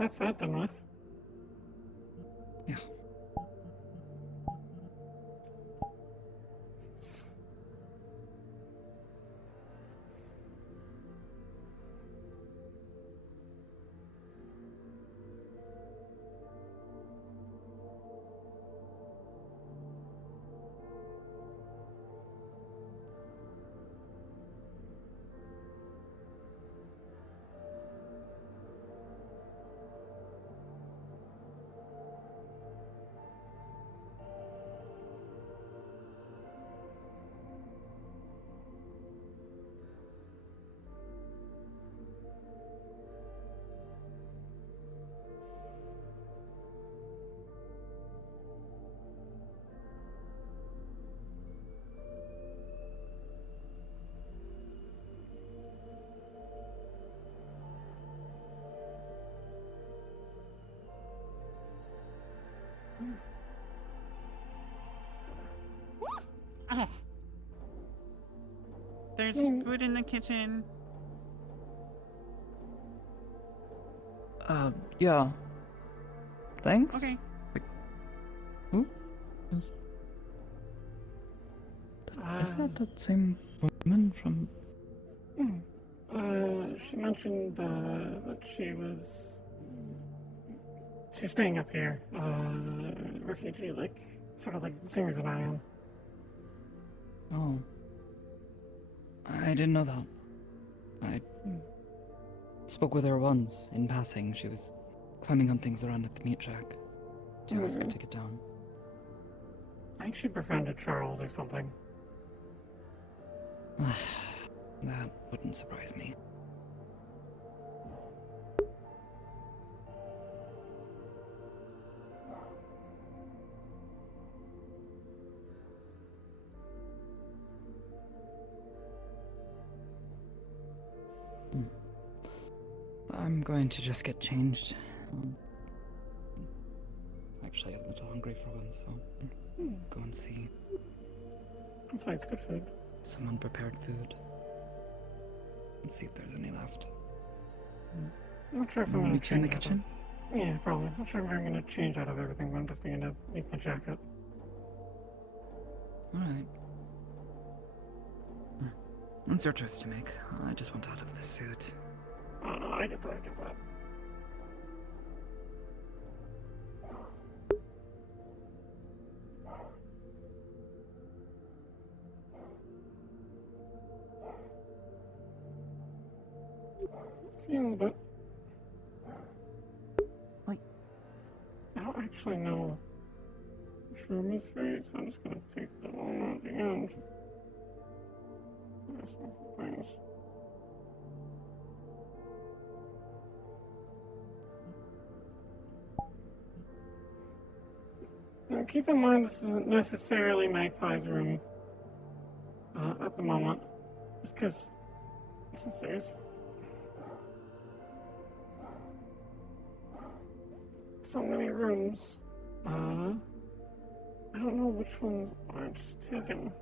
that's that done with. Yeah. Oh. There's food in the kitchen. Yeah. Thanks? Okay. Who? Isn't that that same woman from... She mentioned, that she's staying up here. Refugee, sort of like the same reason I am. Oh. I didn't know that. I spoke with her once, in passing. She was climbing on things around at the meat shack. To ask her to get down. I think she befriended Charles or something. That wouldn't surprise me. I'm going to just get changed. Actually, I'm a little hungry for once, so go and see. Hopefully it's good food. Someone prepared food. And see if there's any left. I'm not sure if I'm gonna Meet you in the change out kitchen? of... Yeah, probably. Not sure if I'm gonna change out of everything, but I'm definitely gonna make my jacket. Alright. It's your choice to make. I just want out of this suit. No, I get that, I get that. See you in a bit. Wait. I don't actually know which room is free, so I'm just gonna take the one at the end. There's some things. Now keep in mind this isn't necessarily Magpie's room at the moment, just because since there's so many rooms, I don't know which ones aren't taken.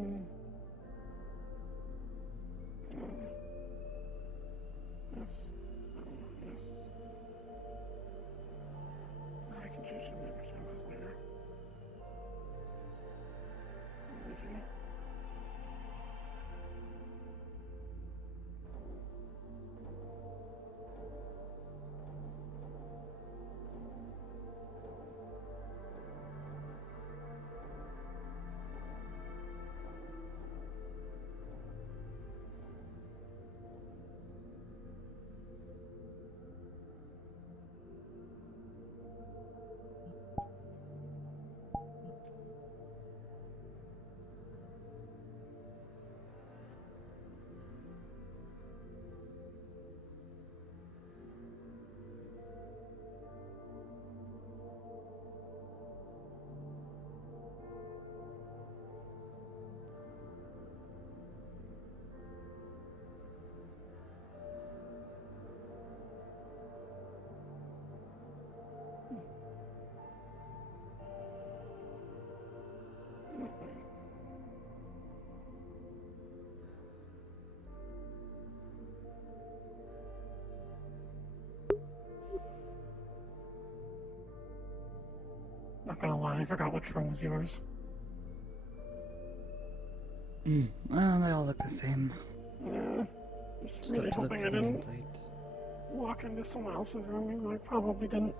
Mm. Yes. Yes. I can change my pajamas later. Easy. Not gonna lie, I forgot which room was yours. Well, they all look the same. Yeah. Just Just really have to look hoping for I the didn't nameplate. walk into someone else's room, even though I probably didn't.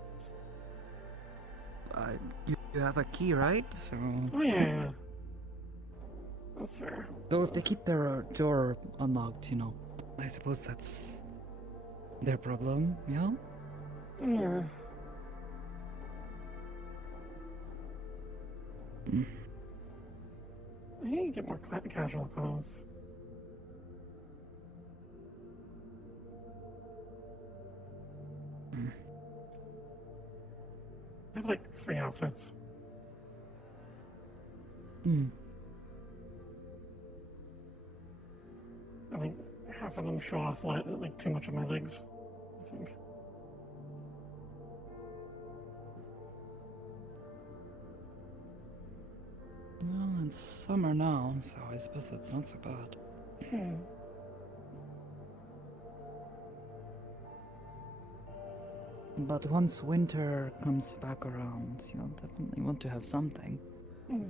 You have a key, right? So. Oh, yeah. That's fair. Though if they keep their door unlocked, I suppose that's their problem, yeah? Yeah. Mm. I need to get more casual clothes. Mm. I have like 3 outfits. I think half of them show off like too much of my legs, I think. Well, it's summer now, so I suppose that's not so bad. Hmm. But once winter comes back around, you'll definitely want to have something. Hmm.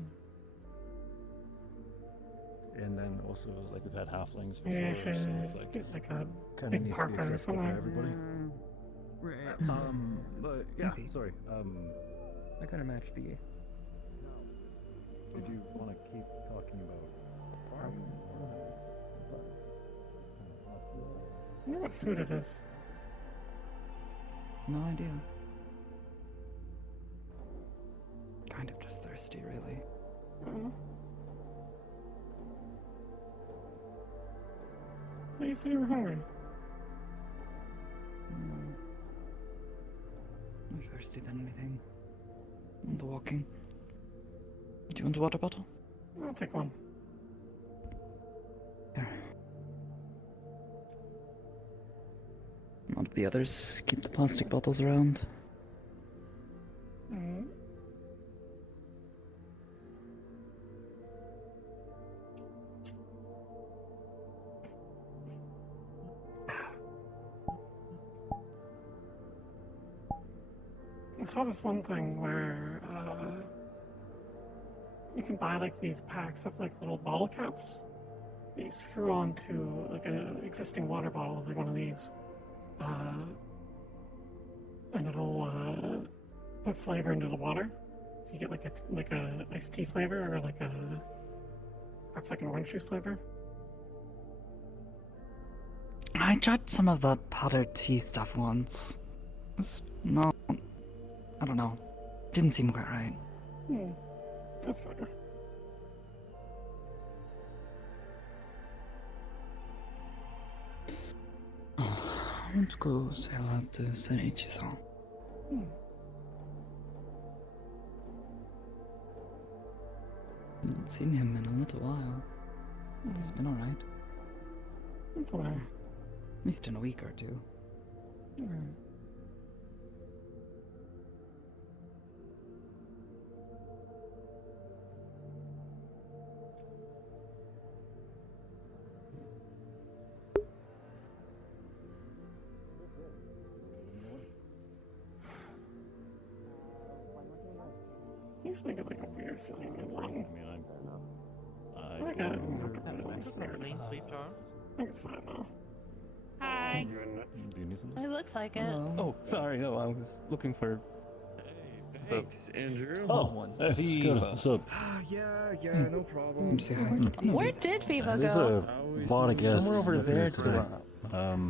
And then also, like, we've had halflings Maybe I before, so it's should like get like a kind of big needs to be parka or accessible for something. everybody. Right. But yeah, Maybe. sorry. I gotta match the. Did you want to keep talking about farming? I wonder what food it is. No idea. Kind of just thirsty, really. You said you were hungry. More thirsty than anything. And the walking. Do you want a water bottle? I'll take one. Here. One of the others keep the plastic bottles around. Mm. I saw this one thing where you can buy like these packs of like little bottle caps that you screw onto like an existing water bottle, like one of these, and it'll put flavor into the water. So you get like a iced tea flavor or like a perhaps like an orange juice flavor. I tried some of that powdered tea stuff once. It was not. I don't know. Didn't seem quite right. That's fair. Let's go say hello to Senichi-san. Haven't seen him in a little while. He's been alright. Hopefully. At least in a week or two. usually get like a weird feeling in I one. mean, I think it's weird. Sweet Charles. I think it's fine though. Hi. Do you need something? It looks like it. Hello. Oh, sorry. No, I was looking for Thanks, Andrew. someone. Hey, it's good. What's up? Yeah, no problem. Come say hi. Where did Viva There's go? a lot of guests. Somewhere over up there here to today.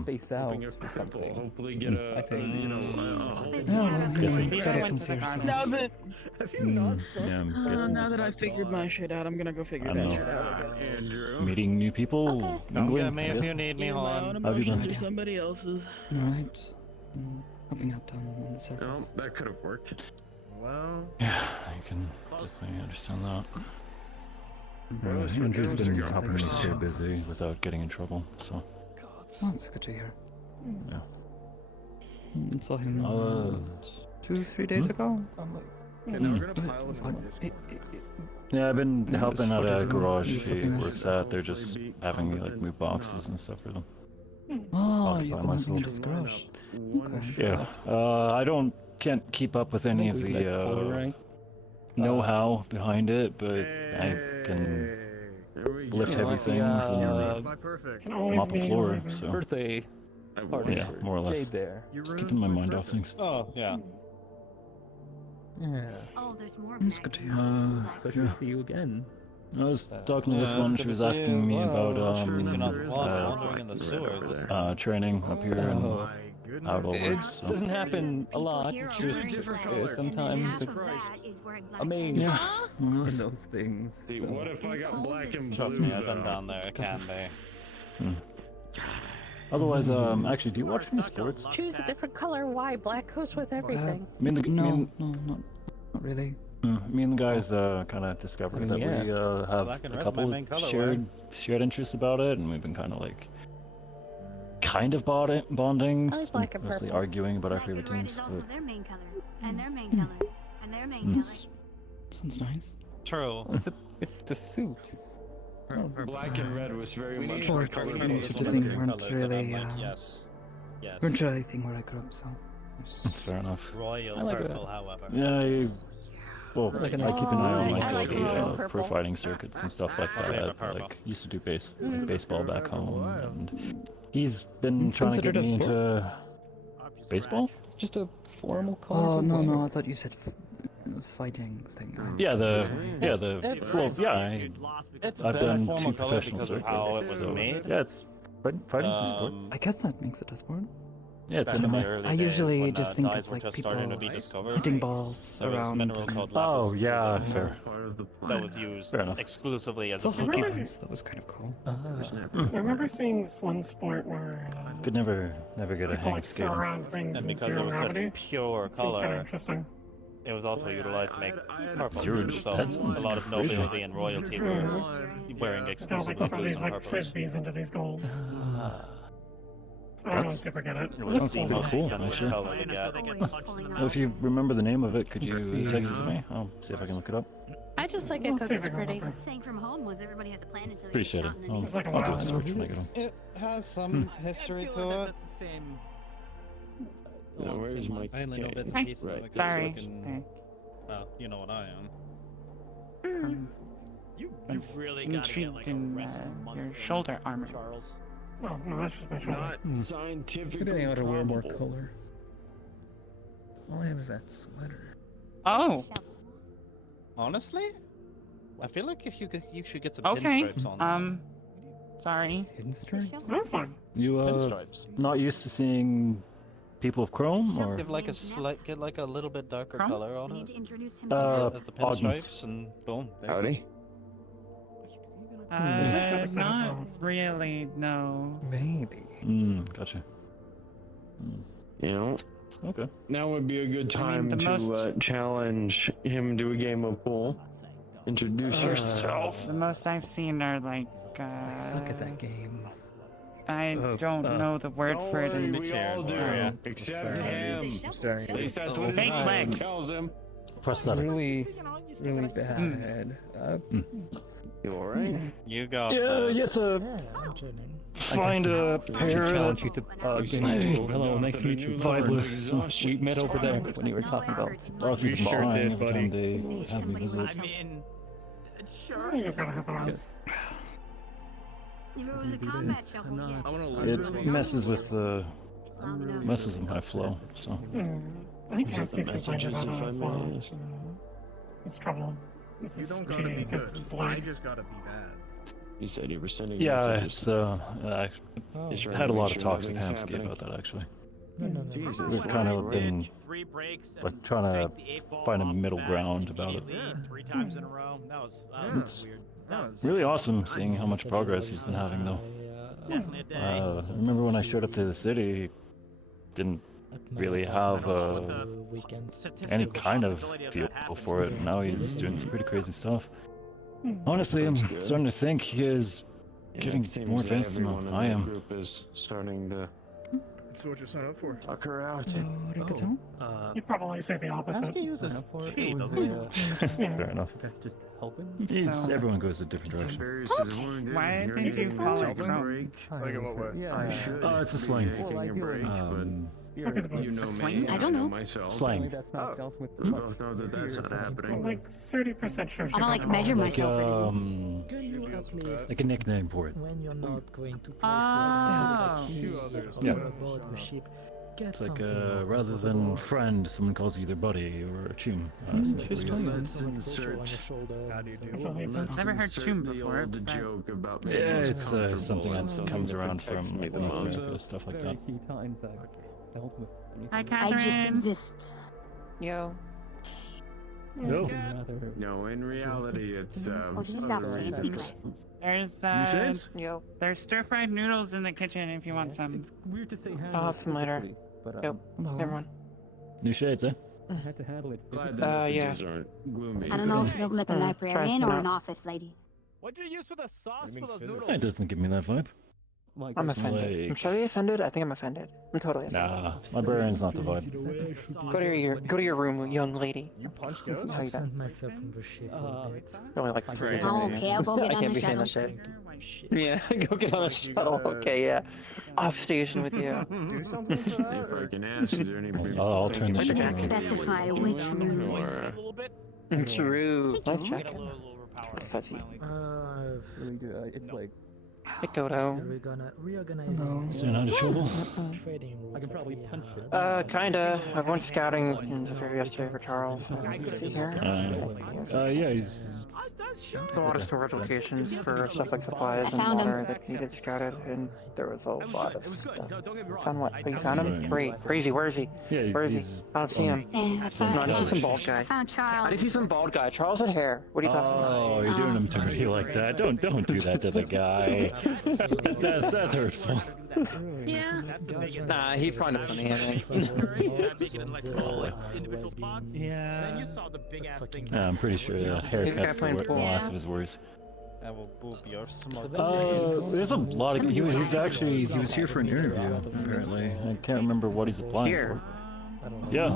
space out Hoping a or couple, something. hopefully get a, I think. you know, Citizens here, so- Now that, have you not Yeah, I'm guessing now just that I figured my shit out, I'm gonna go figure I that know. shit out. Andrew? meeting new people. Okay. Mingling, Get me I if guess. you need me, My own hon. Have you been? emotions are somebody else's. Alright. Helping out down on the No, surface. that could have worked. Well, Yeah, I can definitely understand that. Rose, Andrew's Rose, been you're helping me right. stay busy without getting in trouble, so Oh, that's good to hear. yeah. Saw him 2-3 days Hmm? ago. I'm like, okay, now we're gonna pile them what? in Discord. Yeah, I've been Yeah, helping it's at a fucking garage nice. he Something works else. at. They're just having me like move boxes and stuff for them. Oh, Occupy you've been helping in myself. this garage. One Okay. shot. Yeah, I can't keep up with any of Leave the that full, right? know-how behind it, but I can There we lift go. heavy like the, things uh, and My perfect. Can always mop be a in floor. library. So Birthday I party was. Yeah, for more or less. Jade there. You just ruined keeping my my mind off perfect. things. Oh, yeah. Yeah. Oh, there's more. That's good to hear. Pleasure to see you again. I was talking to this Yeah, one. it's She good was to see asking you me as well. about Sure You're enough, not there is lost a wandering in the right sewers. over It's- there. training up here and Oh. My goodness. how it all It works. So. doesn't happen a lot. Here It's over just in different black, color. and then sometimes half it's of that is wearing black. amazing Yeah. Huh? More or in less. those things. See, so- what if I got black and blue? Trust me, I've been though? down there. It can be. Otherwise, actually, do you watch any sports? Choose a different color. Why? Black goes with everything. Me and the, No, me and, not really. me and the guys kind of discovered that Yeah. we have Black and a red, couple my main color, shared interests about it, and we've been kind of bonding, I like black and mostly purple. arguing about our Black and favorite red teams. is also But their main color, and their main color, and their main color. It's, sounds nice. True. It's a suit. Black and red was very much Sports my color. and sort of thing weren't really, yes. Yes. weren't really a thing where I grew up, so. fair enough. Royal I like purple, that. however. Yeah, well, Like I an- keep an eye on I like like the royal pro purple. fighting circuits and stuff like favorite that. purple. Like used to do Mm. baseball back home, and he's been It's trying to get considered me a into baseball. It's just a formal color. Oh, for no, wear. I thought you said fighting thing. Yeah, It's- It's I've been a done formal two color professional because of circuits. how it was so, made. Yeah, it's fighting's a sport. I guess that makes it a sport. Yeah, it's Back in the MMA. early I days usually when, just think dyes of were like just people starting to be discovered. hitting balls There was a around. mineral and- called Oh lapis yeah, lazuli fair. Part of the that plan. was used Fair enough. exclusively as So a hockey hookey. ones, that was kind of cool. I remember seeing this one sport where Could never get a people hang like of throw skating. around things And in because it zero was gravity. such pure It seemed kind of color, interesting. it was also utilized to make purple. Zero, So that a sounds lot of crazy. nobility and royalty were wearing They'll exclusively like throw blues these and like purples. frisbees into these goals. I don't really That's- super get it. It It was looks the cool. most cool, expensive actually. color to get. Well, if you remember the name of it, could you text it to me? I'll see if I can look it up. I just like it We'll because see if it's I can pretty. remember. Saying from home was everybody has a plan until they get Appreciate shot it. in the I'll, knee. It's like a I'll do a wild search when I get home. It has some history to it. That's the same. Now, where's my I only know game? bits and pieces. Right, of it, Sorry. so I can- well, you know what I am. You Was really gotta get intrigued like a in wrestling your monk shoulder in, armor. Charles. No, that's just my shoulder. Not scientifically Maybe I ought to wear more probable. color. All I have is that sweater. Oh, Honestly, I feel like if you should get some okay. pinstripes on. Sorry. Pinstripes? That's fine. You Pinstripes. not used to seeing people of chrome, or Give like a slight, get like a little bit darker Chrome? color on We need it. to introduce him As the Ogden's. pinstripes, and boom. there you go. Howdy. That's Not wrong. really, no. Maybe. Gotcha. You know, Okay. now would be a good time the to most- challenge him to a game of pool. Introduce yourself. The most I've seen are like, I suck at that game. I don't know the word Don't for it worry, in we all do, Oh. except sorry. him. I'm sorry. At least that's what his Fake name legs. tells him. Prosthetics. Really, really bad. You alright? You go. Yeah, you have to I'm turning. find a pair that challenge you to hello, nice to meet you. vibe with. We met over there when you were talking about. I'll keep them sure behind did, every time buddy. they have me visit. mean, Oh, you're gonna have arms. If it was a combat shuffle, yes. It messes with It's long enough. messes with my flow. So I think Is that the Caspi's complaining messages, about if it I as may well. ask? It's trouble. With You this don't gotta be cheating because good. it's I like just gotta be bad. You said you were sending yeah, messages. it's I Oh, He's trying had to a make lot of sure talks with nothing's Hamsky happening. about that actually. no. Jesus, We've kind of right? been 3 breaks. and like trying to sank the 8-ball find a off the middle bat ground about it. immediately, Yeah. 3 times in a row. That was Yeah. weird. That was Really awesome seeing how much progress he's been having though. Definitely a day. I remember when I showed up to the city, he didn't really have any kind of feel for it. Now he's doing some pretty crazy stuff. Honestly, I'm That's good. starting to think he is Yeah, getting it seems more that advanced than everyone in I the am. group is starting to So what you sign up for? tuck her out. Arigato. you'd probably say the opposite. uses Fair enough. That's just helping. So- Everyone goes a different direction. Why didn't you follow Chrome? Like in what way? Yeah, It's a slang. Well, I do it. Happy the You know boots. me, I don't know. myself. Slang. That's not dealt with. We both know that that's not I'm happening. like 30% sure. I don't like measure Like myself anymore. Can you at least, like a nickname for it. when you're not going to place Ah. Yeah. aboard the ship, get It's like something rather than friend, someone calls you either buddy or chum. So that's what we use. Let's insert. How do you do? Let's Never heard insert chum the before, old but- joke about Yeah, being it's comfortable something and that something comes that around protects from me like the North most. America, stuff like Very that. few times I dealt with Hi, anything. I just Catherine. exist. Yo. No. Rather- No, in reality, it's Oh, he's got other fancy reasons. glasses. There's Yo. there's stir-fried noodles in the kitchen if you want some. It's weird to say I'll have some later. but Yep. Uh-huh. Never mind. New shades, eh? I had to handle it. Glad physically. the yeah. messages aren't gloomy. I don't know if you look like a librarian or out. an office lady. What'd you use for the sauce mean for those physical? noodles? It doesn't give me that vibe. Like, I'm offended. I'm Like- sure you offended. I think I'm offended. I'm totally offended. Nah, librarian's not the vibe. Go to your room, young lady. You punch How ghosts? you I got? sent myself from the ship for a bit. Only like Crazy. Oh, okay, I'll go get I on can't the be saying that shuttle. shit. Yeah, go get on a shuttle. Okay, yeah. Off station with you. Do something for If that? I can ask, is there any brief I'll turn the thinking shit about on. it? Specify which room. Or, A little bit. True. Nice you. jacket. Get a little overpowered. Fuzzy. really good. It's like Hey, Dodo. So we're gonna reorganizing. Is there not a trouble? Trading rules. I can probably that we punch had. it. Kinda. I went scouting in the fair yesterday for Charles. See here? Yeah, he's. There's a lot of storage locations for stuff like supplies I and found him. water that needed scouted, and there was a lot of It was good. stuff. Don't get me wrong. Found what? Oh, you found him? Right. Great. Crazy. Where is he? Yeah, Where is he? he's. I don't see him. Eh, I No, found, I just see some bald I guy. found I Charles. just see some bald guy. Charles had hair. What are you talking about? Oh, you're doing him dirty like that. Don't do that to the guy. That's hurtful. Yeah. That's the biggest. Nah, he found it funny, I think. And then you saw the big ass thing. Yeah, I'm pretty sure the haircut's playing the pool. last of his worries. I will boop your smoke. There's a lot of. He was here for an interview. Apparently, I can't remember what he's applying Here. Yeah.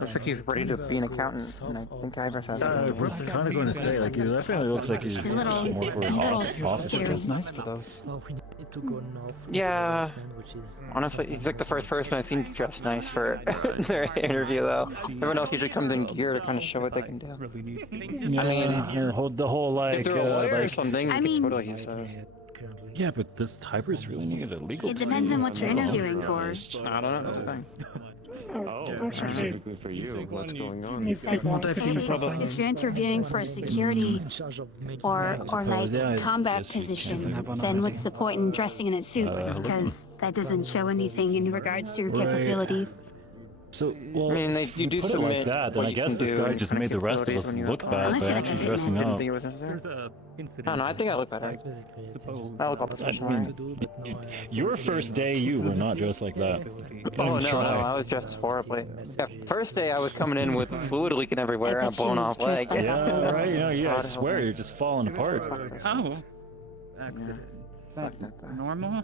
Looks like he's ready to be an accountant, and I think I just have for. I was kind of going to say, like, he definitely looks like he's more for an office. That's nice for those. Oh, we need to go now for Yeah. replacement, which is Honestly, he's like the first person I've seen dressed nice for their interview, though. Everyone else usually comes in gear to kind of show what they can do. Really neat. Yeah, I mean, the whole like, If they're a lawyer or like. something, I we mean- could totally use those. currently. Yeah, but does typers really need a legal? It depends on what you're interviewing for. I don't know, that's the thing. Oh, specifically for you, what's going on? These people want to see something. If you're interviewing for a security In charge of making or marriages. like yeah, I combat guess she position, doesn't have one then on what's the point in dressing in a suit? Because that doesn't show anything in regards to your Right. capabilities. So, well, I mean, if you do put it submit like that, then what I you guess can this do guy and just kind made the rest of capabilities us when you're look on- bad Unless by you're like actually a dressing Didn't up. think it was necessary. There's a incident. I don't know, I think I look better. That's basically it. It's Suppose. just I look all professional. to right? do, but now I have Your to first day, you were not dressed like that. Oh even no, try. I was dressed horribly. Yeah, first day I was coming in with fluid leaking everywhere and a bet she blown was off dressed leg. like Yeah, right. Yeah. I God, swear, you're just falling apart. Oh, Accident. is that normal?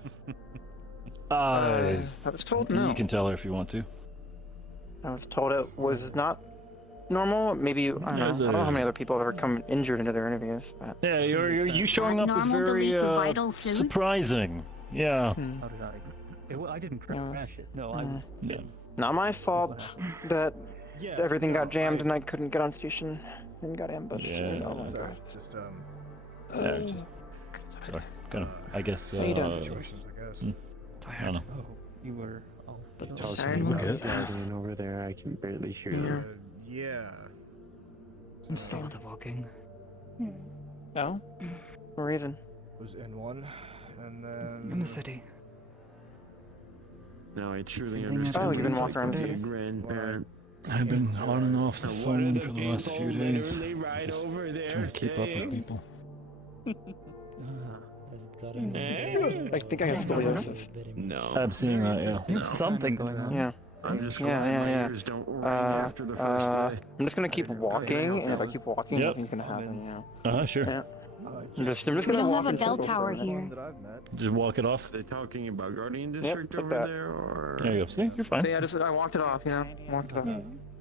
I was told no. You can tell her if you want to. I was told it was not normal. Maybe I don't know. There's I don't know how a- many other people have ever come injured into their interviews. But... Yeah, you showing up is Normal to very leak vital fluids? surprising. Yeah. How did I didn't crash it. No, I was. Yeah. Not my fault that everything got jammed and I couldn't get on station and got ambushed. Yeah. And all that. Sorry, just Yeah, just, sorry. Kind of. I guess. situations, I guess. I don't know. Oh, you were also. Sorry, we're good. Guardian over there, I can barely hear you. Yeah. I'm still walking. No? No reason. Was in one, and then In the city. Now I truly Something understand. Oh, you've been why walking around the my city? grandparent. I've been on and off the phone for the last few days. Right Just over there. trying to keep up with people. I think I have scoliosis. No. I'm seeing that, yeah. You have something going on. Yeah. I'm just Yeah, glad my yeah. ears don't ring after the first day. I'm just gonna keep walking, and if I keep walking, Yep. nothing's gonna happen, you know. Sure. Yeah. I'm just We gonna don't walk have a in bell circles for tower minute. here. that I've met. Just walk it off. Are they talking about Guardian District like over that. there, or? There you go. See, you're So fine. yeah, I walked it off, you know. Walked it off.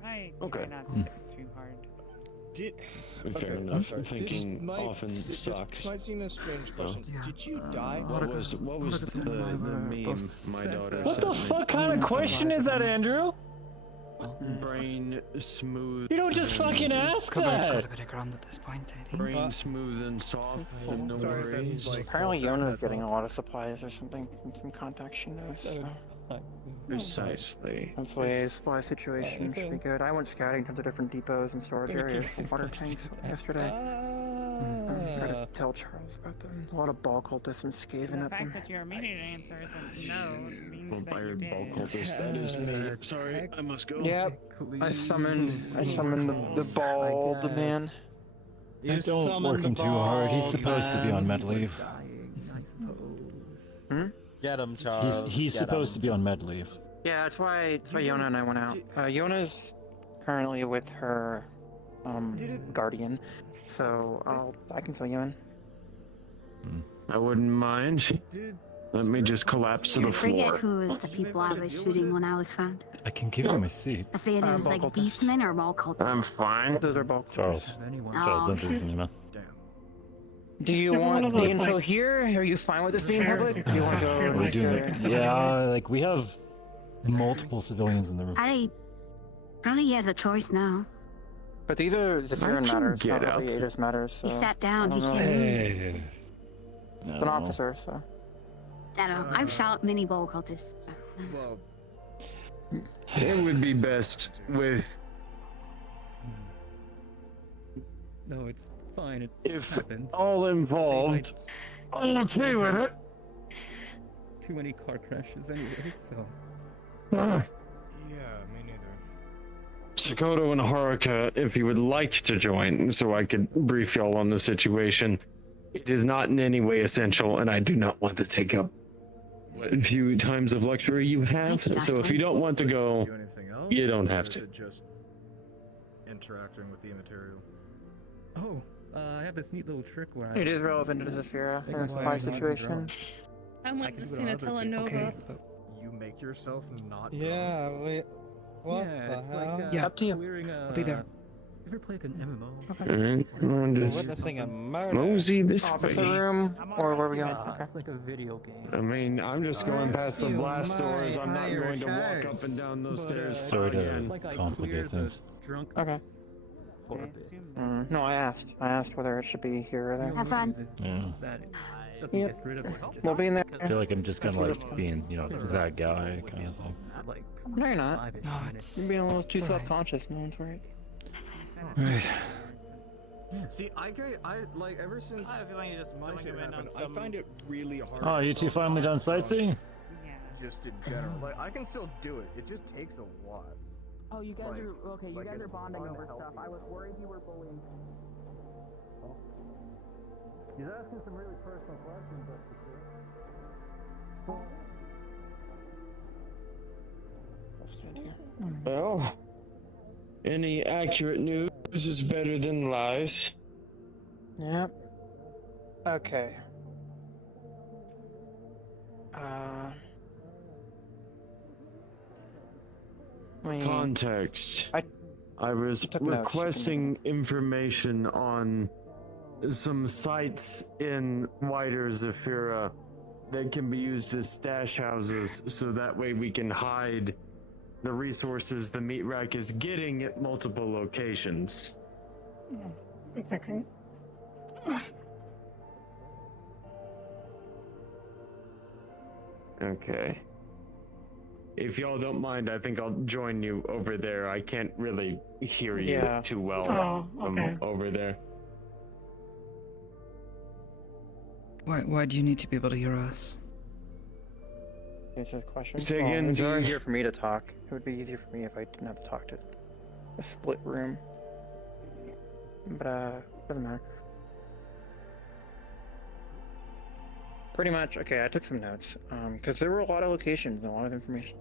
I Okay. try not to hit too hard. Fair I'm enough. sorry. Thinking This might, often this sucks. might seem a strange question. Yeah. Did you die? What was Haruka the meme both- my daughter What sent the me? fuck kind of question is that, Andrew? Brain smooth. You don't just and- fucking ask Covered quite that. a bit of ground at this point, I think. Brain smooth and soft and no Sorry, worries. that's like Apparently self-check, Yona's that's getting not- a lot of supplies or something from some contacts she knows. So Precisely. hopefully a supply situation should be good. I went scouting to the different depots and storage areas for water tanks yesterday. Try to tell Charles about them. A lot of ball cultists and Skaven The at fact them. that your immediate answer isn't no means that you Vampire ball did. cultist, that is me. Sorry, I must go. Yep, I summoned the bald man. I don't work him too hard. He's supposed to be on med leave. I suppose. Get him, Charles. He's supposed to be on med leave. Yeah, that's why Yona and I went out. Yona's currently with her guardian, so I can fill you in. I wouldn't mind. Let me just collapse to the I forget floor. who was the people I was shooting when I was found. I can give you my seat. I figured it was ball like cultists. beastmen or ball cultists. I'm fine. Those are ball Charles. cultists. Anyone. Charles, Oh, don't do this to me, man. Damn. Do you Give her one want of the those, info like, here? Are you fine with this being chairs public? you Do you want to can go feel We like do. so you can sit Yeah, like we have multiple civilians in the room. I don't think he has a choice now. But these are Zephyrin can matters, get not up. really Aegis matters. So He sat down. I He don't know. can't move. Hey. He's an officer, so. I don't know. I've shot many ball cultists. Well, It would be best with No, it's fine. It if happens. all involved. I'm okay with it. Too many car crashes anyway, so. yeah, me neither. Sakoto and Haruka, if you would like to join, so I could brief y'all on the situation. It is not in any way essential, and I do not want to take up what few times of luxury you have. So if you don't want to go, Do anything else? you don't or have is to. it just interacting with the material? Oh, I have this neat little trick where It is relevant to the Zephyra or supply situation. I'm witnessing a Okay, telenova. but You make yourself not wait. What yeah, the it's hell? like Yeah, up to you. clearing a... I'll be there. Ever played an MMO? Alright, I'm We're just witnessing a murder. mosey this Officer way. room, or where are we going? Okay. It's like a video game. I mean, I'm just going past the You blast might doors. I'm not hire going to walk up sharks. and down those stairs. Sorry to again. Like I complicate cleared the things. drunkenness for a I bit. assume No, I asked whether it should be here or there. Have fun. Yeah. That doesn't Yep. get rid of it. Just We'll be in there. I feel like I'm just kind of like being, that guy kind of thing. like No, you're not. 5-ish No, minutes. You're being a little too It's alright. self-conscious. No one's worried. Right. See, I like ever since I have a feeling you just my filling shit him in happened, on I some- find it really hard. Oh, you two finally done sightseeing? Yeah. Just in general, like I can still do it. It just takes a while. Oh, you guys Like- are okay. You like guys it's are bonding over unhealthy. stuff. I was worried you were bullying. He's asking some really personal questions, I'll stand here. Well, any accurate news is better than lies. Yep. Okay. I mean, Context. I I was took notes. requesting information on some sites in wider Zafira that can be used as stash houses, so that way we can hide the resources the meat rack is getting at multiple locations. Good thinking. Okay. If y'all don't mind, I think I'll join you over there. I can't really hear you Yeah. too well Oh, okay. over there. Why do you need to be able to hear us? Answer this question. Say Well, again, it would be sorry? easier for me to talk. It would be easier for me if I didn't have to talk to a split room. But doesn't matter. Pretty much. Okay, I took some notes. Because there were a lot of locations and a lot of information.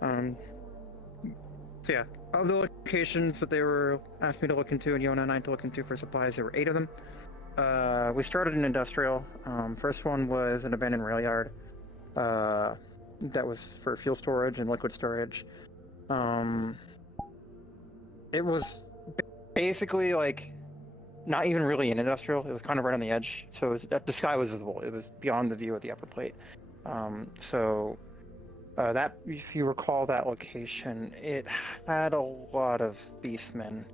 So yeah, of the locations that they were asked me to look into and Yona and I to look into for supplies, there were 8 of them. We started in industrial. First one was an abandoned rail yard. That was for fuel storage and liquid storage. It was basically like not even really an industrial. It was kind of right on the edge, so it was, the sky was visible. It was beyond the view of the upper plate. That, if you recall that location, it had a lot of beastmen.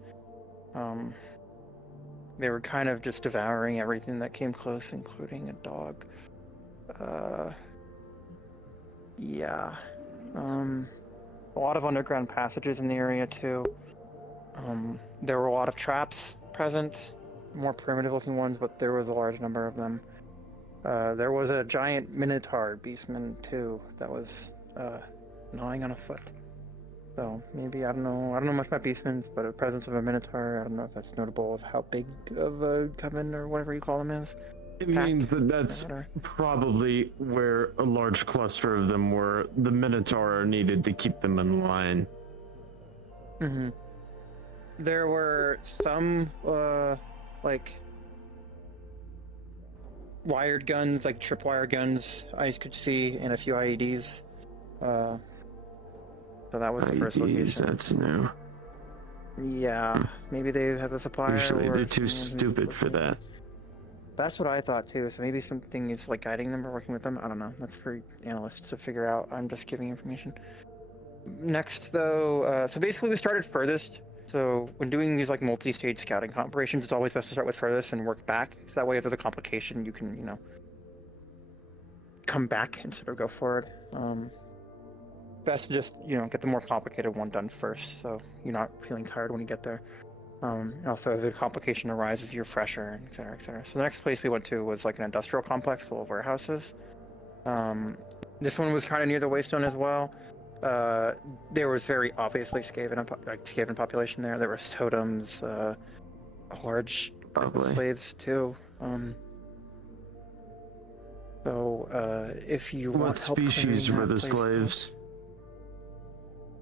They were kind of just devouring everything that came close, including a dog. Yeah. A lot of underground passages in the area too. There were a lot of traps present, more primitive looking ones, but there was a large number of them. There was a giant minotaur beastman too that was gnawing on a foot. So maybe, I don't know much about beastmen, but the presence of a minotaur, I don't know if that's notable of how big of a coven or whatever you call them is. It means that that's probably where a large cluster of them were. The Minotaur are needed to keep them in line. Mm-hmm. There were some, like, wired guns, like tripwire guns, I could see, and a few IEDs. So that was the first location. That's new. Yeah, maybe they have a supplier. Usually or they're too someone who's stupid for looking that. That's what I thought too. So maybe something is like guiding them or working with them. I don't know. That's for analysts to figure out. I'm just giving information. Next, though, so basically we started furthest. So when doing these like multi-stage scouting operations, it's always best to start with furthest and work back. So that way, if there's a complication, you can, come back instead of go forward. Best to just, get the more complicated one done first, so you're not feeling tired when you get there. Also, if a complication arises, you're fresher, et cetera, et cetera. So the next place we went to was like an industrial complex full of warehouses. This one was kind of near the Waystone as well. There was very obviously Skaven population there. There was totems, a large group of slaves too. If you want What help species clearing were that the place slaves? out-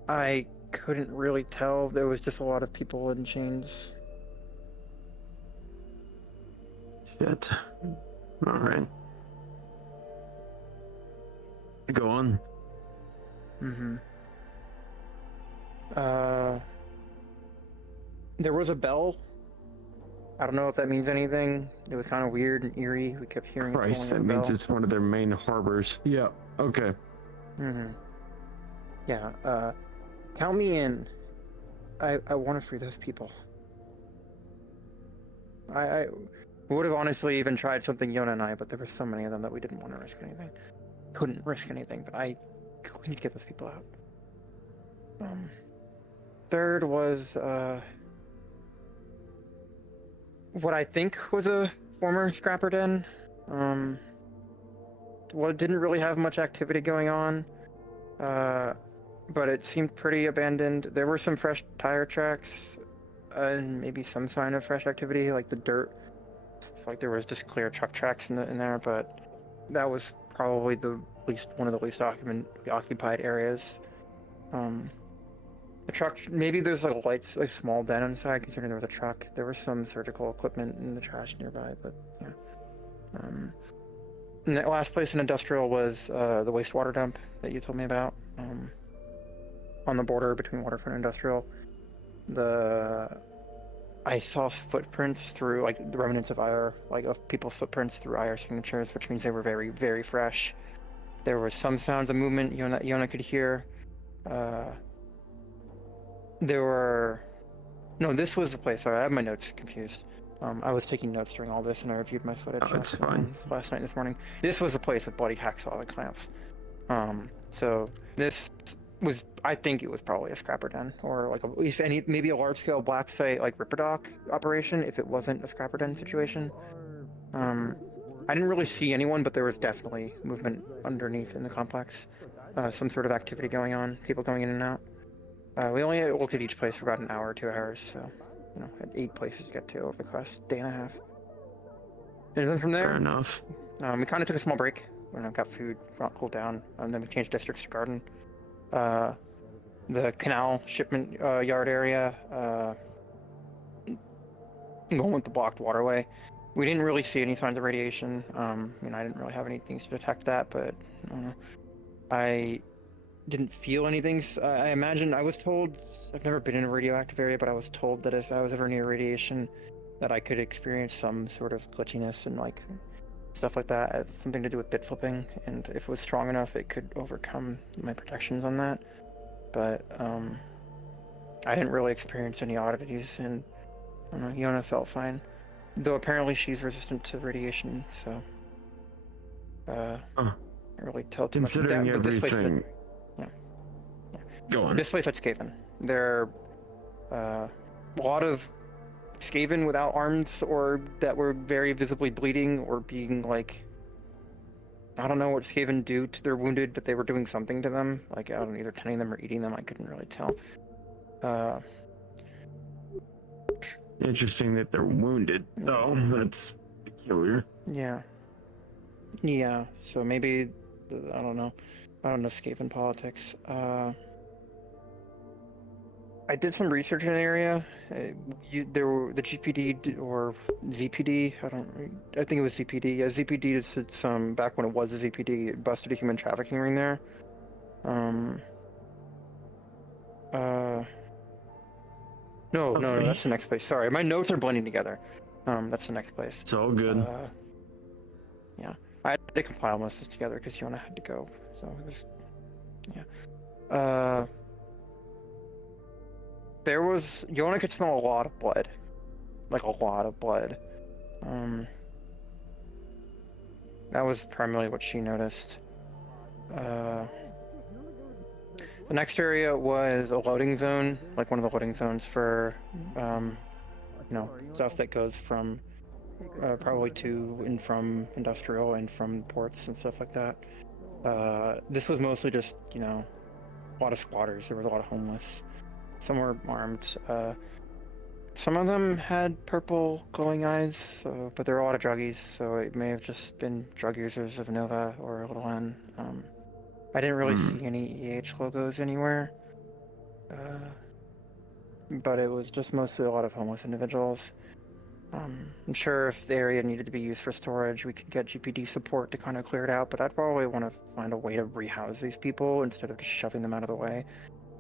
I couldn't really tell. There was just a lot of people in chains. Shit. Alright. Go on. Mm-hmm. There was a bell. I don't know if that means anything. It was kind of weird and eerie. We kept hearing Christ, it. that means it's one of their main harbors. Yeah, okay. Mm-hmm. Yeah, count me in. I want to free those people. I would have honestly even tried something Yona and I, but there were so many of them that we didn't want to risk anything. Couldn't risk anything, but we need to get those people out. Third was what I think was a former scrapper den. Well, it didn't really have much activity going on, but it seemed pretty abandoned. There were some fresh tire tracks and maybe some sign of fresh activity, like the dirt. Like there was just clear truck tracks in there, but that was probably one of the least occupied areas. The truck, maybe there's like a small den inside, considering there was a truck. There was some surgical equipment in the trash nearby, but yeah. And that last place in industrial was the wastewater dump that you told me about, on the border between waterfront and industrial. I saw footprints through, like, the remnants of IR, like, of people's footprints through IR signatures, which means they were very, very fresh. There was some sounds of movement Yona could hear. There were... No, this was the place. Sorry, I have my notes confused. I was taking notes during all this, and I reviewed my footage That's fine. last night and this morning. This was the place with bloody hacksaw and clamps. So this was, I think it was probably a scrapper den, or like maybe a large-scale black site like Ripperdoc operation, if it wasn't a scrapper den situation. I didn't really see anyone, but there was definitely movement underneath in the complex. Some sort of activity going on, people going in and out. We only looked at each place for about an hour or 2 hours, so had 8 places to get to over the past day and a half. And then from there, Fair enough. we kind of took a small break. Got food, cooled down, and then we changed districts to garden. The canal shipment yard area, going with the blocked waterway. We didn't really see any signs of radiation. I didn't really have anything to detect that, but I didn't feel anything. I imagine, I was told, I've never been in a radioactive area, but I was told that if I was ever near radiation, that I could experience some sort of glitchiness and like stuff like that, something to do with bit flipping, and if it was strong enough, it could overcome my protections on that. But I didn't really experience any oddities, and Yona felt fine. Though apparently she's resistant to radiation, so I can't really tell too much. Considering everything... Go on. This place at Skaven. There are a lot of Skaven without arms, or that were very visibly bleeding, or being like... I don't know what Skaven do to their wounded, but they were doing something to them. Like, I don't know, either tending them or eating them, I couldn't really tell. Interesting that they're wounded, though. That's peculiar. Yeah. Yeah, so maybe... I don't know. I don't know Skaven politics. I did some research in the area. There were the GPD or ZPD. I think it was ZPD. Yeah, ZPD did some back when it was the ZPD. It busted a human trafficking ring there. No, that's the next place. Sorry, my notes are blending together. That's the next place. It's all good. Yeah, I had to compile most of this together because Yona had to go. So it was, yeah. Yona could smell a lot of blood. Like a lot of blood. That was primarily what she noticed. The next area was a loading zone, like one of the loading zones for, stuff that goes from probably to and from industrial and from ports and stuff like that. This was mostly just, a lot of squatters. There was a lot of homeless. Some were armed. Some of them had purple glowing eyes, but there were a lot of druggies, so it may have just been drug users of Nova or Little N. I didn't really see any EH logos anywhere, but it was just mostly a lot of homeless individuals. I'm sure if the area needed to be used for storage, we could get GPD support to kind of clear it out, but I'd probably want to find a way to rehouse these people instead of just shoving them out of the way.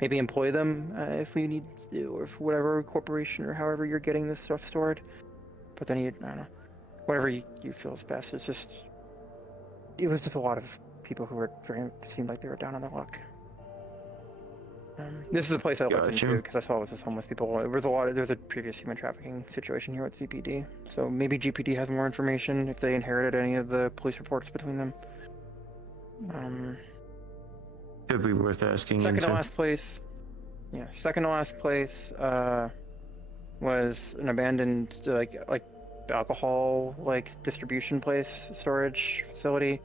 Maybe employ them if we need to, or if whatever corporation or however you're getting this stuff stored. But then I don't know, whatever you feel is best. It was just a lot of people who seemed like they were down on their luck. This is a place I looked into because I saw it was just homeless people. There's a previous human trafficking situation here at CPD, so maybe GPD has more information if they inherited any of the police reports between them. Could be worth asking. Second to last place was an abandoned like alcohol distribution place, storage facility.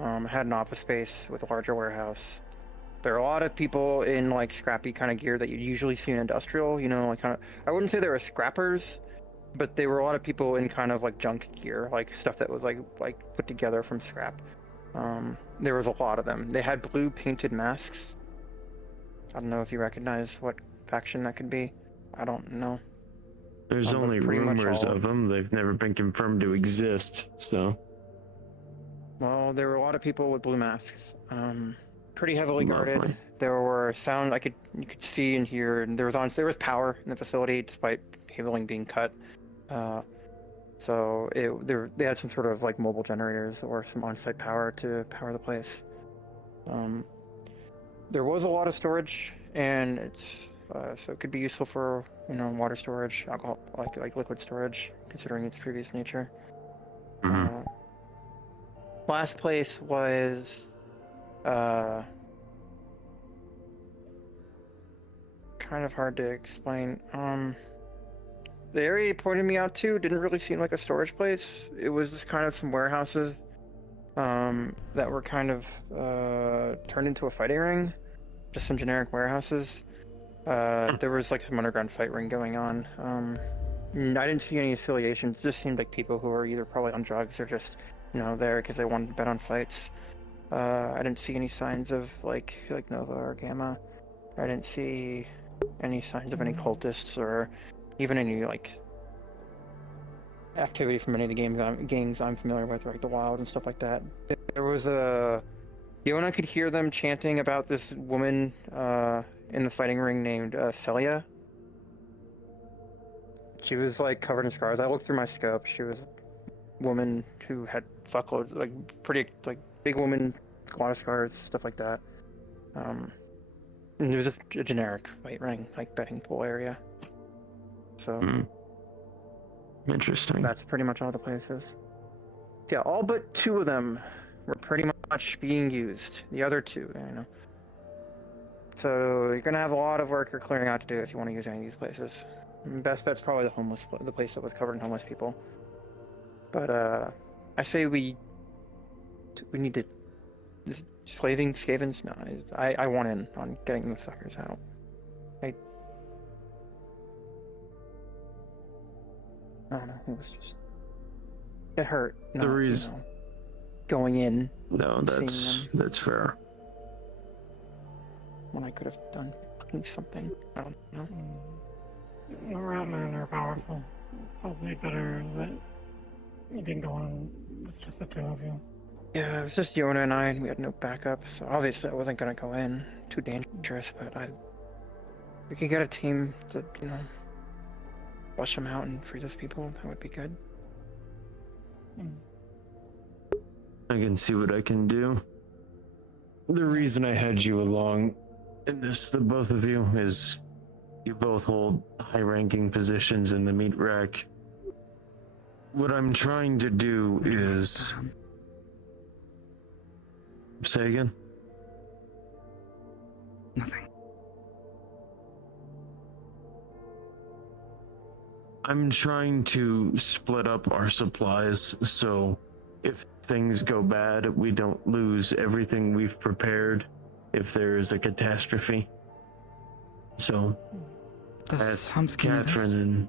Had an office space with a larger warehouse. There are a lot of people in scrappy kind of gear that you'd usually see in industrial. I wouldn't say they were scrappers, but they were a lot of people in kind of junk gear, stuff that was put together from scrap. There was a lot of them. They had blue painted masks. I don't know if you recognize what faction that could be. I don't know. There's only rumors of them. They've never been confirmed to exist, so. Well, there were a lot of people with blue masks. pretty heavily guarded. Lovely. There were you could see and hear, and there was power in the facility despite cabling being cut. So they had some sort of like mobile generators or some on-site power to power the place. There was a lot of storage, and so it could be useful for water storage, alcohol, like liquid storage, considering its previous nature. Last place was kind of hard to explain. The area he pointed me out to didn't really seem like a storage place. It was just kind of some warehouses that were kind of turned into a fighting ring. Just some generic warehouses. There was like some underground fight ring going on. I didn't see any affiliations. It just seemed like people who were either probably on drugs or just there because they wanted to bet on fights. I didn't see any signs of like Nova or Gamma. I didn't see any signs of any cultists or even any like activity from any of the gangs I'm familiar with, like the Wild and stuff like that. There was Yona could hear them chanting about this woman in the fighting ring named Celia. She was like covered in scars. I looked through my scope. She was a woman who had fuckloads, like pretty like big woman, a lot of scars, stuff like that. And it was a generic fight ring, like betting pool area. So Interesting. That's pretty much all the places. Yeah, all but 2 of them were pretty much being used. The other 2, So you're gonna have a lot of work or clearing out to do if you want to use any of these places. Best bet's probably the place that was covered in homeless people. But I say we need to Scavens. No, I want in on getting the suckers out. I don't know. It was just it hurt. The reason going in. No, that's fair. When I could have done fucking something. I don't know. The Ratmen are powerful. Probably better that you didn't go on. It's just the 2 of you. Yeah, it was just Yona and I, and we had no backup, so obviously I wasn't gonna go in. Too dangerous, but we could get a team to, flush them out and free those people. That would be good. I can see what I can do. The reason I had you along in this, the both of you, is you both hold high-ranking positions in the meat rack. What I'm trying to do is... Say again? Nothing. I'm trying to split up our supplies so if things go bad, we don't lose everything we've prepared if there is a catastrophe. So, as Catherine and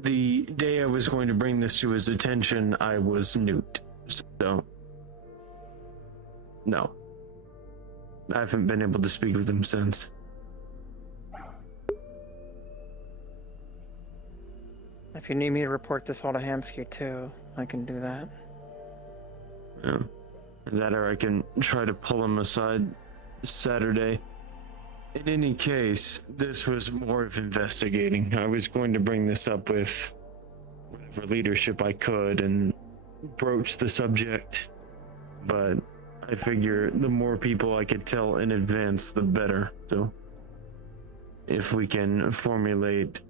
the day I was going to bring this to his attention, I was nuked. So, no. I haven't been able to speak with him since. If you need me to report this all to Hamsky too, I can do that. Yeah. That or I can try to pull him aside Saturday. In any case, this was more of investigating. I was going to bring this up with whatever leadership I could and broach the subject, but I figure the more people I could tell in advance, the better. So if we can formulate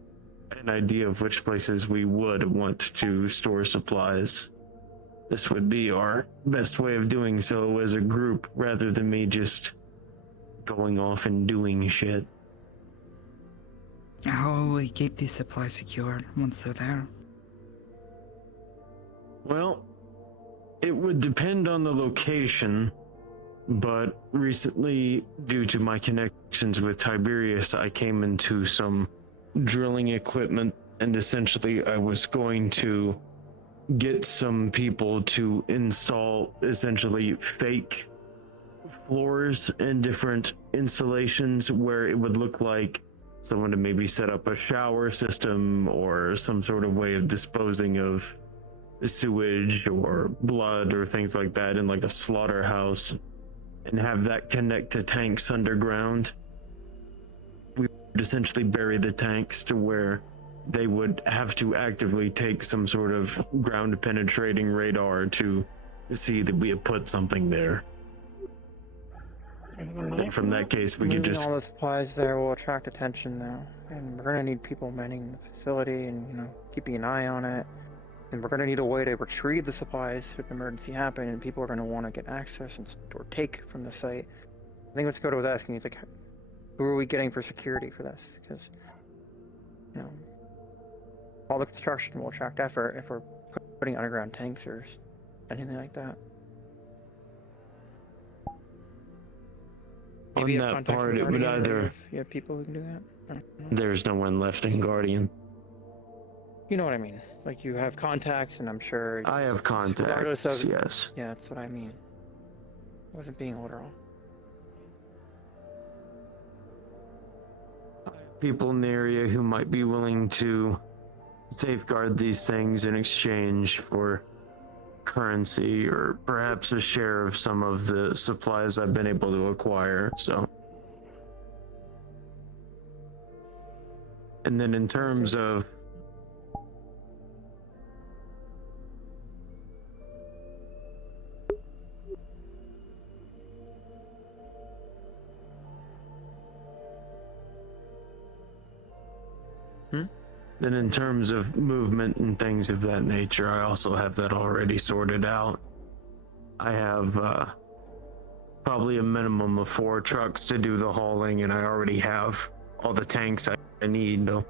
an idea of which places we would want to store supplies, this would be our best way of doing so as a group rather than me just going off and doing shit. How will we keep these supplies secure once they're there? Well, it would depend on the location, but recently, due to my connections with Tiberius, I came into some drilling equipment, and essentially I was going to get some people to install essentially fake floors and different installations where it would look like someone to maybe set up a shower system or some sort of way of disposing of sewage or blood or things like that in like a slaughterhouse and have that connect to tanks underground. We would essentially bury the tanks to where they would have to actively take some sort of ground penetrating radar to see that we have put something there. And from that case, we could Moving just all the supplies there will attract attention, though, and we're gonna need people manning the facility and keeping an eye on it. And we're gonna need a way to retrieve the supplies if an emergency happens, and people are gonna want to get access or take from the site. I think what Skoda was asking is like, who are we getting for security for this? Because all the construction will attract effort if we're putting underground tanks or anything like that. on Maybe that part. It would either if you have people who can do that. I don't know. there's no one left in Guardian. You know what I mean? Like you have contacts, and I'm sure. I have regardless contacts. of- Yes. Yeah, that's what I mean. I wasn't being literal. People in the area who might be willing to safeguard these things in exchange for currency or perhaps a share of some of the supplies I've been able to acquire. So, and then in terms of then in terms of movement and things of that nature, I also have that already sorted out. I have probably a minimum of 4 trucks to do the hauling, and I already have all the tanks I need. So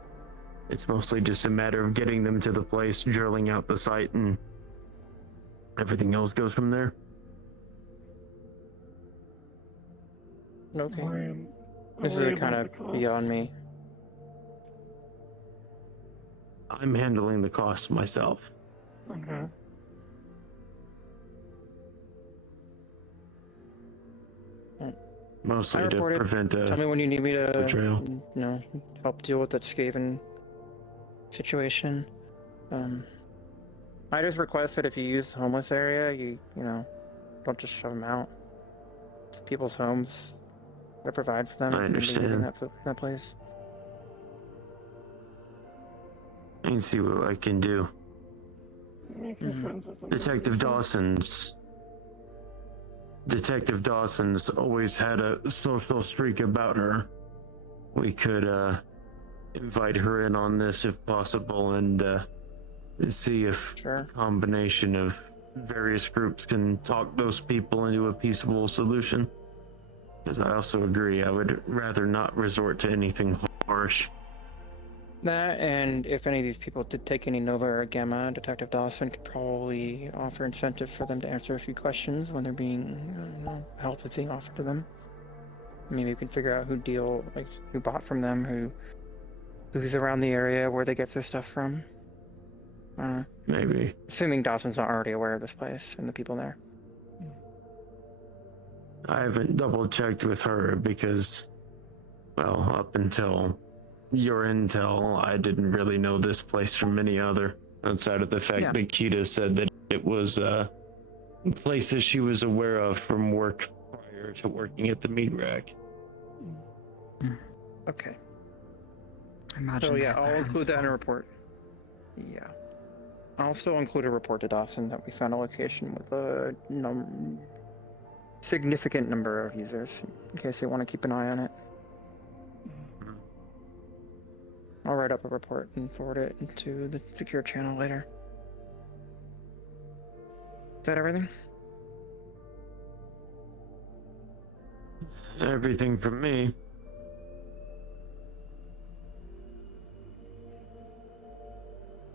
it's mostly just a matter of getting them to the place, drilling out the site, and everything else goes from there. Okay. This is kind of beyond me. I'm handling the costs myself. Okay. Mostly I to reported. prevent a Tell me when you need me to, betrayal. help deal with that Skaven situation. I just request that if you use the homeless area, you don't just shove them out. It's people's homes. Gotta provide for them. I if you're using understand. that place. I can see what I can do. Making friends with them. Detective Dawson's always had a social streak about her. We could invite her in on this if possible and see if a combination of various groups can talk those people into a peaceable solution. Because I also agree, I would rather not resort to anything harsh. That, and if any of these people did take any Nova or Gamma, Detective Dawson could probably offer incentive for them to answer a few questions when they're being, help is being offered to them. Maybe you can figure out who bought from them, who's around the area, where they get their stuff from. Maybe. Assuming Dawson's not already aware of this place and the people there. I haven't double checked with her because, well, up until your intel, I didn't really know this place from any other, outside of the fact that Kita said that it was places she was aware of from work prior to working at the meat rack. Okay. Imagine So they yeah, had their I'll hands include that in a full. report. Yeah. I'll also include a report to Dawson that we found a location with a significant number of users, in case they want to keep an eye on it. I'll write up a report and forward it into the secure channel later. Is that everything? Everything from me.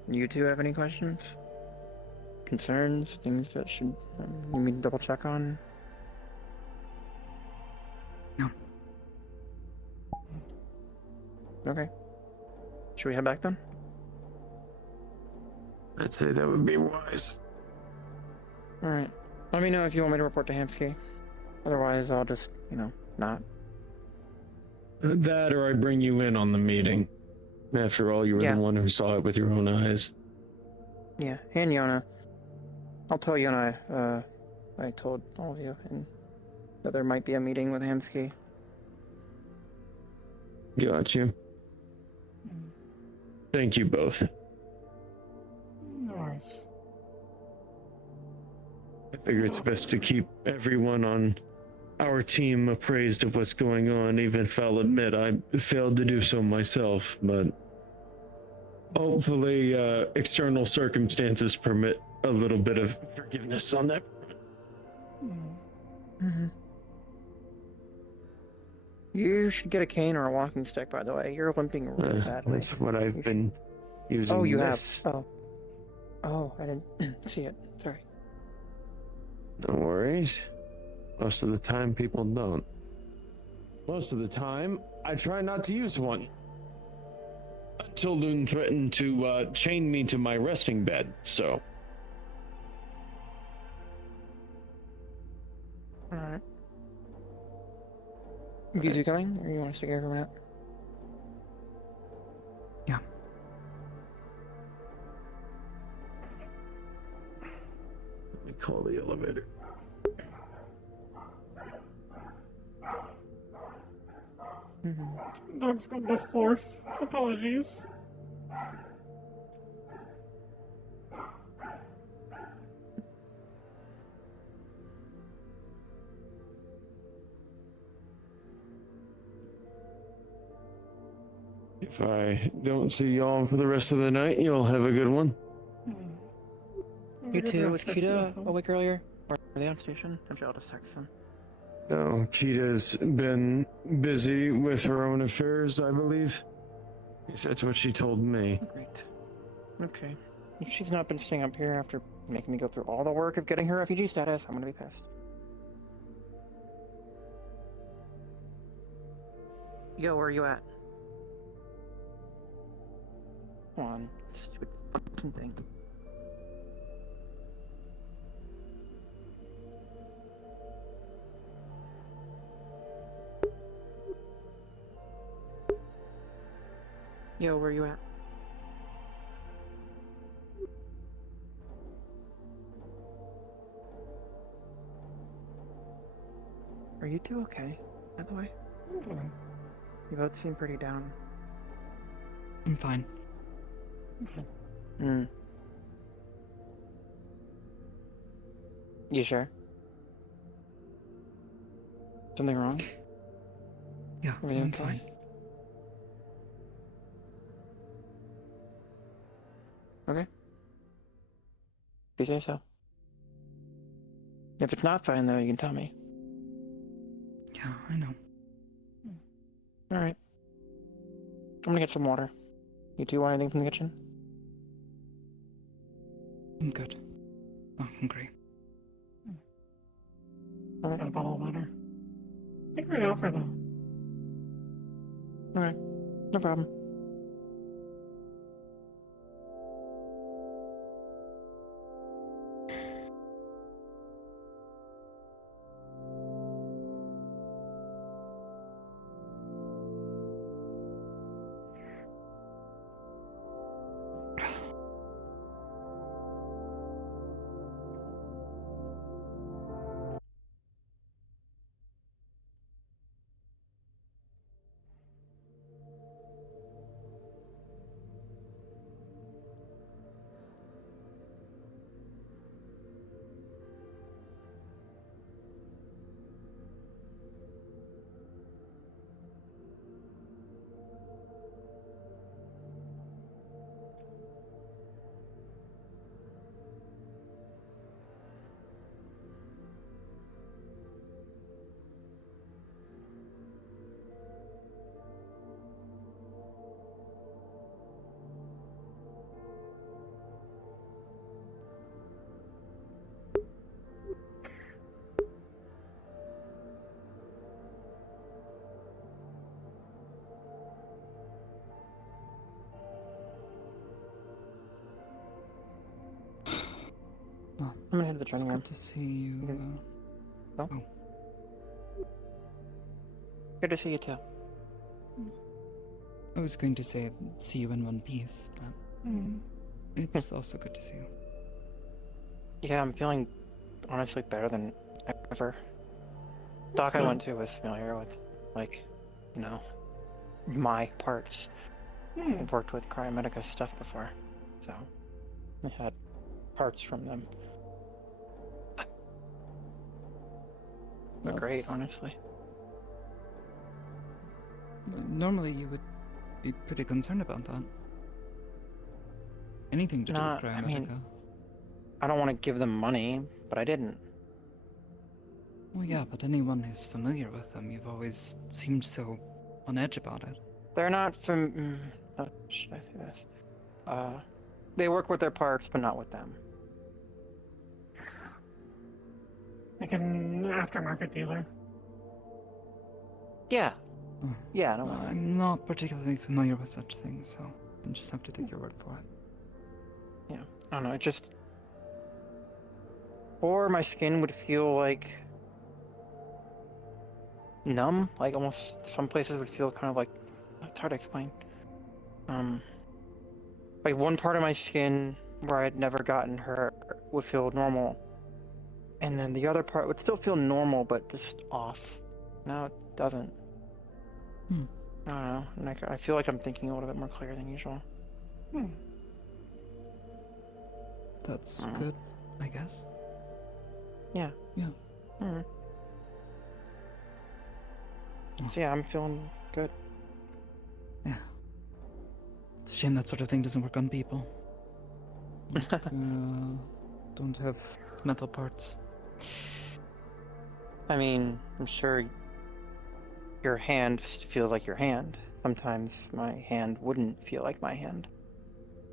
You two have any questions? Concerns? Things that should you need to double check on? No. Okay. Should we head back then? I'd say that would be wise. Alright. Let me know if you want me to report to Hamsky. Otherwise, I'll just, not. That or I bring you in on the meeting. After all, you were the one who saw it with your own eyes. Yeah, and Yona. I'll tell you, and I told all of you, and that there might be a meeting with Hamsky. Got you. Thank you both. No worries. I figure it's best to keep everyone on our team appraised of what's going on, even if I'll admit I failed to do so myself, but hopefully external circumstances permit a little bit of forgiveness on that. Mm-hmm. You should get a cane or a walking stick, by the way. You're limping really badly. That's what I've been using. Oh, you this. have? Oh, I didn't see it. Sorry. No worries. Most of the time, people don't. Most of the time, I try not to use one. Until Loon threatened to chain me to my resting bed, so. Alright. You two coming, or you want to stick here for a minute? Yeah. Let me call the elevator. Dog's gone to fourth. Apologies. If I don't see y'all for the rest of the night, you'll have a good one. You too. Was Kita awake earlier? Or are they on station? I'm sure I'll just text them. No, Kita's been busy with her own affairs, I believe. At least that's what she told me. Great. Okay. If she's not been staying up here after making me go through all the work of getting her refugee status, I'm gonna be pissed. Yo, where are you at? Come on, stupid fucking thing. Yo, where are you at? Are you two okay, by the way? You both seem pretty down. I'm fine. Hmm. You sure? Something wrong? Yeah, Everything I'm okay? fine. Okay. If you say so. If it's not fine, though, you can tell me. Yeah, I know. Alright. I'm gonna get some water. You two want anything from the kitchen? I'm good. Not hungry. Got a bottle of water. I think we're out for though. Alright. No problem. Well, I'm gonna head to the it's training room. good to see you. Oh? Good to see you too. I was going to say see you in one piece, but it's also good to see you. Yeah, I'm feeling honestly better than ever. Doc I good. went to was familiar with, like, you know, my parts. I've worked with Cryomedica stuff before, so I had parts from them. They're great, That's- honestly. Normally, you would be pretty concerned about that. Anything to do with I mean, Cryomedica. I don't want to give them money, but I didn't. Well, yeah, but anyone who's familiar with them, you've always seemed so on edge about it. They're not should I say this? They work with their parts, but not with them. Like an aftermarket dealer. Yeah. Yeah, no. I'm not particularly familiar with such things, so I just have to take your word for it. Yeah, I don't know. It just, or my skin would feel like numb, like almost some places would feel kind of like, it's hard to explain. Like one part of my skin where I had never gotten hurt would feel normal, and then the other part would still feel normal but just off. Now it doesn't. I don't know. Like, I feel like I'm thinking a little bit more clear than usual. That's good, I guess. Yeah. Yeah. So yeah, I'm feeling good. Yeah. It's a shame that sort of thing doesn't work on people. Like, don't have metal parts. I mean, I'm sure your hand feels like your hand. Sometimes my hand wouldn't feel like my hand.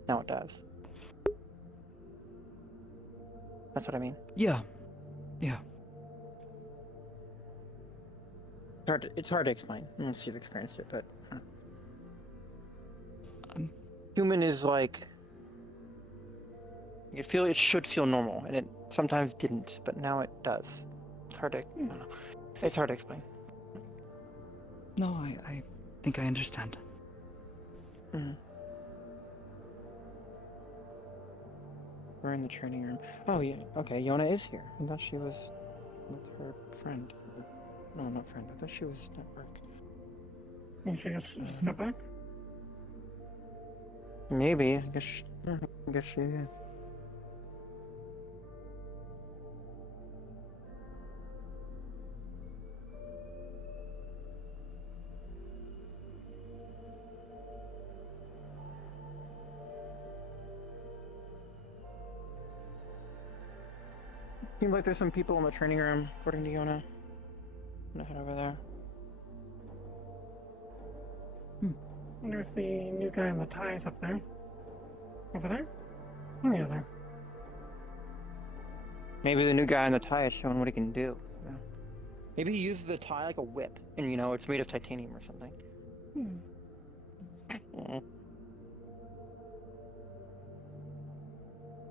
Now it does. That's what I mean. Yeah. Yeah. It's hard to explain unless you've experienced it, but Um, human is like it should feel normal, and it sometimes didn't, but now it does. It's hard to I don't know. It's hard to explain. No, I think I understand. We're in the training room. Oh yeah, okay. Yona is here. I thought she was with her friend. No, not friend. I thought she was at work. You should just step back. Maybe. I guess she is. Seems like there's some people in the training room, according to Yona. I'm gonna head over there. Wonder if the new guy in the tie is up there. Over there? Oh, yeah, there. Maybe the new guy in the tie is showing what he can do. You know? Maybe he uses the tie like a whip, and it's made of titanium or something.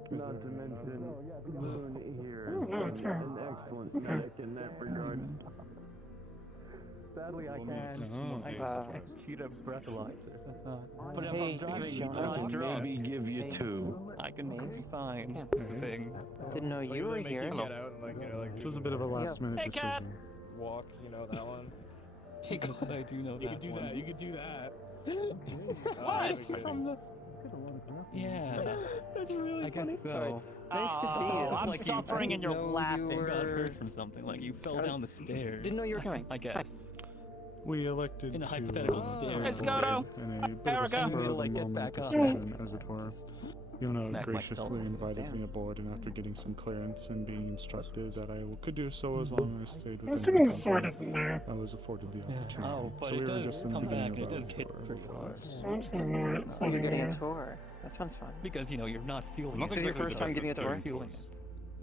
Not to mention, Moon here Oh, no, it's her. an excellent Okay. medic in that regard. Sadly, I can't execute a breathalyzer. But if I'm driving, I can maybe give you two. I can be fine. Yeah. Thing. Didn't know you were here. It was a bit of a last minute decision. Walk, that one. I do know You that could do one. that. You could do that. What? From the... Yeah. That's really I guess so. Nice to see you. I'm Like suffering and you're laughing. you Got were- hurt from something, like you fell down the stairs. Didn't know you were coming. I guess. We elected In a to hypothetical go Let's forward go, in a bit of a Haruka. spur of the Like, get moment back up. decision, as it were. Yona Smack graciously myself. invited me aboard, and after getting some clearance and being instructed that I could do so as long as I stayed I'm within assuming the the sword company, isn't there. I was afforded the Yeah. opportunity. Oh, but so it we were does just in the come beginning back and of it our does hit tour pretty before I- So I'm just gonna ignore it. Oh, Floating you're getting there. a tour. That sounds fun. Because you're not feeling Not it. This is your first time getting a tour? Feeling it.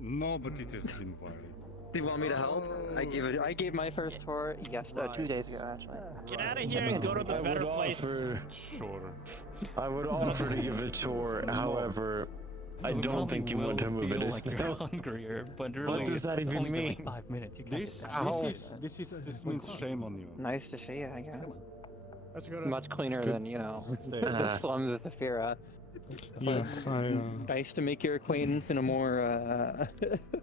No, but it has been violent. Do you want me to help? I gave my first tour 2 days ago actually. Get out of here and go to the better place. Sure. I would offer to give a tour, however, I So it don't probably think you want to will move it feel as like you're hungrier, but really What does that it's even only been mean? like 5 minutes. You This means shame on you. Nice to see you, I guess. Let's go to. Much cleaner than, the slums of Saphira. Yes, Nice to make your acquaintance in a more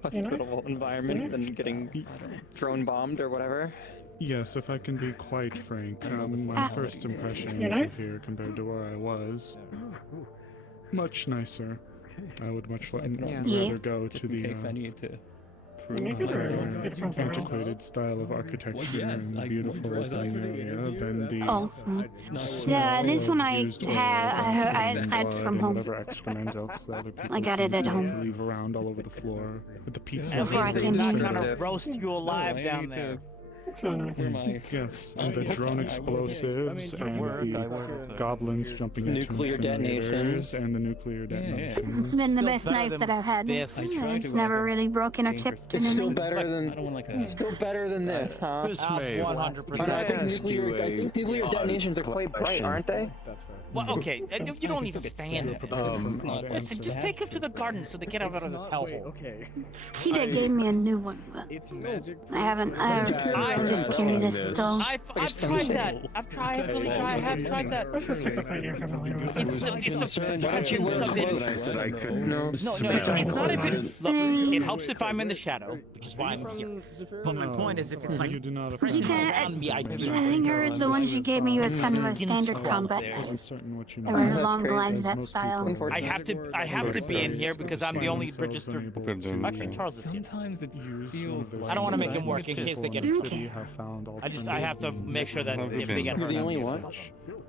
hospitable environment than getting drone bombed or whatever. Yes, if I can be quite frank, my first impressions of here compared to where I was, much nicer. I would much rather go to the antiquated style of architecture and the beautiful stunning area than the Yeah, this one I used oil had and from blood home. and whatever excrement else the other people I got it seem at to home. like to leave around all over the floor. But the pizza Before I is came very here. similar. Gonna roast you alive down there. That's really nice. Yes, and the drone explosives and the goblins jumping into Nuclear detonations. incinerators and the nuclear detonations. It's been the best knife that I've had. It's never really broken or chipped or It's still anything. still better than this, huh? Miss Maeve, 100%. can I I think ask you nuclear a detonations are quite bright, question? aren't they? Well, okay, you don't need to stand there. Listen, just take them to the garden so they get out of this hellhole. Okay. She gave me a new one, but It's magic. I haven't. I'm just kidding. This still. I've tried that. I've tried that. Let's just stick with what you're familiar with. It's I said I couldn't. No, it's not if it's. Look, it helps if I'm in the shadow, which is why I'm here. But my point is, if it's like You do not Pressing Okay, around me, I I can. think the ones you gave me was kind of a standard combat. wasn't certain what you They were meant. along the great. lines of that Most style. people I have to be in here because I'm the only find themselves registered. unable to Actually, Charles is here. Sometimes it use feels one of I don't wanna those make him work in case they get people it. in the city have found I have to alternatives make sure that and if they get You're hurt, the I'm only here. one?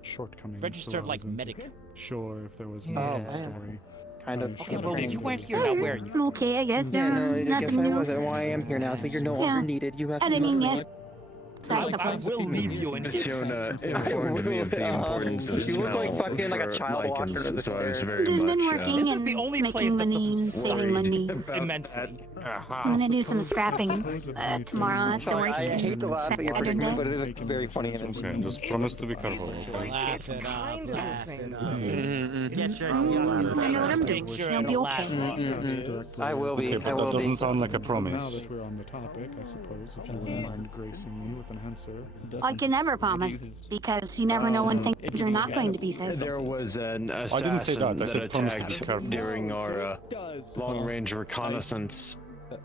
shortcomings. Registered so I like wasn't medic. Sure, if there was more to the man. story. Kind of. I Okay, should well, have you known weren't this. here, now where are you? Okay, I guess. Yeah, no, I guess Nothing I new. wasn't. Why I am here now, so you're no longer Yeah. needed. You have I to didn't move yes. on. I I suppose. will leave you in Fiona informed me of the importance of You look like smell fucking like a for child walking lichens, to the so I was stairs. very Just been much, working This is and the only place making that money, doesn't saving worried money. about immensely. I'm gonna do some scrapping tomorrow after Sorry, work. I hate to laugh at your Saturday. predicament, but it is very funny. And Okay, just promise to be careful. Okay? Laugh it up, laugh it up. Mm-mm. Get your I know what I'm doing. picture I'll and be laugh. okay. Mm-mm. I will be. Okay, I but will that doesn't be. sound like a promise. Now that we're on the topic, I suppose, if you wouldn't mind gracing me with an answer. I can never promise because you never know when things are not going to be safe. There was an assassin I didn't say that. I said promise to be attacked careful. during our long-range reconnaissance.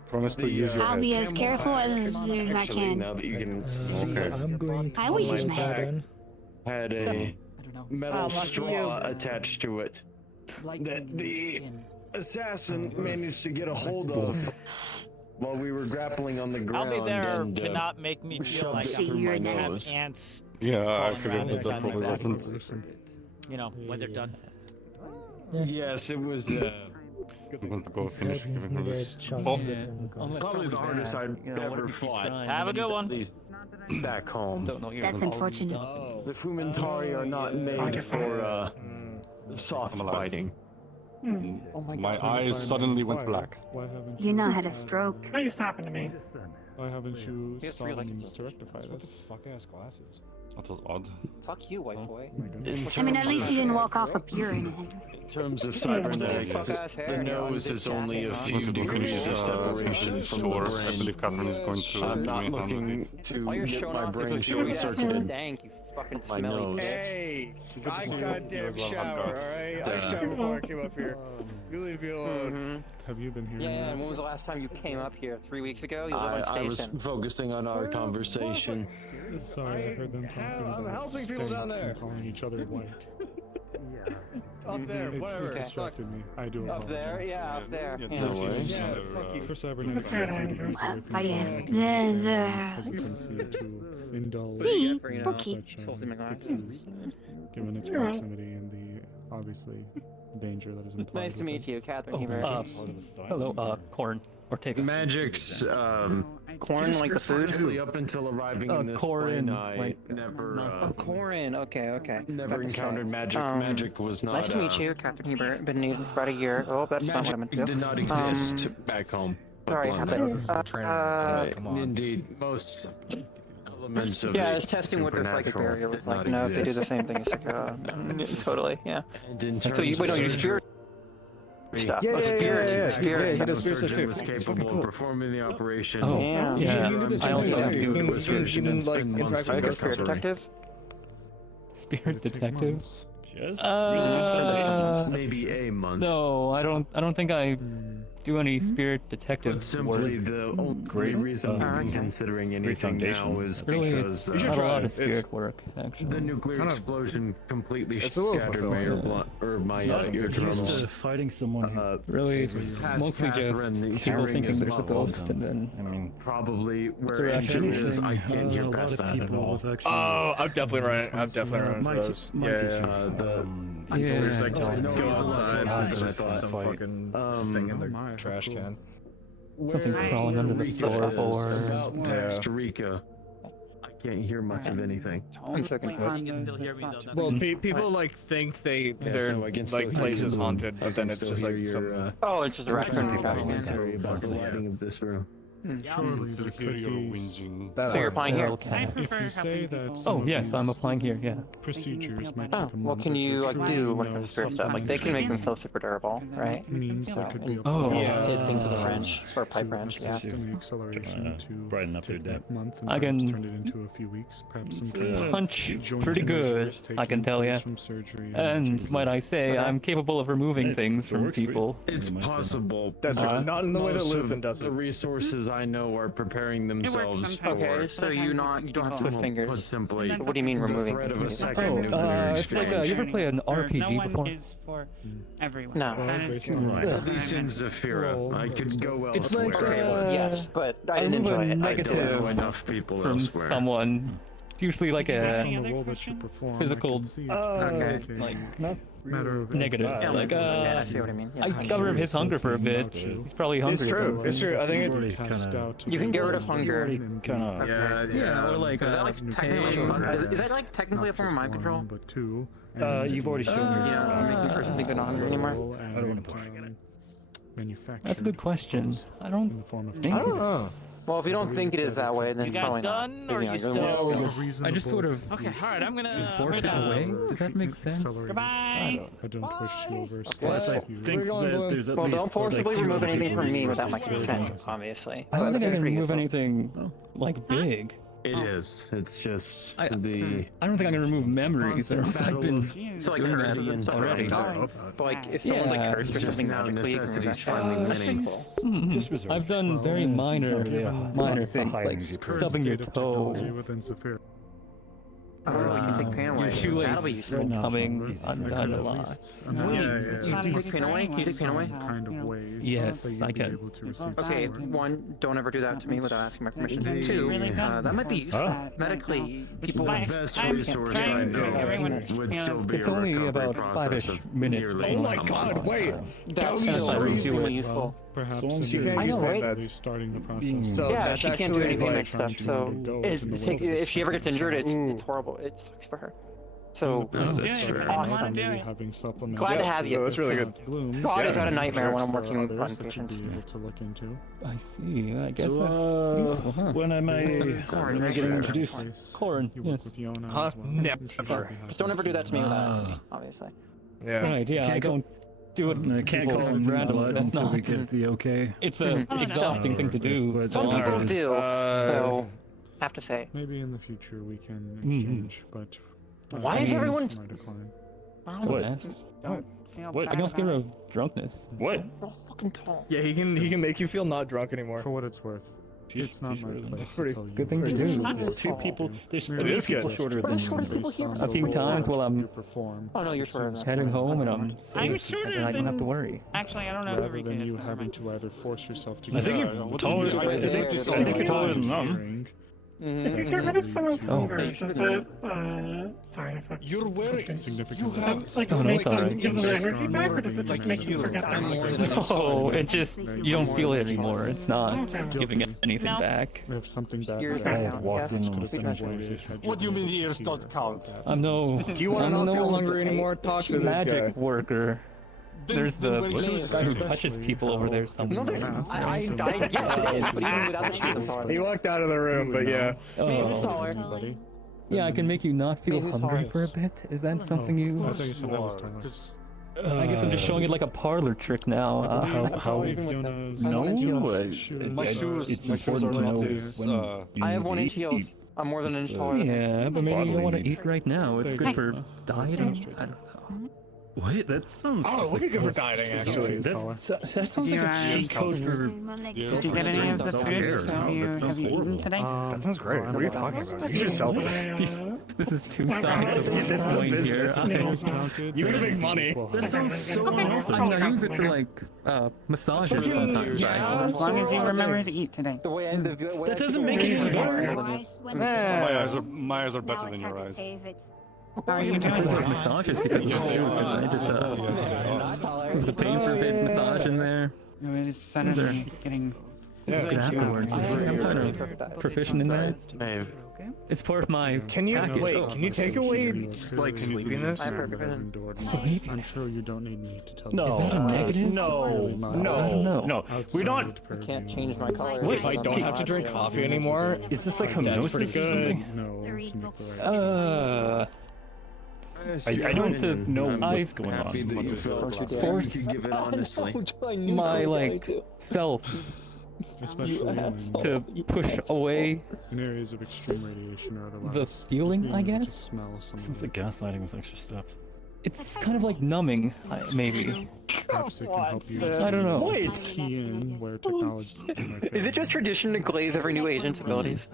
Promise to use your I'll head. be as careful as I Actually, can. now that you can Okay. I'm going to I always my use my back head. had a I don't know. metal lucky straw you. attached to it Like that the skin. assassin managed to get a hold of while we were grappling on the ground. I'll be there and, cannot make me feel shoved like it I'm through my You're have nose. ants, Yeah, I Crawling figured around that inside that probably my back. wasn't. you know, when they're done. Yes, it was I'm going to go finish Dragons giving her need a this. chunk Oh, of it. probably the hardest I've ever fought. Have a good one. At least back home. That's unfortunate. The Fumentari are not made for soft I'm alive. fighting. Oh my my god. eyes suddenly went black. Why haven't You know how to stroke. That used to happen to me. Why haven't you He has saw three the licenses. means to rectify What the this? fuck ass glasses? That was odd. Fuck you, white boy. Oh my goodness. I mean, at least you didn't walk off a pure or anything. In terms of cybernetics, Fuck-ass hair, the you know, nose I'm is big only a jacket, huh? few To go degrees finish of separation from the store. I brain. believe Catherine is going to I'm do not me a looking favor. to While you're get showing my off brain your short circuited. Dank, you fucking My smelly nose. Hey, to I see you. goddamn You as well, shower, Haruka. alright? I Duh. showered before I came up here. You leave me alone. Mhm. Have you been here? Yeah, and when was the last time you came up here? 3 weeks ago? You live on I was station. focusing on our conversation. Sorry, I heard them talking I'm about helping people stank down there. and calling each other white. Up there, It whatever. Fuck. distracted me. I do Up there? apologize. Yeah, up there. Yeah, Yeah. No way. Yeah, fuck you. For cybernetics, That's right, I Andrew. apologize if But you yeah, have the- hesitancy to indulge Hey, for, you know, Pookie. such salty McLaughlin. fixes, given its You're right. proximity and the obviously danger that is It's implied. nice to with meet it. you, Catherine Oh, Hebert. hello, Corn. Ortega. Magic's Corn like the food? Honestly, up until arriving in this Corin, plane, I like, never Oh, Corin. Okay, okay. never Got to say. encountered magic. Magic was not. Nice to meet you, Catherine Hebert. Been needing for about a year. Oh, that's not what I meant Magic to do. did not exist back home. Sorry, London. come Indeed, most elements of yeah, the it's testing what the psychic supernatural barrier did was like. not You know, if they do the exist. same thing, it's like, totally, yeah. And in So you, terms wait, no, of you surgery, stuff. Yeah, Oh, yeah, yeah, spirit, yeah, yeah. spirit. Yeah, no does spirit stuff surgeon too. was It's fucking capable cool. of performing the operation. Yeah. You can do the I same also thing. do You it can, with you surgeon can and like spend interact months with in Are you a the spirit recovery. detective? Spirit detective? Yes. Maybe a month. No, I don't think I do any spirit detective But simply work. the only reason I've been considering anything now is Really, because it's not a lot of spirit work, actually. the nuclear explosion completely it's a little shattered my my Not eardrums. used to fighting someone who Really, it's Past mostly Catherine, just the people hearing thinking is they're muffled. supposed, and then I mean, Probably it's where a Andrew rational is, thing. I can't hear A lot past of that at people all. have actually. Oh, I'm definitely running. I'm definitely running for those. My Yeah, teacher. There's like Yeah. go Yeah. outside. Yeah. There's just Yeah. some fucking thing in the trash can. something's Where crawling under the Rica is, floorboard. about Costa Rica. I can't hear much of anything. One second. You can still hear me though. That's Well, Mhm. people like think they're so I can still like hear places you. haunted, I but then can it's still just hear like your, some. Oh, it's just a raccoon coming in. commentary about the lighting of this room. Surely there could be. That So you're applying here? I If prefer you say helping that people. some Oh of yes, I'm these applying here. Yeah. procedures might Oh, take a what month can or so, you like surely do you when it know comes to spirit stuff? Like something they can make that them feel super durable, right? means that could be a Oh, Hit things with a um, wrench or a pipe wrench, yeah. assist in the acceleration to brighten up their take day. that month and I perhaps can turn it into a few weeks, perhaps some kind of punch joint pretty good, measures I can taking tell place ya. from surgery And injuries. might I say, I'm capable of removing Hey, things if it from works for you. people. It's Am I saying? possible. That's right. Not in the way that Most of Luthen does the it. resources I know are preparing themselves sometimes. for. Okay, so you don't have Swift Put fingers. simply, So what do you mean the removing threat of a things? second Oh, nuclear it's like exchange. you ever play an RPG no one before? is for everyone. No. That is Right. At least in Zafira, I could go It's elsewhere. like Okay, yes, but I didn't remove enjoy a it. I don't negative know enough people from elsewhere. someone. It's usually like Any a On other the role that you questions? perform, physical, I could see it okay. being like a matter of negative. Yeah, Like I see what I mean. Yeah, I got rid of his hunger for a bit. He's probably hungry. It's true. though. It's true. I think You've it. already kinda- You can get rid of hunger. Kinda. Yeah. or like Is that like technically? Is that like technically a form of mind control? But two. You've already shown your. Yeah, making sure something good on hunger anymore. I don't wanna push. That's a good question. I don't In the form of think I don't it know. is. Well, if you don't think it is that way, then You guys probably not. done, or Yeah, you you're still- more- I just sort of Okay, alright, I'm gonna force it head out. away. Does that make sense? Goodbye. I don't wish to overstep. Plus, I you. think that there's at Well, least don't forcibly two remove other anything people from me who without my use consent, those. obviously. I don't But think I it's can pretty remove useful. anything like big. It is. It's just I the. don't think I can remove memories, or else I've been So like doing curses that and stuff already. But like if someone like Yeah. cursed or Just something now magically, you can remove necessities that. finally winning. Just reserved. I've done very minor things, like stubbing your toe. Within Zafir. Oh, you can take pain away. Your That'll be shoelace useful. coming undone a lot. You can take pain away? Can you take pain away? Kind of ways. Yes, that you'd I be can. able to receive Okay, support. one, don't ever do that to me without asking my permission. The- Two, Really good. that might be useful. Huh? Medically, people fine. The best I'm resource I trying to know everyone would still understands. be It's a only recovery about process 5-ish of minutes. nearly Oh my a God, month. wait. That's That was so extremely easy. useful. Perhaps So long as in you the can't use future, that, they're starting the process. So Yeah, that's she can't do actually any pain like. stuff, so if she ever gets injured, it's horrible. It sucks for her. So No, that's fair. awesome. Having supplements. Glad to have you. No, that's really good. Blooms, God is yeah, out a nightmare when I'm there are working others on that you'd patients. be able to look into. I see. I guess So, that's useful, huh? when am I getting introduced? Corn, You work yes. with Yona Huh? as well. Never. You should be happy Just don't ever do that to me without asking me, Ah. obviously. Yeah. Right, yeah, I Can't don't do it I to can't people call him randomly. blood That's until we not. get the okay. It's a Mhm. exhausting thing to do. But Some people Alright. do, so have to say. Maybe in the future we can Mhm. exchange, but Why is everyone- my decline. Someone asks. Don't feel What? I bad can scare about of drunkenness. What? We're all fucking tall. Yeah, he can make you feel not drunk anymore. For what it's worth, it's not my place to pretty tell you. good thing to what do. you There's should two do. people. There's Merely three is good. people shorter We're than the shortest people here. based on A few the times while I'm you perform, Oh no, you're it shorter seems than heading that. home and Okay. I'm safe, and I don't have to worry. Actually, I don't know who rather Rika than is. you never having mind. to either force yourself to I think get you're taller. I think you're taller than them. If you get rid of someone's Oh. hunger, does that, sorry, I fucked You're wearing significant. Does that, like, Oh, no, make it's alright. them give them the energy back, or does it just make you forget that? Oh, it just, you don't feel it anymore. It's not giving anything No. back. We have something bad. Yours that right I now, walked yeah. in on could the have same been conversation. avoided had What do you you mean been years here don't about count? that. I'm no. Do you want to I'm not no feel longer hungry anymore? Talk to this magic guy. worker. There's the Then guy who touches people over there No, somewhere. I get it, but even without the shoes, I'm taller. He walked out of the room, but yeah. Maybe Oh. taller. Buddy. Yeah, I can make you not feel Maybe hungry it's for a bit. Is that something you? I thought you said that was taller. I guess I'm just showing it like a parlor trick now. How even with them. no, I want My shoes, it's my shoes important are to know not this. when you I have need one to inch heels. eat. I'm more than an It's, inch taller than him. Yeah, but maybe you don't want to Bodily. eat right now. It's good for dieting. I don't know. Wait, that sounds. Oh, just would like be good for dieting, actually. That sounds like a cheat code for. Did you get any of the food? Have you eaten today? That sounds great. What are you talking about? You should sell this. This is two sides of This is a coin business. here. You can make money. That sounds so awful. I mean, I use it for like massages sometimes, right? As long as you remember to eat today. The way That doesn't make it any better. My eyes are better than your eyes. How are you I doing? like massages because of this too, because I just the pain for a bit massage in there. No, it is suddenly getting. Good afterwards. I'm kind of proficient in that. It's part of my Can you package. wait? Can you take away like Can you sleepiness? Sleep? I'm sure you don't need me to tell No. you. Is that a negative? No. No. We're not. I can't change my color. If I don't have to drink coffee anymore, Is this like that's hypnosis pretty or good. something? No, to make the right I don't know what's going happy that you on. felt Force. you could give it honestly. My like self especially when to push away in areas of extreme radiation or otherwise. the feeling, being I able to guess. smell some Seems like gaslighting with extra steps. It's kind of like numbing, maybe. perhaps it can help you. I don't know. Key in where technology might Is it just tradition to glaze every new agent's abilities?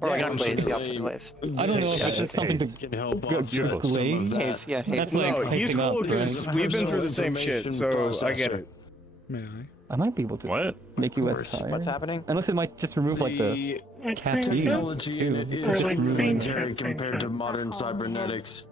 Or like not glaze, the opposite glaze. I don't know if it's just something to glaze. Haze, yeah, haze. That's like no, he's picking up, cool because right? we've been through the same shit, so I get it. May I? I might be able to What? make you less tired. What's happening? Unless it might just remove like the Like caffeine. Technology in it too. is like same rudimentary shit, same compared to shit. modern cybernetics,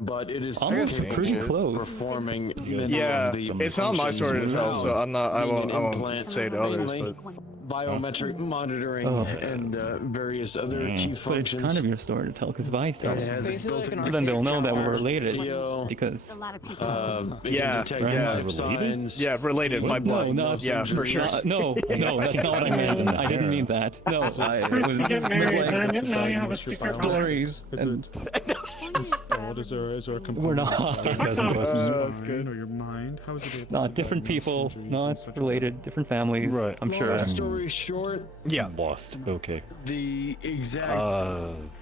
but it is Almost capable pretty of close. performing many Yeah, of the it's not my story to tell, so I'm not. I Being an won't implant, say to others, mainly but biometric monitoring Oh. and various other key But it's functions. kind of your story to tell, because if I start, It has a built-in then they'll know that we're camera, related, video, because A lot of people. it Yeah, can detect yeah. life signs. yeah, related by blood. No, not yeah, for sure. No, that's not what I meant. I didn't mean that. No, it First you was get married, like then now you have a secret life. stories. Is And it installed? Is there a component? We're not. of your That's not- that's good. Or your mind? How is it able to not different diagnose people, injuries in not such a related, different families. Right. I'm sure. Long story short, Yeah. Lost. Okay. the exact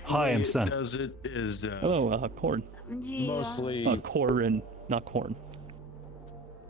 Hi, way I'm it Sen. does it is Hello, corn. mostly. Corn, not corn.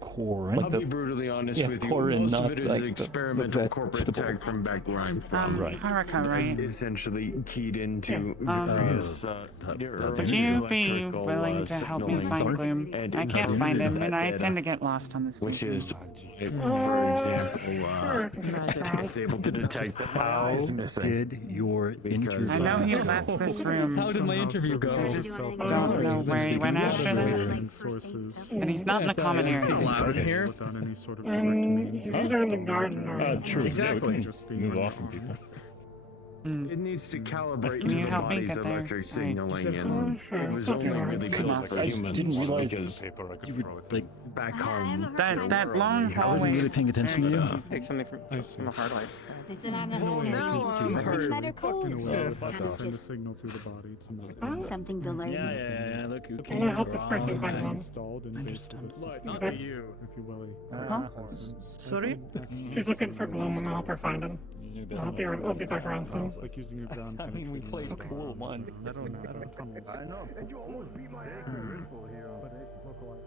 Corin. Like I'll the- be brutally honest yes, with you. Corin, Most not of it is like the experimental corporate vegetable. tech from back where I'm from. Right. Haruka, right? Essentially keyed into Yeah. various Would you be willing to help me find Gloom? I can't find him, and I tend to get lost on this which station. is, for Sure. example, it's able to detect how Did your interview? I know he left this room. How did my interview go? I just don't know where he went after this. Sources. And he's not in the common area. Loud in here. Without any sort of direct He's either in the communication. garden or True. Exactly. Yeah, we can move off from people. it needs to calibrate Can to you the help me body's get there? electric Right. signaling, Oh, and sure. it was Something only like really that. good Enough. for I humans. didn't realize because you were like. back I have home, a hard That time that long with I wasn't hallway. really paying attention to you. Take something from I see. a hard life. It's not Well, necessary. now It's I'm hurt. medical. In a way, So it it's kind of send a just signal through the body to move. Oh. something delayed. Yeah. Look who Can I help this person find one? Installed in understand. Not to you. if you will. Huh? Sorry? She's looking for Gloom and I'll help her find him. I'll be back around soon. Like using your ground. I mean, we played penetrating cool once. I don't know. Tunnels. I know. And you almost beat my rifle here, but it look like.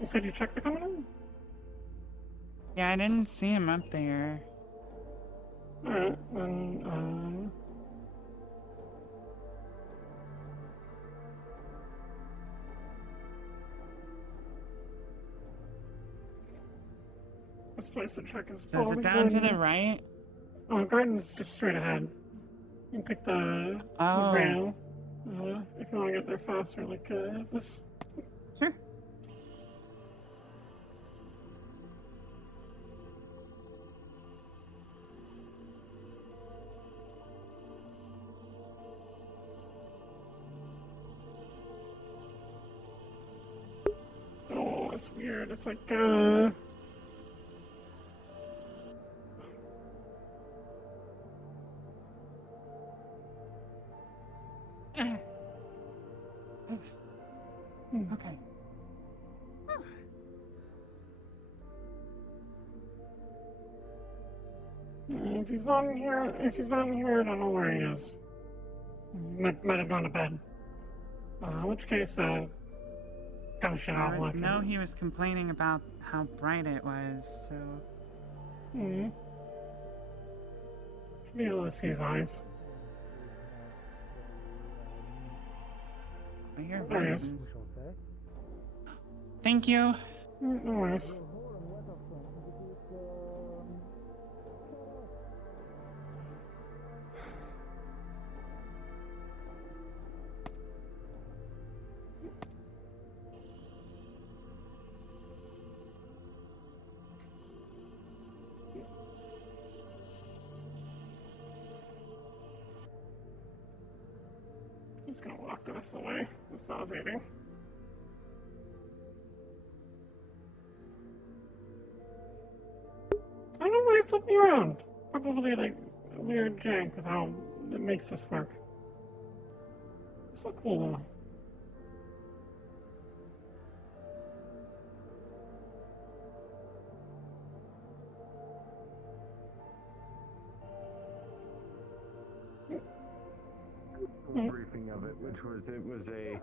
You said you checked the common room? Yeah, I didn't see him up there. Alright, then, this place to check is So is probably it down to the Gordon's. right? Oh, Garden's just straight ahead. You can pick the Oh. rail. If you want to get there faster, like, this. Sure. Oh, it's weird. It's like, Okay. If he's not in here, I don't know where he is. Might have gone to bed. In which case, gotta shut I off. know he was complaining about how bright it was, so... Hmm. Should be able to see his eyes. I hear There he is. voices. Thank you. No worries. I'm just gonna walk the rest of the way. It's nauseating. I don't know why it flipped me around. Probably like a weird jank with how it makes this work. It's so cool though. Briefing of it, which was a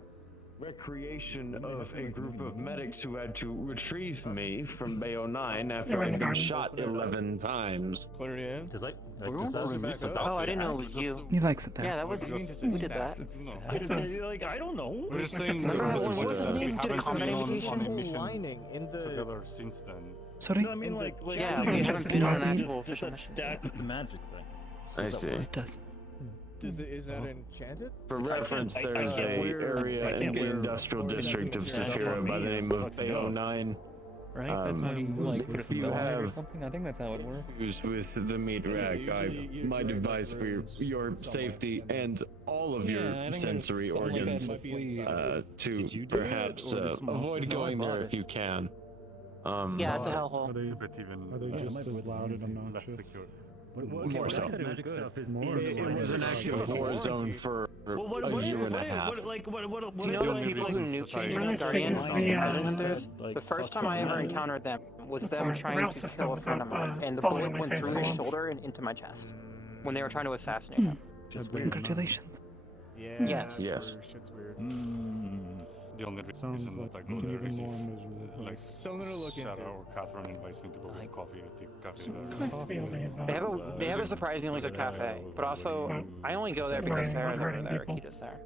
recreation of a group of medics who had to retrieve me from Bay 09 after I'd been shot 11 times. Put it in. Oh, I didn't know it was you. He likes it there. Yeah, that was who did that. Like, I don't know. We're just saying What's the name? Did it combat on invitation? mission. lining in the Since then. Sorry? No, I mean, like Yeah, we haven't been on an actual just official that mission. stack of the magic thing. I see. It does. is that enchanted? For reference, I there's can't a wear- area I in can't the wear- industrial district of Yeah, Saphira by the name of lets Bay go. 09. Right? That's when you like put a if you spell on it or have something. I think that's how it works. issues with the meat rack, my advice for your safety and all of Yeah, your I think sensory there's something like organs that in my sleeve. to perhaps avoid going there if you can. Yeah, it's a hellhole. Are they just as loud and obnoxious? More so. Magic stuff is It was an active war zone for a year and a half. Do you know the people who nuke Guardians on the other members? The first time I ever encountered them was them trying to kill a friend of mine, and the bullet went through his shoulder and into my chest when they were trying to assassinate him. Congratulations. Yeah. Yes. Shit's weird. The only Sounds reason like that I go there even is more if, miserable like, place. Something to look Sarah into. or Catherine invites me to go get coffee at the cafe It's there. nice to be able to use that. They have a surprisingly good cafe, but also I only go there because Sarah's over there, Akita's there.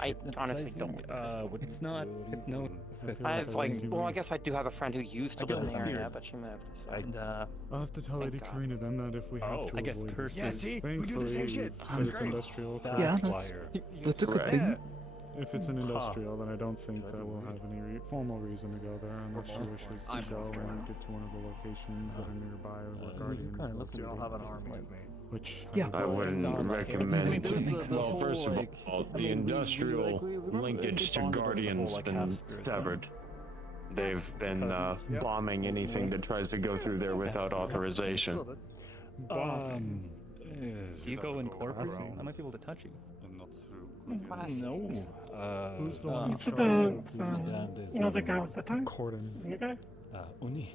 I honestly don't like the It's not hypnosis. I have like, well, I guess I do have a friend who used to live in the area, but she moved. So. And I'll have to tell Lady Karina then that if we have to I guess avoid curses. this. Yeah, see? We do the same Thankfully, shit. since it's industrial. Yeah, that's a good thing. If it's an industrial, then I don't think that we'll have any formal reason to go there unless she wishes to go and get to one of the locations that are nearby where Guardians You don't have an army with me. which Yeah. I wouldn't recommend. That makes sense. Well, first of all, the industrial linkage to Guardian's been severed. They've been bombing anything that tries to go through there without authorization. do you go in corporate? I might be able to touch you. And not through. No. Who's the one? Is it you know the guy with the tie? Corden. The new guy? Uni.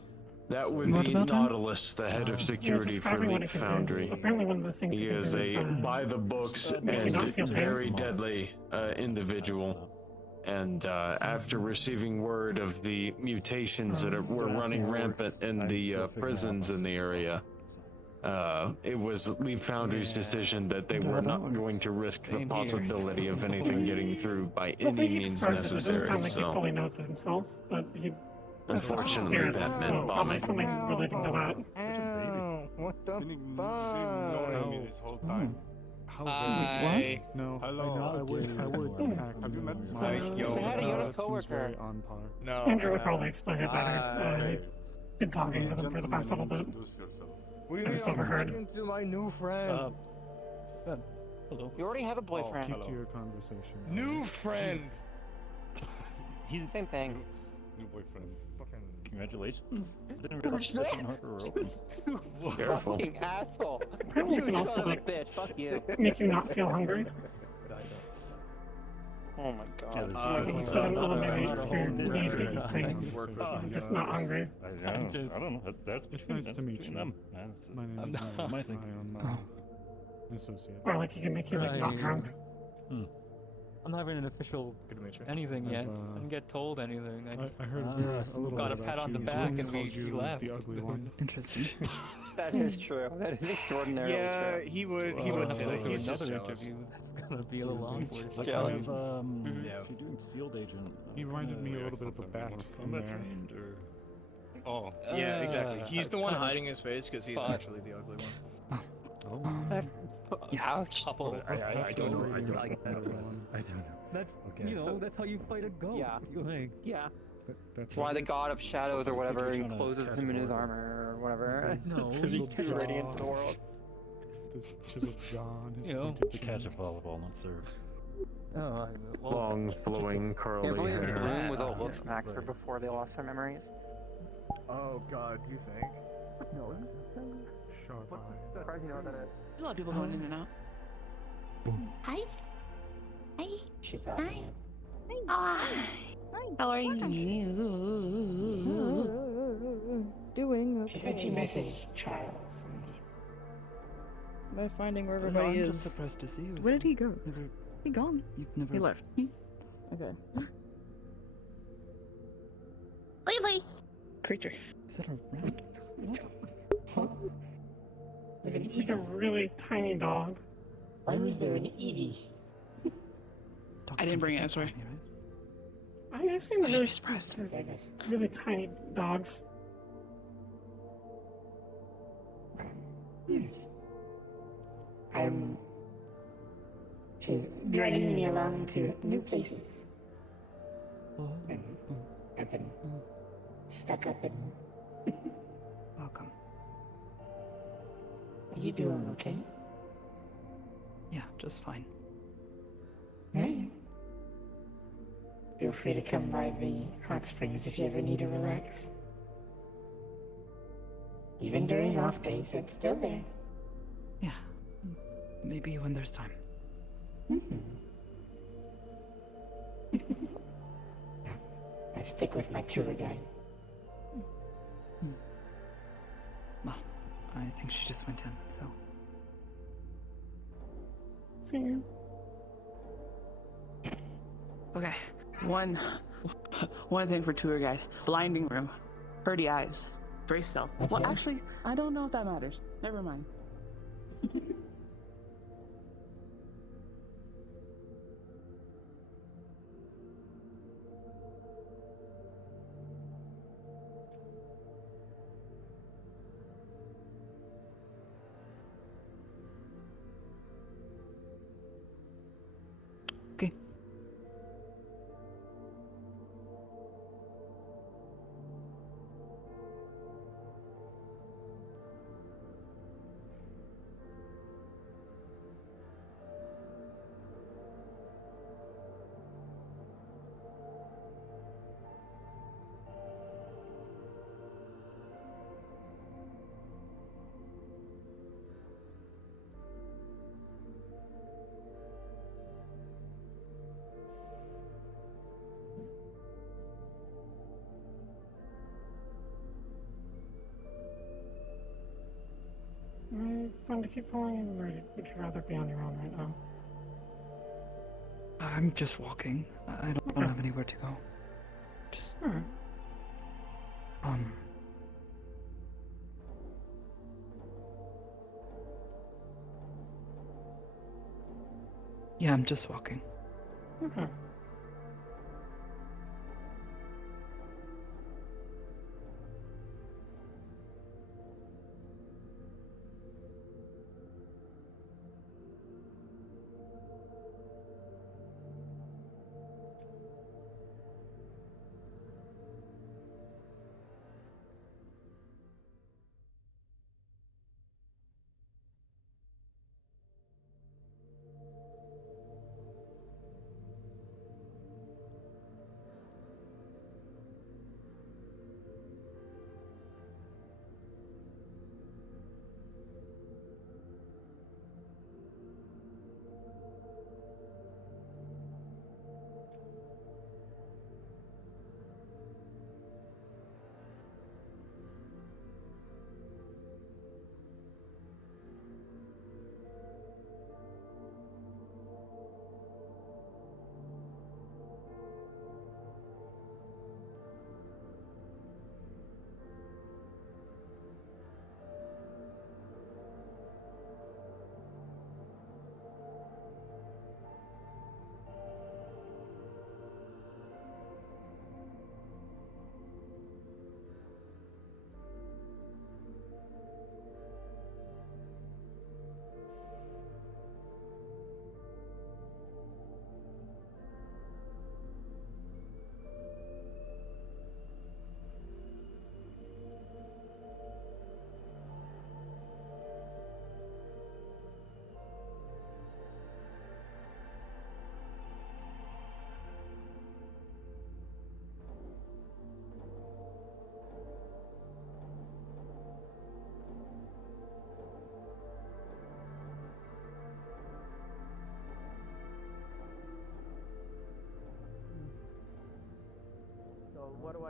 That would What be about him? Nautilus, the head of security for describing what Leap he can do. Foundry. Apparently one of the things He he can is do a is, by the books make you not and feel pain. very deadly individual. And after receiving word of the mutations that were running rampant in the prisons in the area, it was Leap Foundry's decision that they were not going to risk the possibility of anything getting through by Well, any he means describes it doesn't sound necessary. like he So, fully knows it himself, but he unfortunately, spirits, that so meant probably bombing. something relating to that. Ow, what the Didn't fuck? know me this whole time. How Hi. No, Hello. I would act. Have you met my Yo. Say hi to Yoda's seems coworker. very on par. No. Andrew would probably explain it better. Hi. He's been talking with him for the past little bit. Introduce yourself. What do you I mean just I'm overheard. talking to my new friend? Hello. You already have a boyfriend. Keep to your conversation. New friend. He's Same thing. New boyfriend. Fucking Congratulations. I didn't realize this in Harper open. Careful. Fucking asshole. Apparently you can You also son of a like bitch. Fuck you. make you not feel hungry. Oh my god. Instead of eliminates your need to eat things. I'm just not hungry. I don't know. That's It's nice to meet you. them. My name is Not my thing. I am associate. Or like he can make you like not drunk. I'm not having an official anything yet. I didn't get told anything. I heard a little got bit a pat about on the you. back and Called we you left. the ugly one. Interesting. That is true. That is extraordinarily Yeah, true. he would say that he's just another jealous. interview. That's gonna be a little awkward. Like Jealous. kind of, Yeah. if you're doing field agent, He reminded me a little bit of a bat in combat there. trained or Oh, yeah, exactly. He's the one kinda hiding his face because he's actually the ugly one. Couple. I don't know. I don't know. That's Okay. that's how you fight a ghost. Yeah. Yeah. That's why the god of shadows or whatever Trying to encloses catch him in his order. armor or whatever. No, to be you too radiant to the world. His chiseled jaw and his You know, pointed To chin. catch a volleyball, not serve. Oh, Long, flowing, curly Can't believe the hair. room was all looks maxer before they lost their memories. Oh god, you think? No. Sharp eye. Surprised you know what that is. There's a lot of people going in and out. Hi. Hi. Hi. How are you? Doing She said she messaged Charles. by finding where No, everybody I'm is. just surprised to see you. Where did he go? Never, He gone. you've never. He left. Okay. Wait. Creature. Is that a rat? Is it like a really tiny dog? Why was there an Eevee? I didn't bring it, I swear. I've seen the really tiny dogs. She's dragging me along to new places. I've been stuck up in. Welcome. Are you doing okay? Yeah, just fine. Right. Feel free to come by the hot springs if you ever need to relax. Even during off days, it's still there. Yeah. Maybe when there's time. I stick with my tour guide. Well, I think she just went in, so. See you. Okay. One thing for tour guide. Blinding room. Purdy eyes. Brace self. Well, Okay. actually, I don't know if that matters. Never mind. Okay. Fun to keep following, or would you rather be on your own right now? I'm just walking. I don't have anywhere to go. Just, Alright. Yeah, I'm just walking. Okay.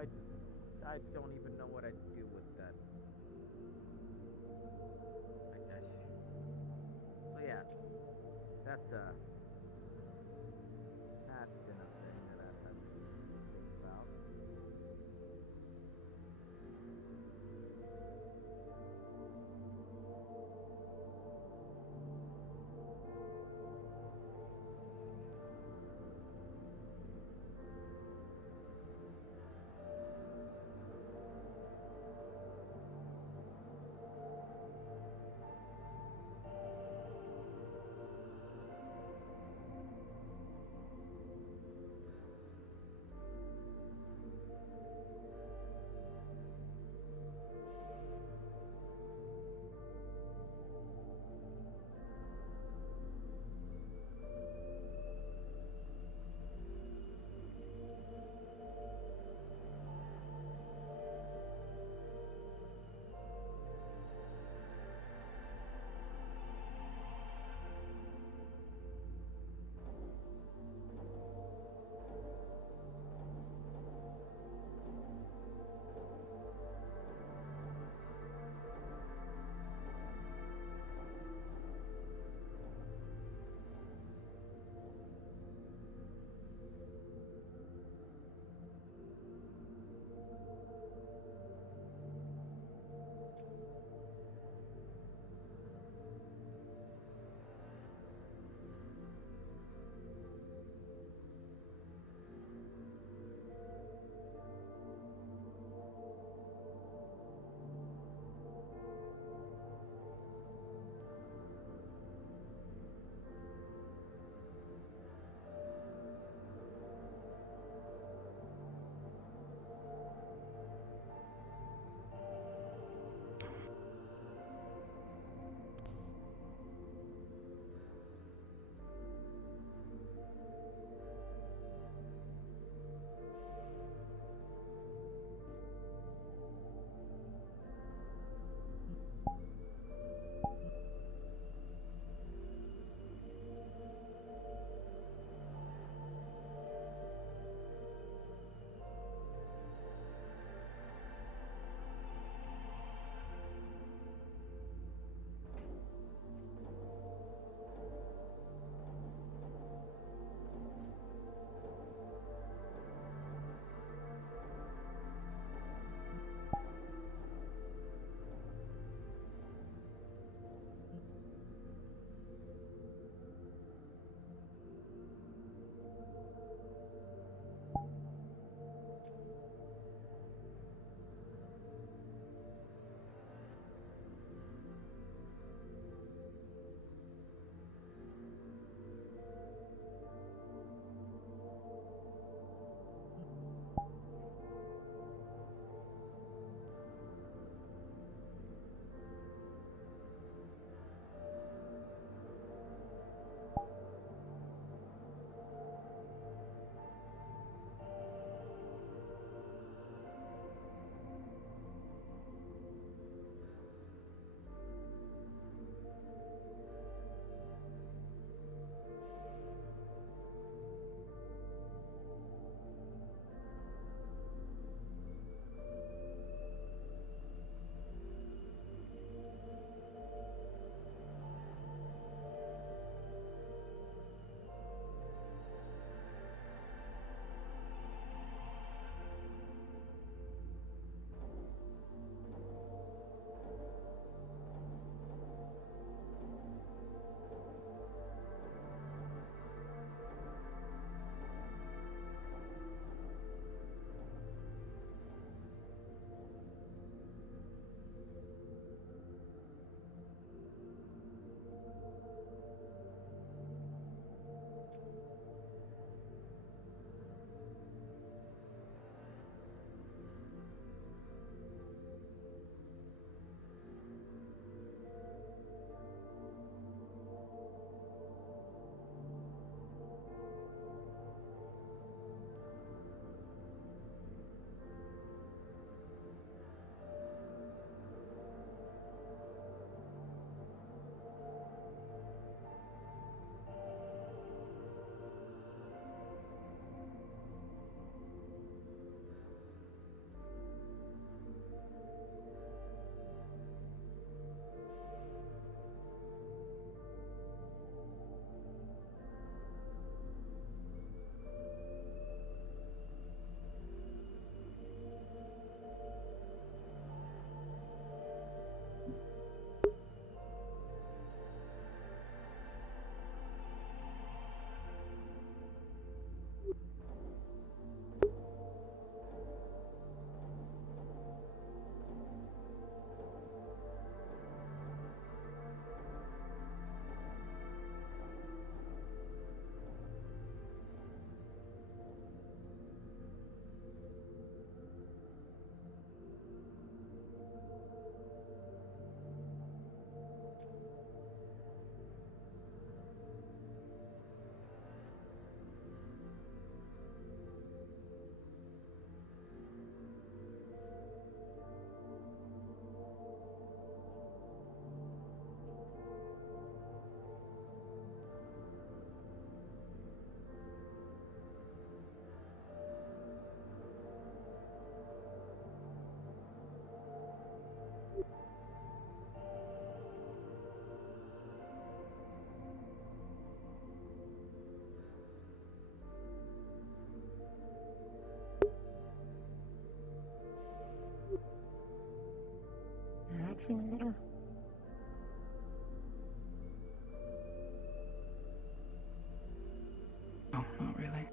do I don't even know what I'd do with that. So yeah, that's been a thing that I've had to think about. feeling better? No, not really.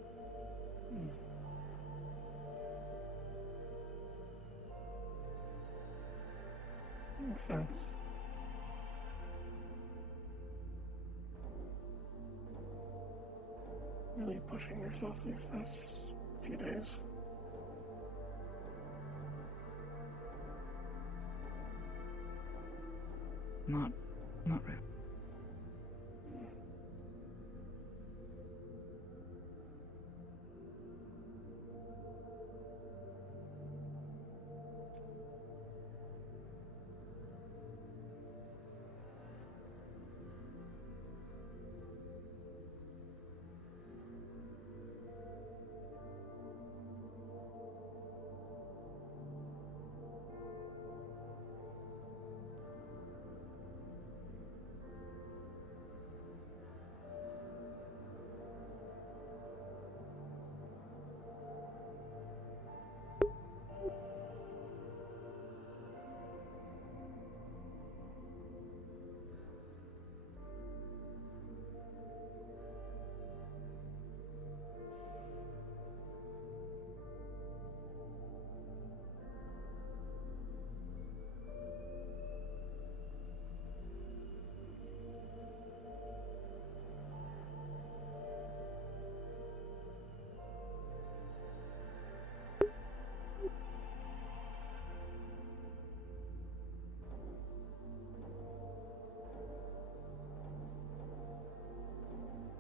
Makes sense. Really pushing yourself these past few days. Not really.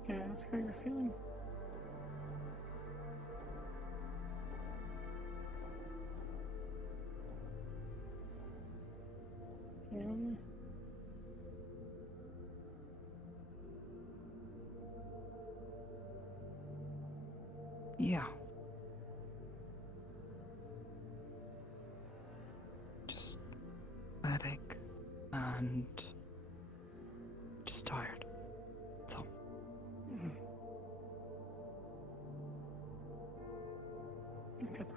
Can I ask how you're feeling? Genuinely? Yeah. Just headache and just tired. That's all. I get that.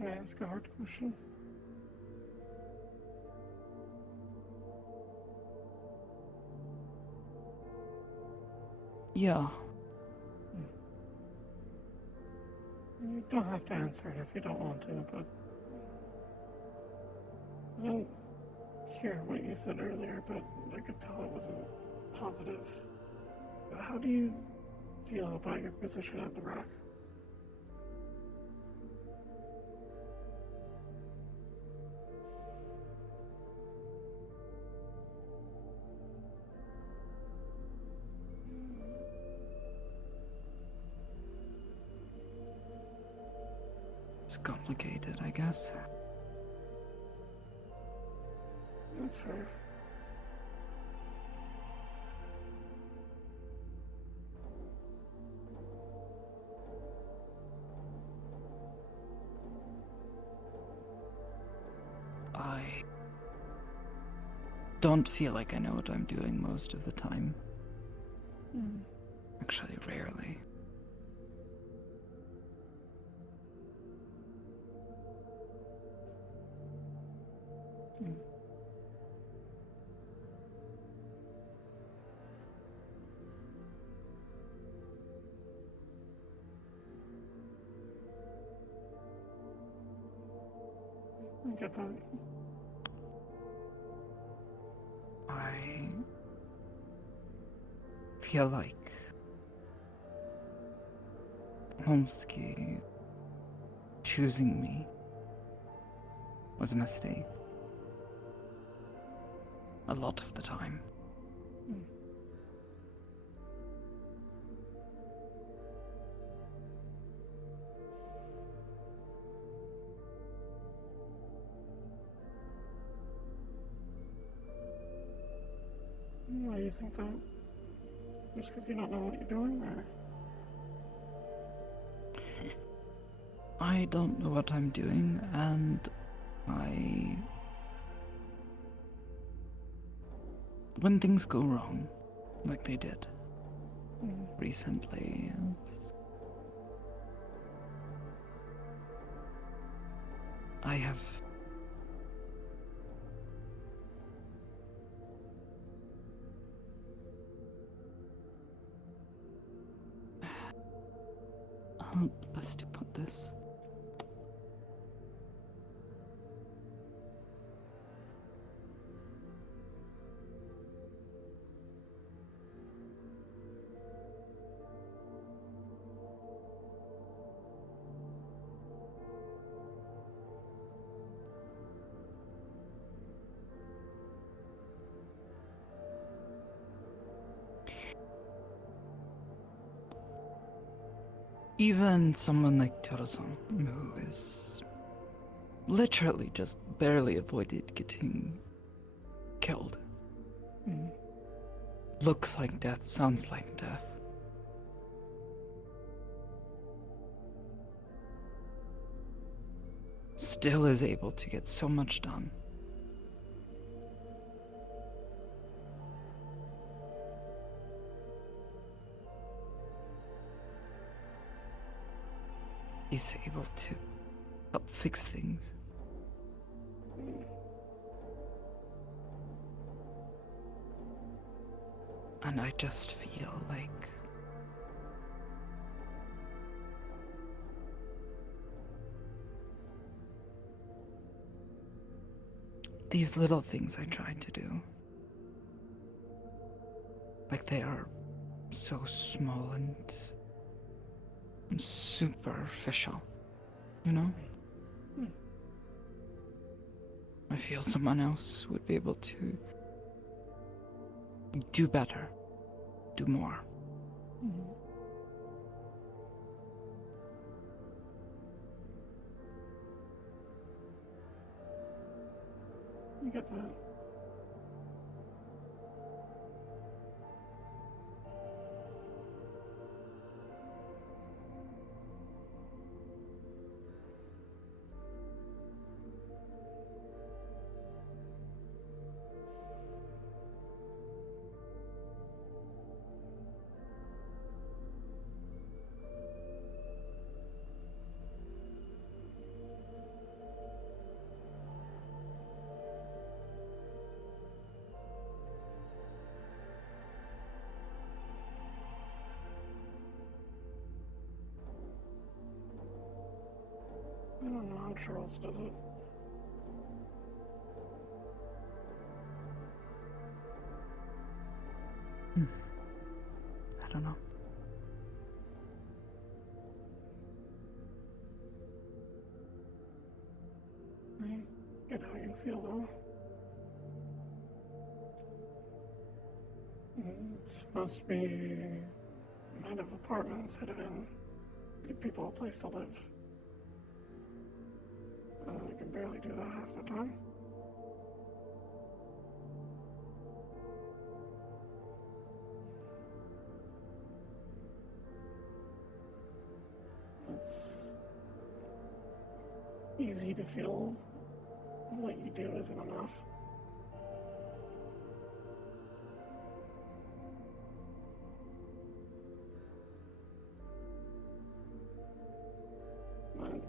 Can I ask a hard question? Yeah. You don't have to answer it if you don't want to, but I didn't hear what you said earlier, but I could tell it wasn't positive. How do you feel about your position at the Rock? It's complicated, I guess. That's fair. I don't feel like I know what I'm doing most of the time. Actually, rarely. I get that. I feel like Homsky choosing me was a mistake. A lot of the time. Why do you think that? Just because you don't know what you're doing, or? I don't know what I'm doing, and when things go wrong, like they did recently, I have how best to put this? Even someone like Toro-san, who is literally just barely avoided getting killed, looks like death, sounds like death. Still is able to get so much done. He's able to help fix things. And I just feel like these little things I tried to do, like they are so small and superficial, you know? I feel someone else would be able to do better, do more. You get that. how Charles does it. I don't know. I get how you feel, though. It's supposed to be out of apartments, head in, give people a place to live. I can barely do that half the time. It's easy to feel what you do isn't enough. But,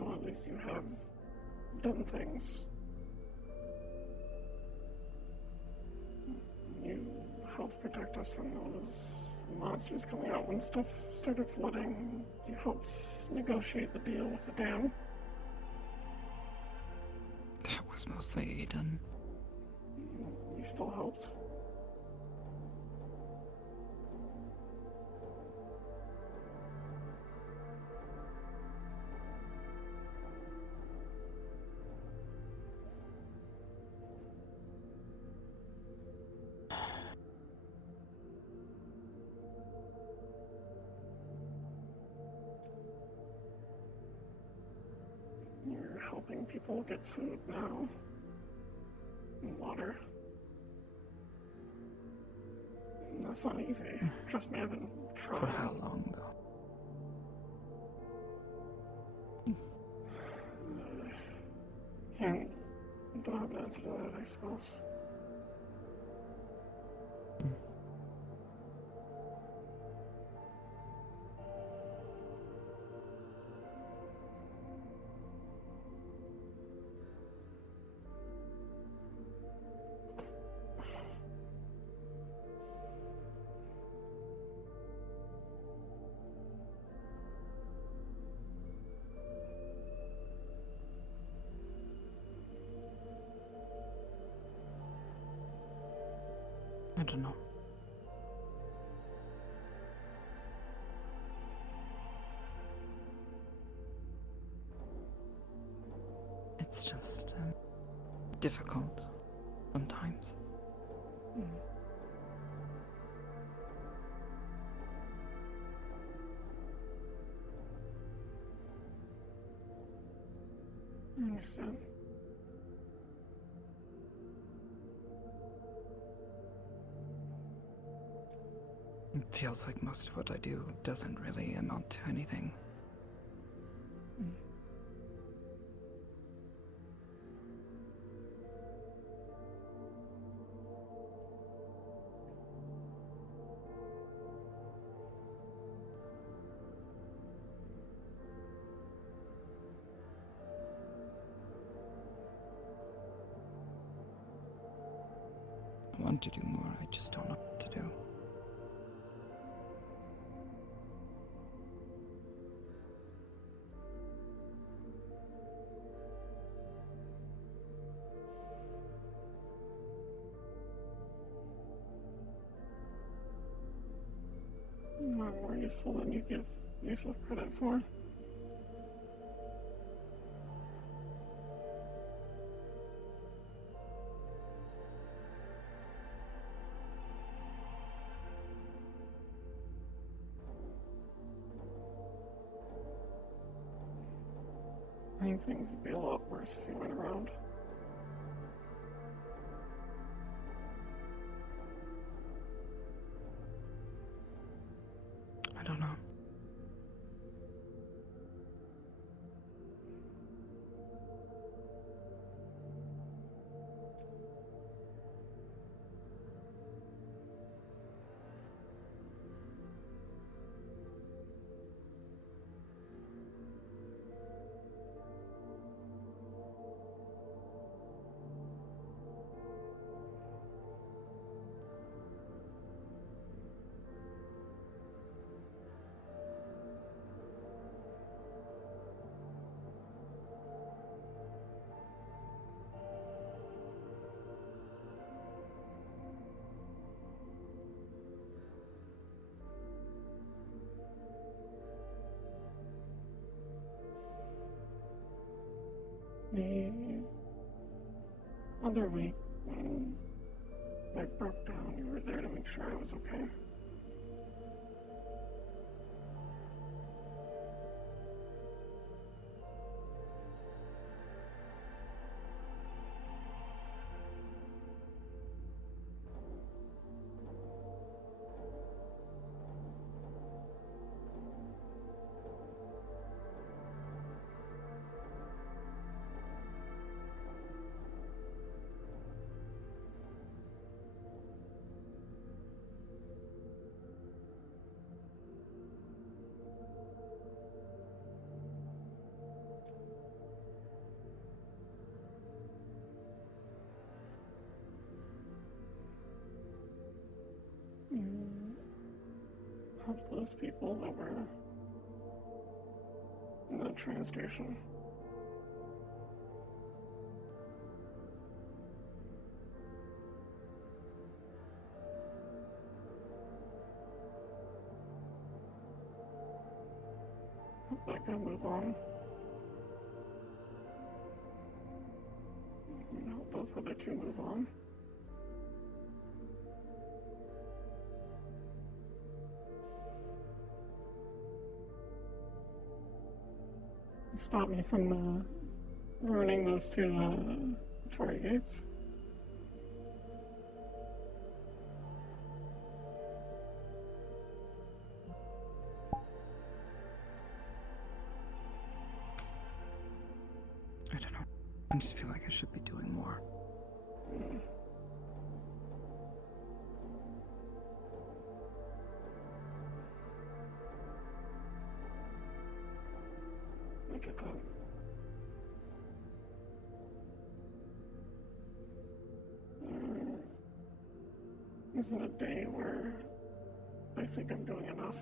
at least you have done things. You helped protect us from those monsters coming out when stuff started flooding. You helped negotiate the deal with the dam. That was mostly Aiden. You still helped. You're helping people get food now. And water. That's not easy. Trust me, I've been trying. For how long, though? Don't have an answer to that, I suppose. I don't know. It's just difficult sometimes. I understand. It feels like most of what I do doesn't really amount to anything. I want to do more, I just don't know what to do. Not more useful than you give yourself credit for. I think things would be a lot worse if you went around. I don't know. other week, when I broke down, you were there to make sure I was okay. You helped those people that were in that train station. Help that guy move on. And help those other two move on. Stop me from ruining those two Tory gates. I don't know. I just feel like I should be doing more. I get that. There isn't a day where I think I'm doing enough.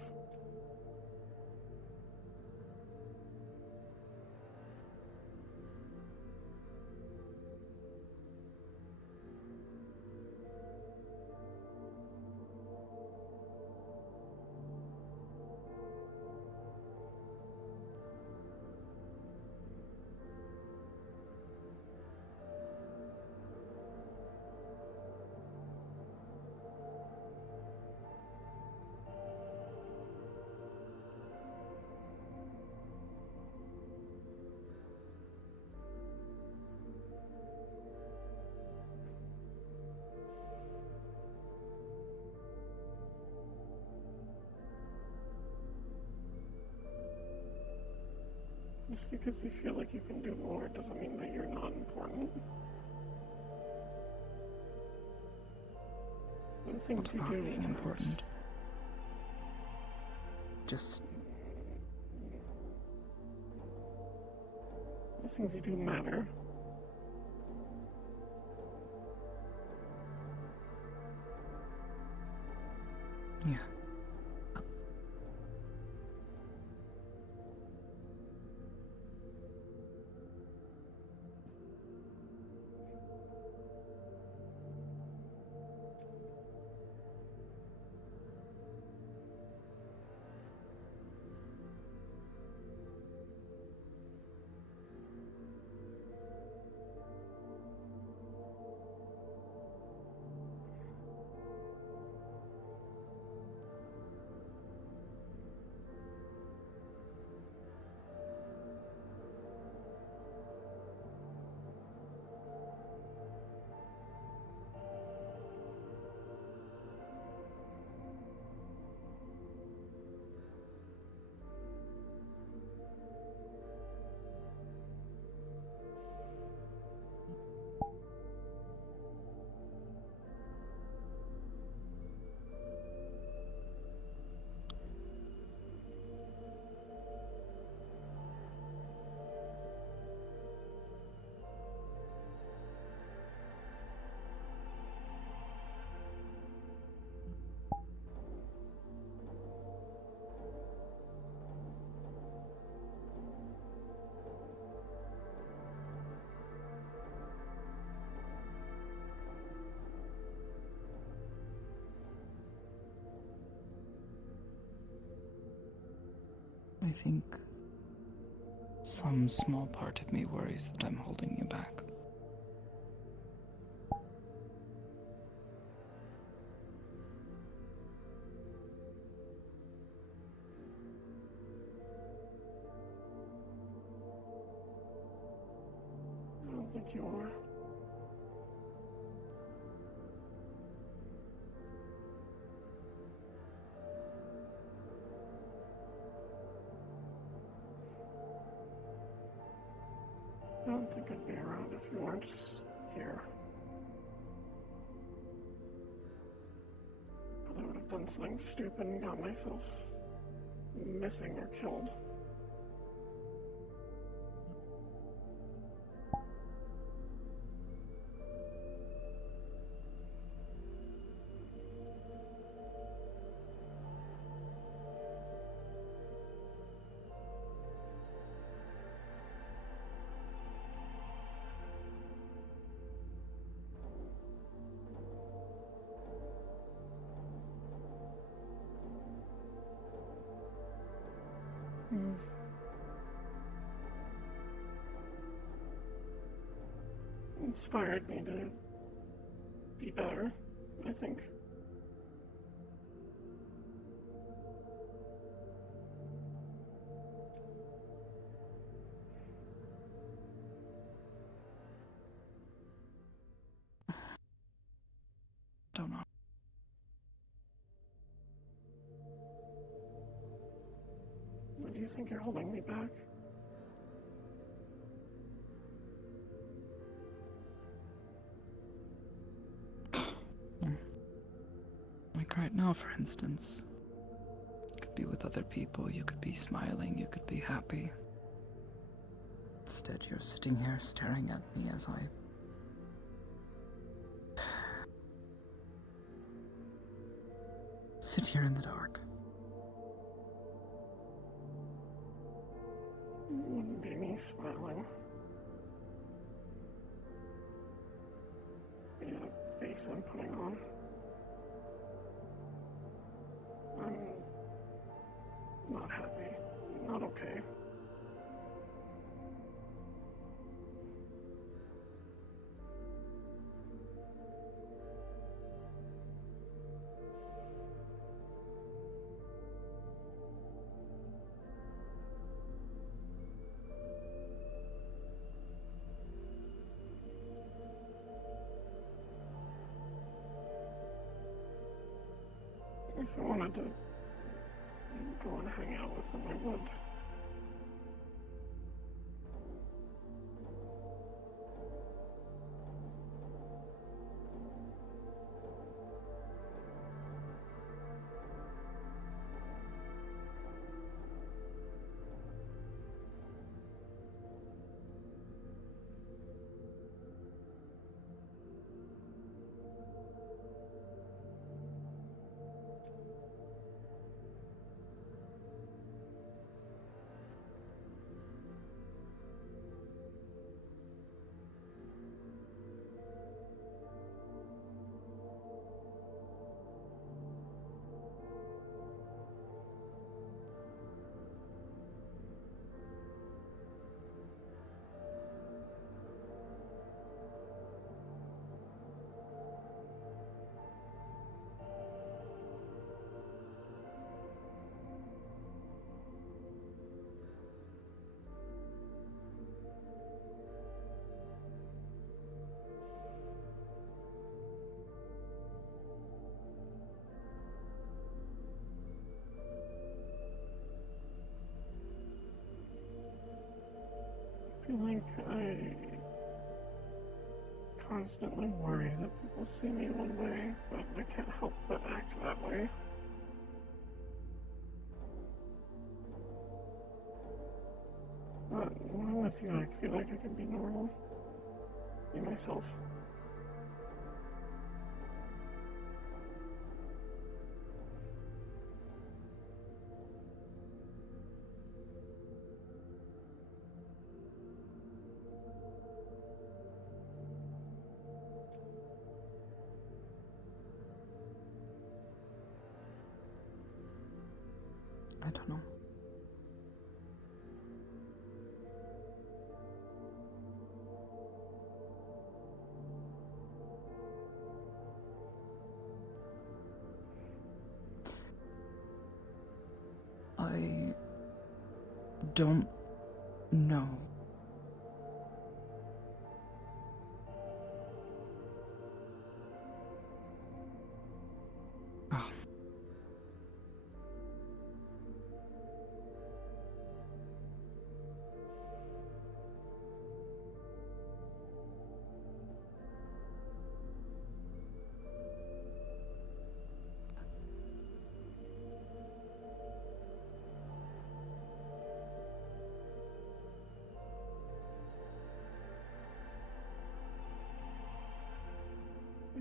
Just because you feel like you can do more doesn't mean that you're not important. The things you do being important. Just the things you do matter. yeah. I think some small part of me worries that I'm holding you back. you are. I don't think I'd be around if you weren't here. But I would have done something stupid and got myself missing or killed. Inspired me to be better, I think. Don't know. What do you think you're holding me back? Like right now, for instance. You could be with other people, you could be smiling, you could be happy. Instead, you're sitting here staring at me as I... sit here in the dark. It wouldn't be me smiling. Be a face I'm putting on. I'm not happy. Not okay. If I wanted to go and hang out with them, I would. I feel like I constantly worry that people see me one way, but I can't help but act that way. But when I'm with you, I feel like I can be normal. Be myself. I don't know. I don't know.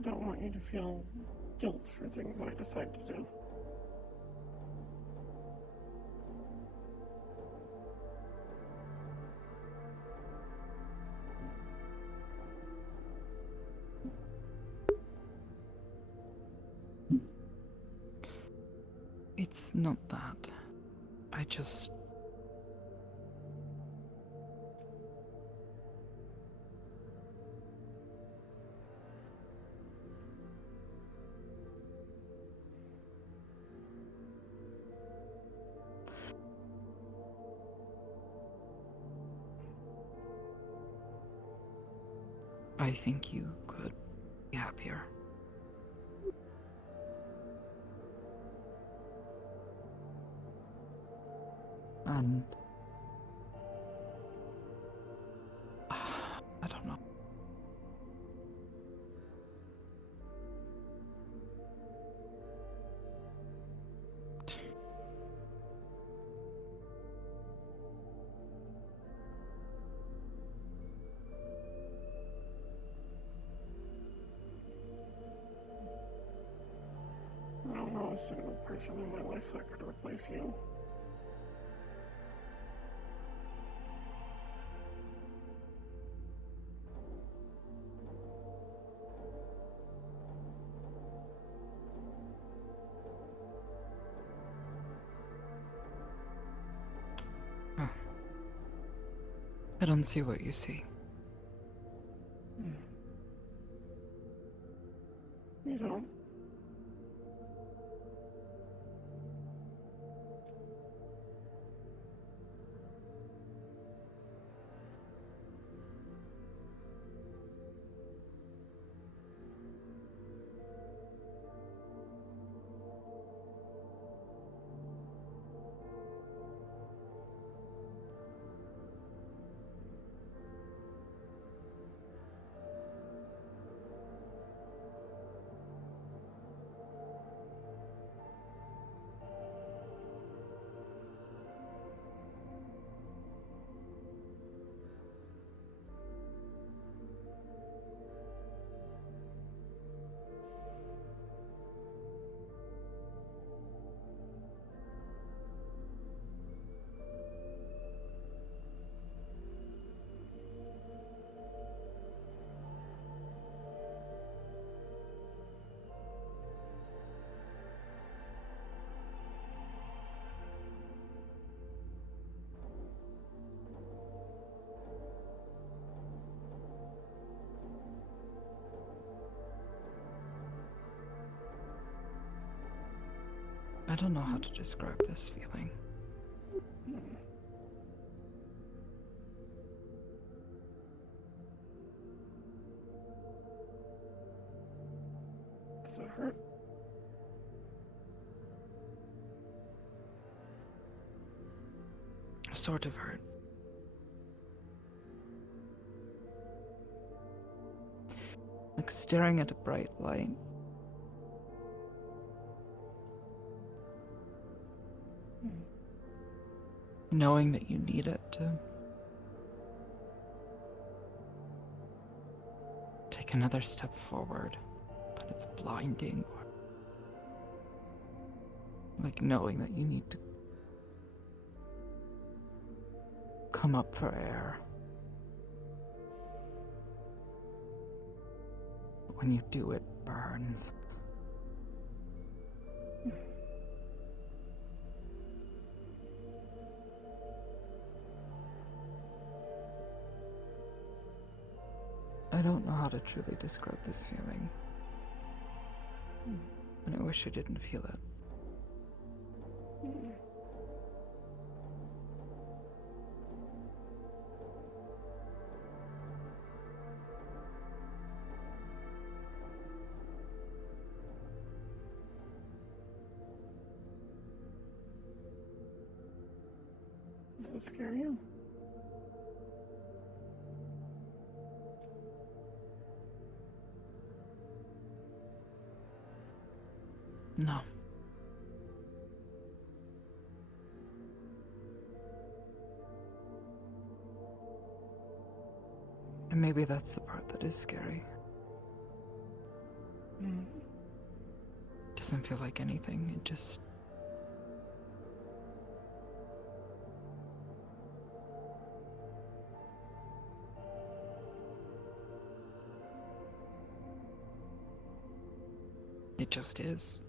don't want you to feel guilt for things that I decide to do. It's not that. I just... I think you could be happier. And I don't know. I don't know a single person in my life that could replace you. I don't see what you see. You don't? I don't know how to describe this feeling. Does it hurt? Sort of hurt. Like staring at a bright light. Knowing that you need it to take another step forward, but it's blinding. Like knowing that you need to come up for air. But when you do, it burns. I don't know how to truly describe this feeling. And I wish I didn't feel it. Does it scare you? No. And maybe that's the part that is scary. Doesn't feel like anything. It just. It just is.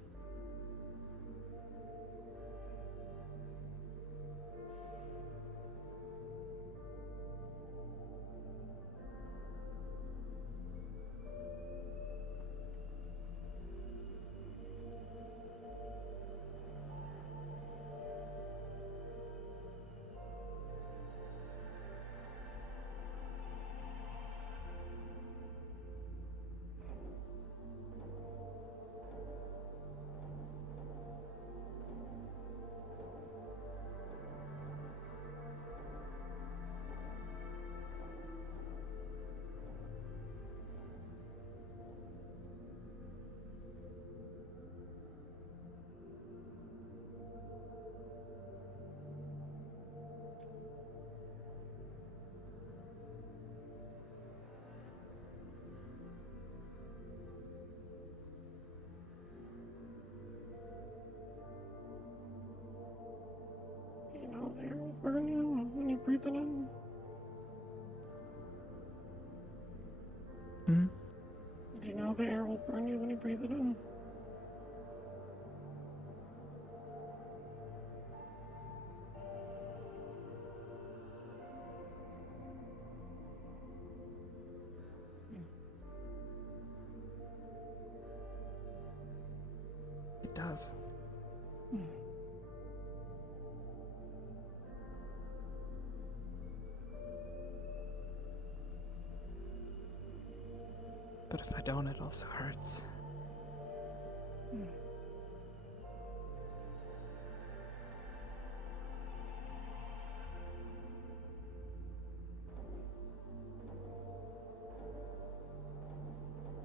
You know the air will burn you when you breathe it in. Hmm? Do you know the air will burn you when you breathe it in? It does. But if I don't, it also hurts.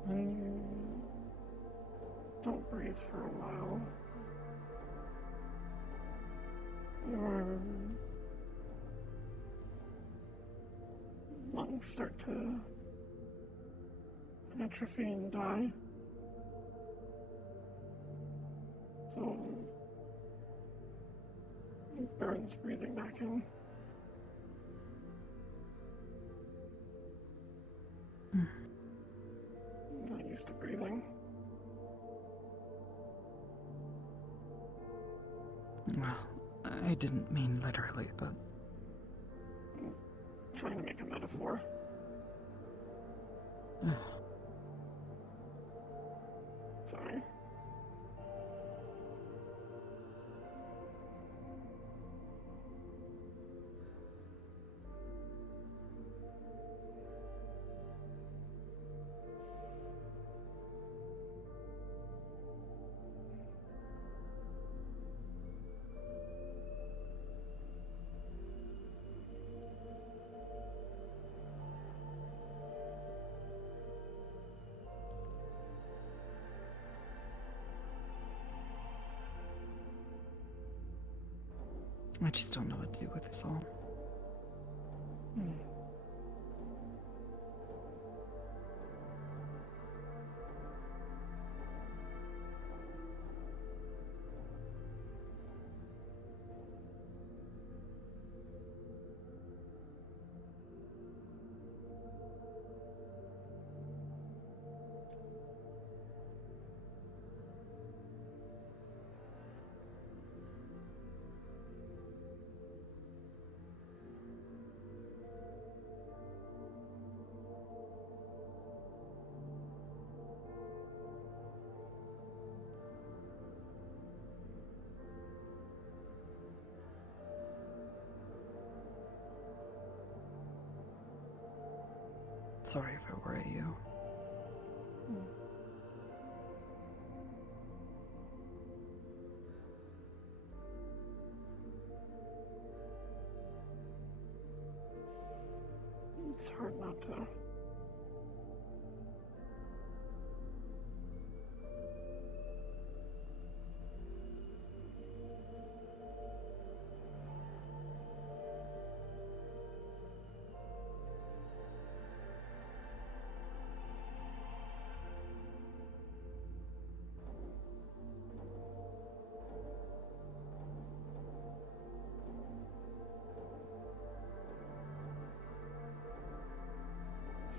When you don't breathe for a while, your lungs start to atrophy and die. So it burns breathing back in. I'm not used to breathing. Well, I didn't mean literally, but. I'm trying to make a metaphor. Sorry. I just don't know what to do with this all. Sorry if I worry you. It's hard not to.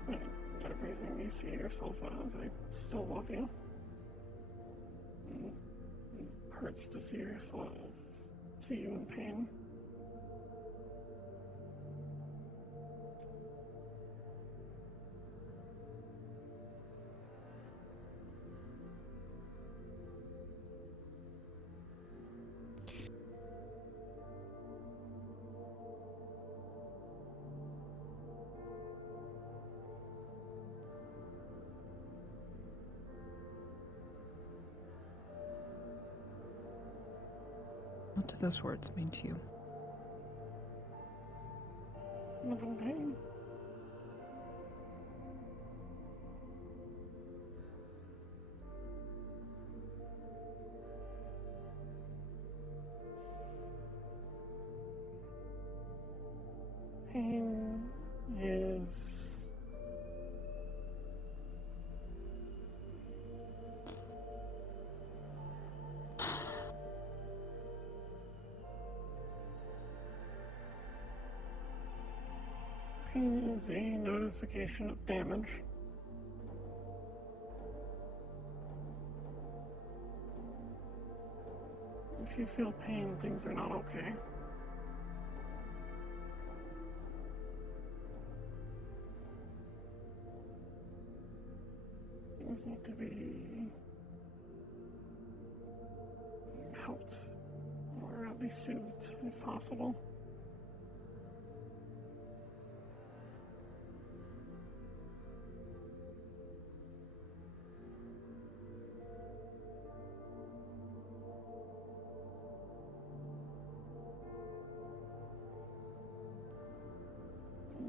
Despite everything you see yourself as, I still love you. It hurts to see you in pain. What do those words mean to you? Live in pain. Pain is pain is a notification of damage. If you feel pain, things are not okay. Things need to be helped, or at least soothed, if possible.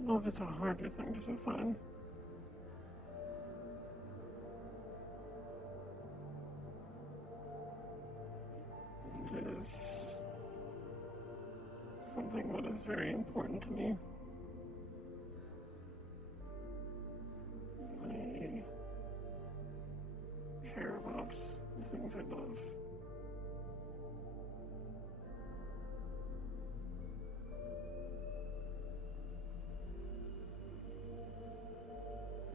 Love is a harder thing to define. It is something that is very important to me. I care about the things I love.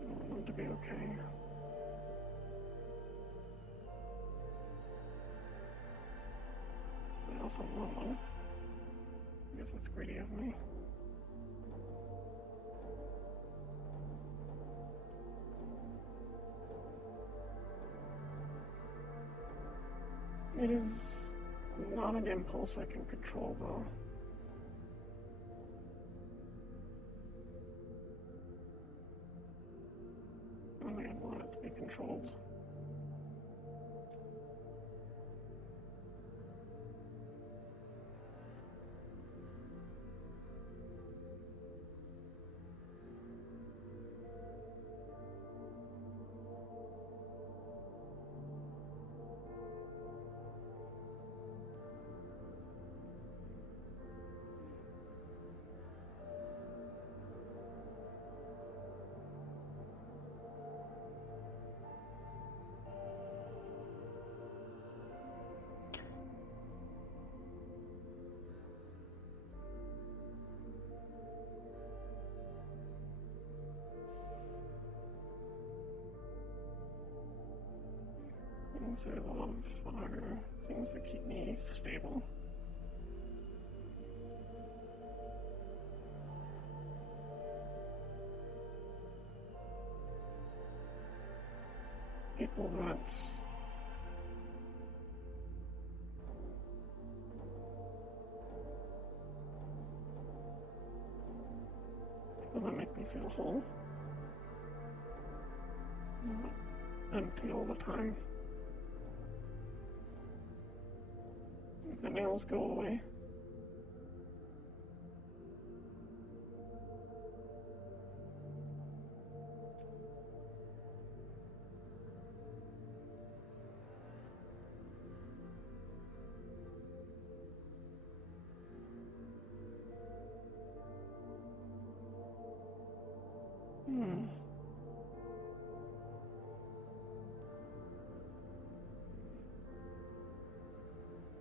I want them to be okay. I also want them. I guess that's greedy of me. It is not an impulse I can control, though. Only I want it to be controlled. Things I love are things that keep me stable. People that make me feel whole. Not empty all the time. If the nails go away.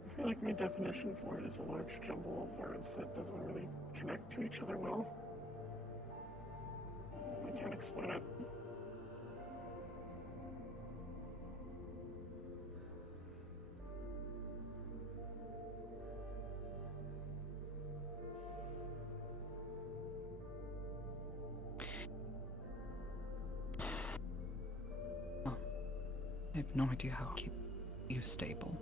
I feel like my definition for it is a large jumble of words that doesn't really connect to each other well. I can't explain it. I have no idea how to keep you stable.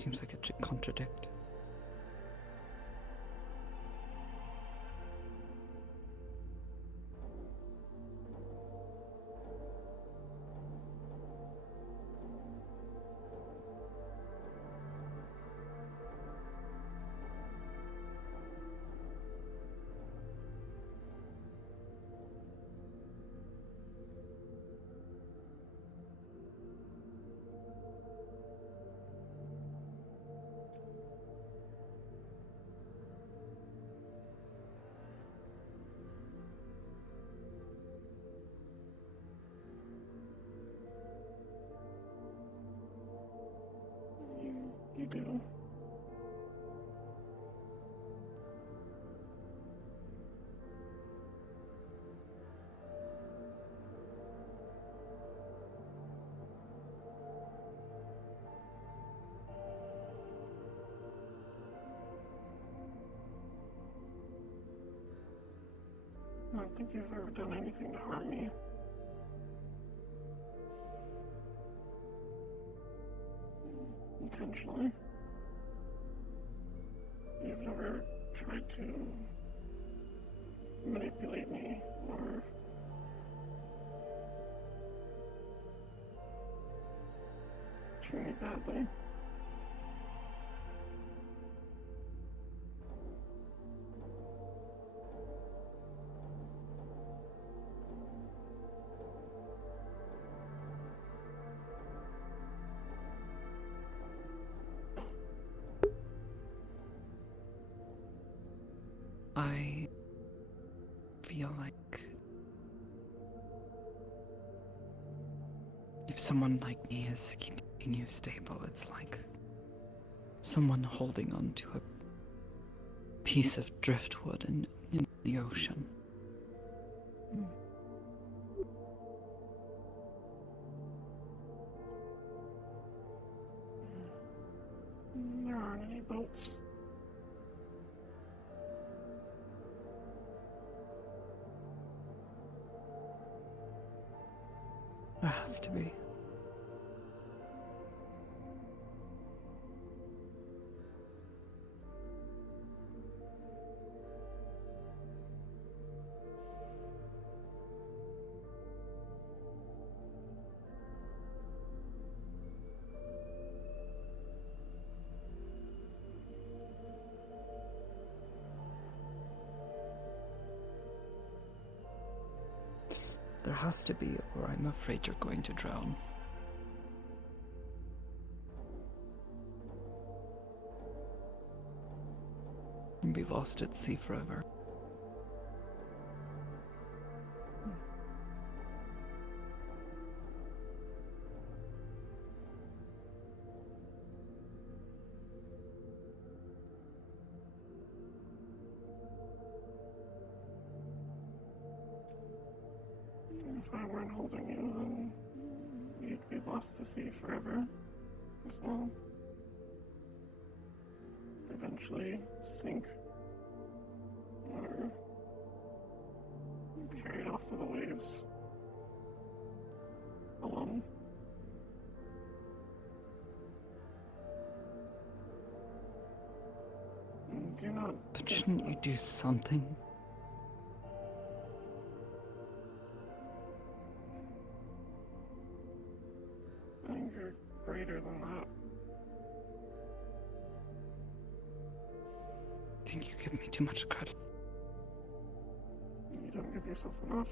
Seems like it should contradict. You do. I don't think you've ever done anything to harm me. Intentionally. You've never tried to manipulate me or treat me badly. I feel like if someone like me is keeping you stable, it's like someone holding on to a piece of driftwood in the ocean. There aren't any boats. There has to be. There has to be, or I'm afraid you're going to drown. And be lost at sea forever. If I weren't holding you, then you'd be lost to sea forever as well. Eventually sink or carried off by the waves alone. Do not. But shouldn't you do something? I think you're greater than that. I think you give me too much credit. You don't give yourself enough.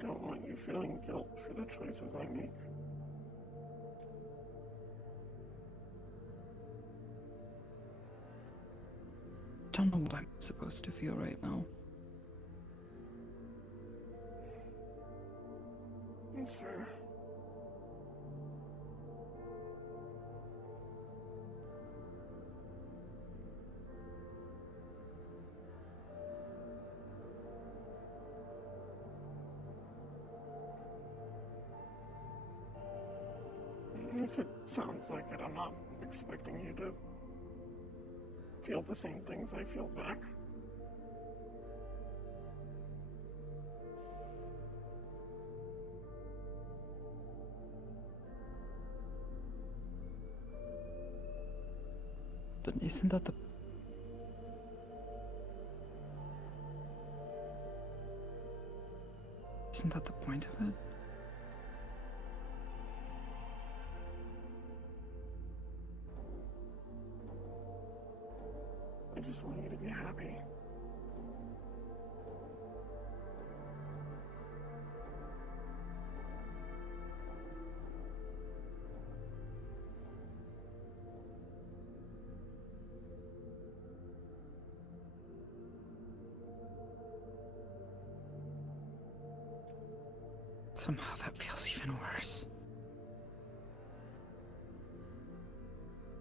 don't want you feeling guilt for the choices I make. Don't know what I'm supposed to feel right now. It's fair. If it sounds like it, I'm not expecting you to feel the same things I feel back. But isn't that the... Isn't that the point of it? I just want you to be happy. Somehow that feels even worse.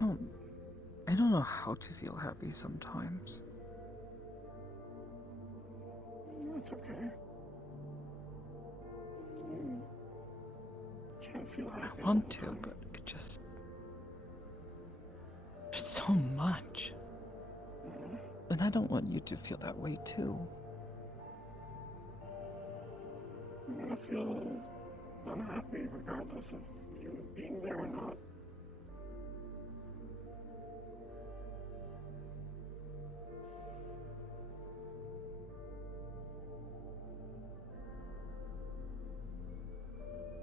Oh, I don't know how to feel happy sometimes. That's okay. You can't feel happy. I want to, but it just... There's so much. And I don't want you to feel that way too. I'm gonna feel unhappy regardless of you being there or not.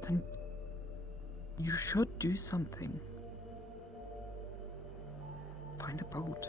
Then you should do something. Find a boat.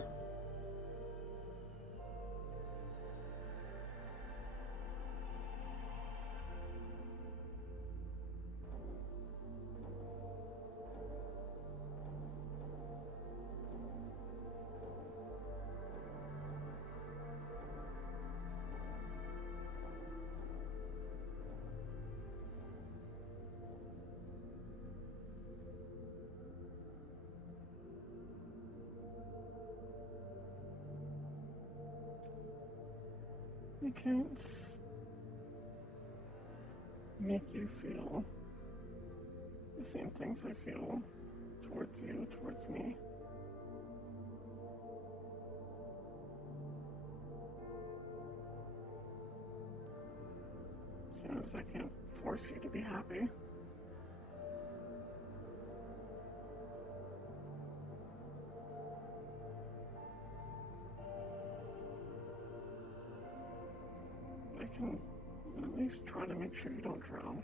I can't make you feel the same things I feel towards you, towards me. Same as I can't force you to be happy. I can at least try to make sure you don't drown.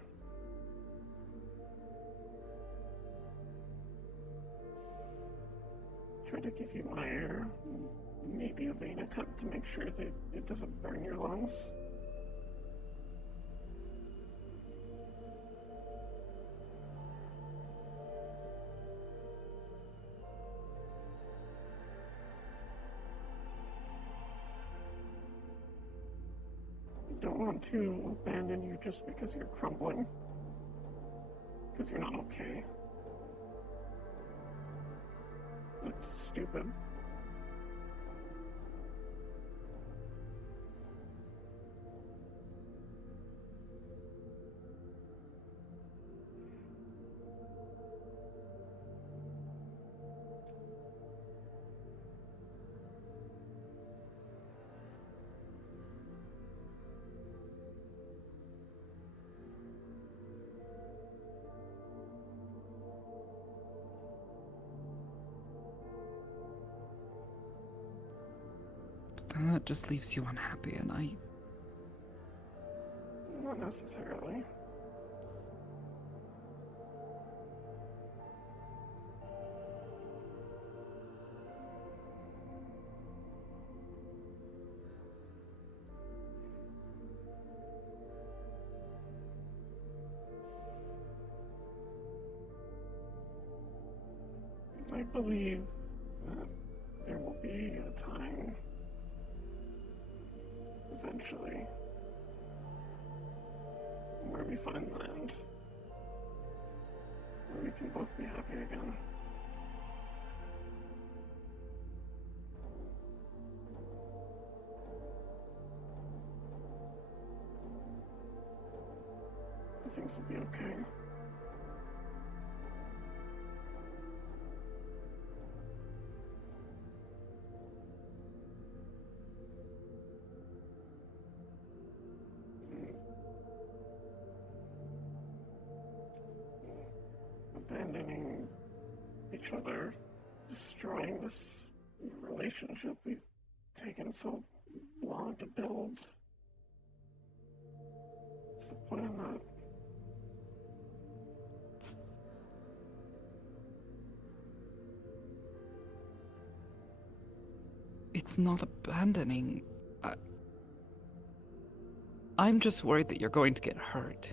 Try to give you my air, maybe a vain attempt to make sure that it doesn't burn your lungs. I don't want to abandon you just because you're crumbling. Because you're not okay. That's stupid. Then that just leaves you unhappy, and I... Not necessarily. believe that there will be a time eventually where we find land, where we can both be happy again. Things will be okay. Abandoning each other, destroying this relationship we've taken so long to build. What's the point in that? It's not abandoning. I'm just worried that you're going to get hurt.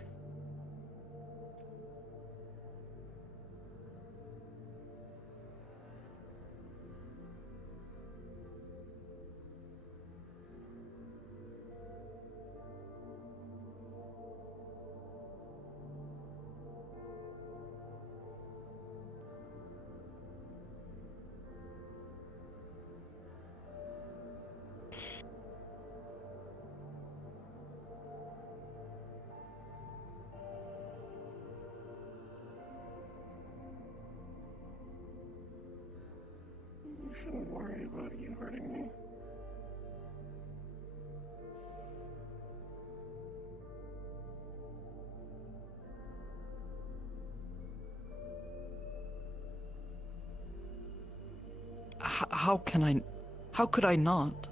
You shouldn't worry about you hurting me. How can I... How could I not?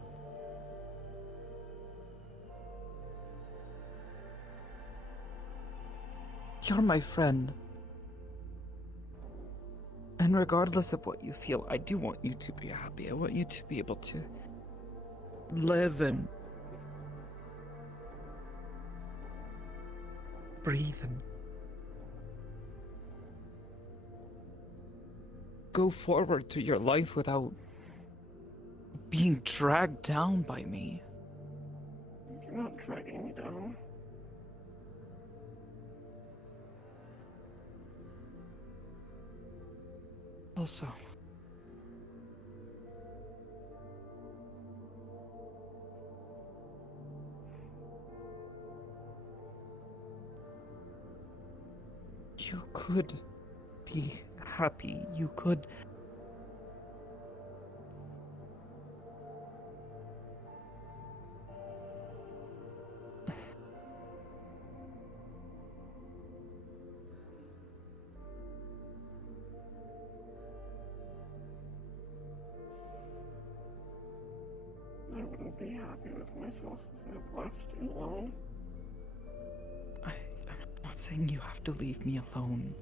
You're my friend. And regardless of what you feel, I do want you to be happy. I want you to be able to live and breathe and go forward to your life without being dragged down by me. You're not dragging me down. Also, you could be happy. You could. I wouldn't be happy with myself if I left you alone. I'm not saying you have to leave me alone.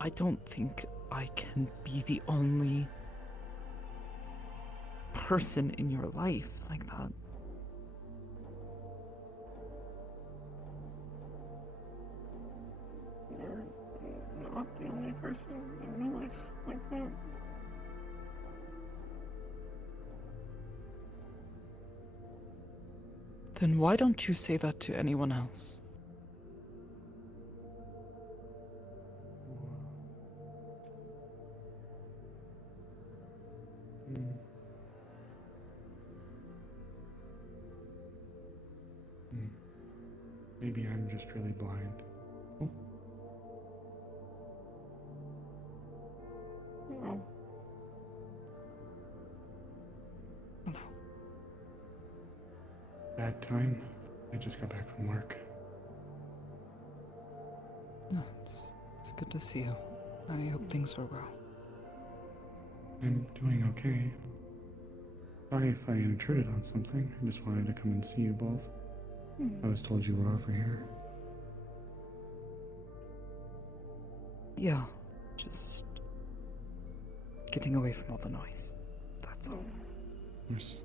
I don't think I can be the only person in your life like that. You're not the only person in my life like that. Then why don't you say that to anyone else? Maybe I'm just really blind. Oh. No. Hello. Bad time. I just got back from work. No, it's good to see you. I hope things are well. I'm doing okay. Sorry if I intruded on something. I just wanted to come and see you both. I was told you were over here. Yeah, just getting away from all the noise. That's all. Yes.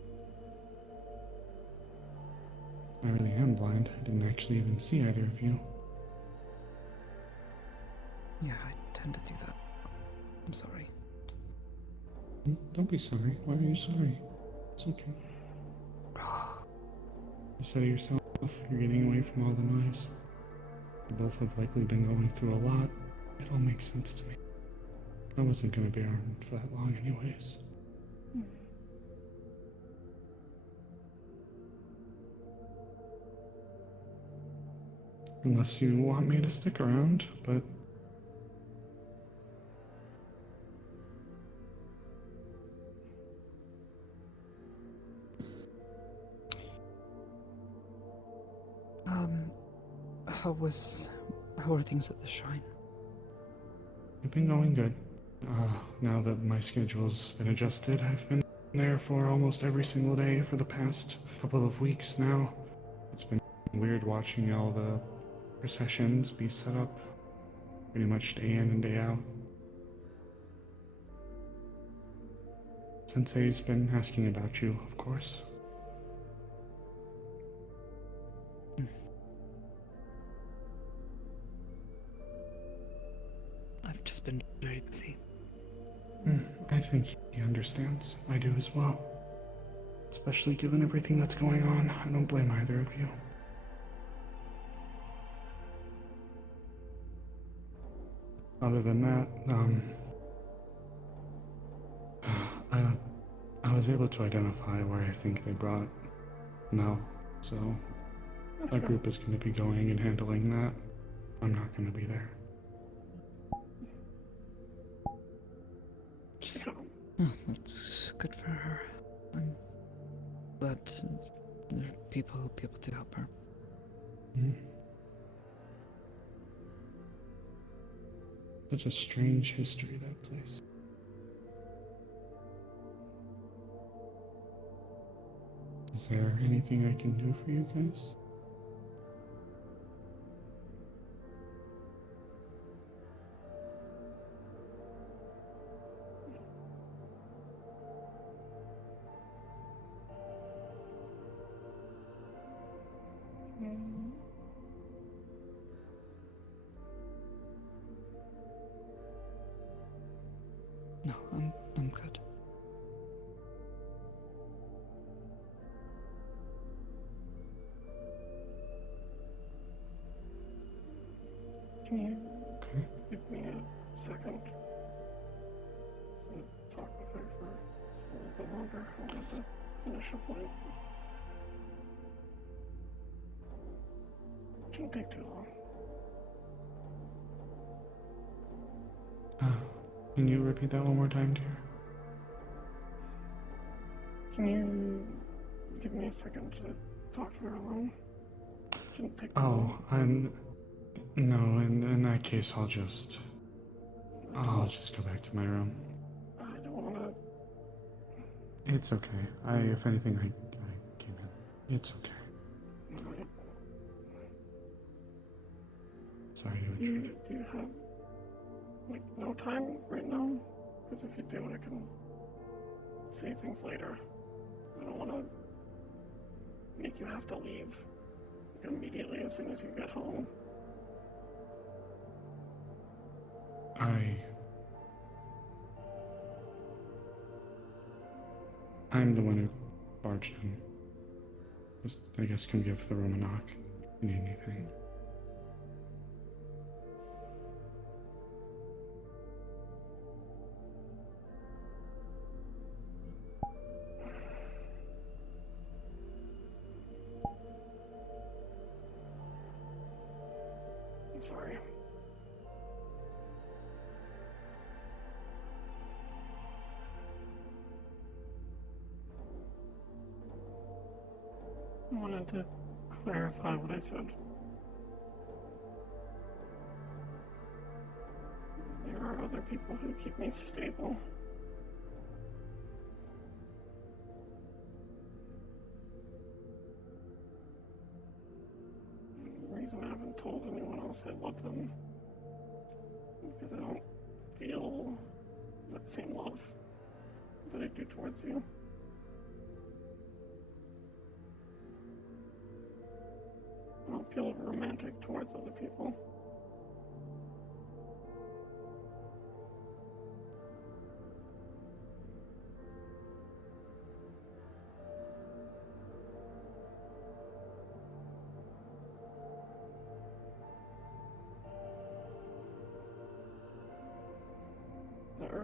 I really am blind. I didn't actually even see either of you. Yeah, I tend to do that. I'm sorry. Don't be sorry. Why are you sorry? It's okay. You said it yourself. You're getting away from all the noise. You both have likely been going through a lot. It all makes sense to me. I wasn't gonna be around for that long anyways. Unless you want me to stick around, but... How are things at the shrine? It's been going good. Now that my schedule's been adjusted, I've been there for almost every single day for the past couple of weeks now. It's been weird watching all the processions be set up pretty much day in and day out. Sensei's been asking about you, of course. I've just been very busy. I think he understands. I do as well. Especially given everything that's going on. I don't blame either of you. Other than that, I was able to identify where I think they brought Mel, so that group is going to be going and handling that. I'm not going to be there. Oh, that's good for her. I'm glad there are people who'll be able to help her. Such a strange history, that place. Is there anything I can do for you guys? No, I'm good. Can you give me a second to talk with her for just a little bit longer? I wanted to finish a point. Shouldn't take too long. Can you repeat that one more time, dear? Can you give me a second to talk to her alone? Shouldn't take too long. No, in that case, I'll just go back to my room. I don't wanna... It's okay. If anything, I came in. It's okay. Sorry to intrude. Do you have, no time right now? Because if you do, I can say things later. I don't want to make you have to leave immediately as soon as you get home. I'm the one who barged in. Just, I guess, can give the room a knock if you need anything. I'm sorry. I wanted to clarify what I said. There are other people who keep me stable. The reason I haven't told anyone else I love them is because I don't feel that same love that I do towards you. I don't feel romantic towards other people.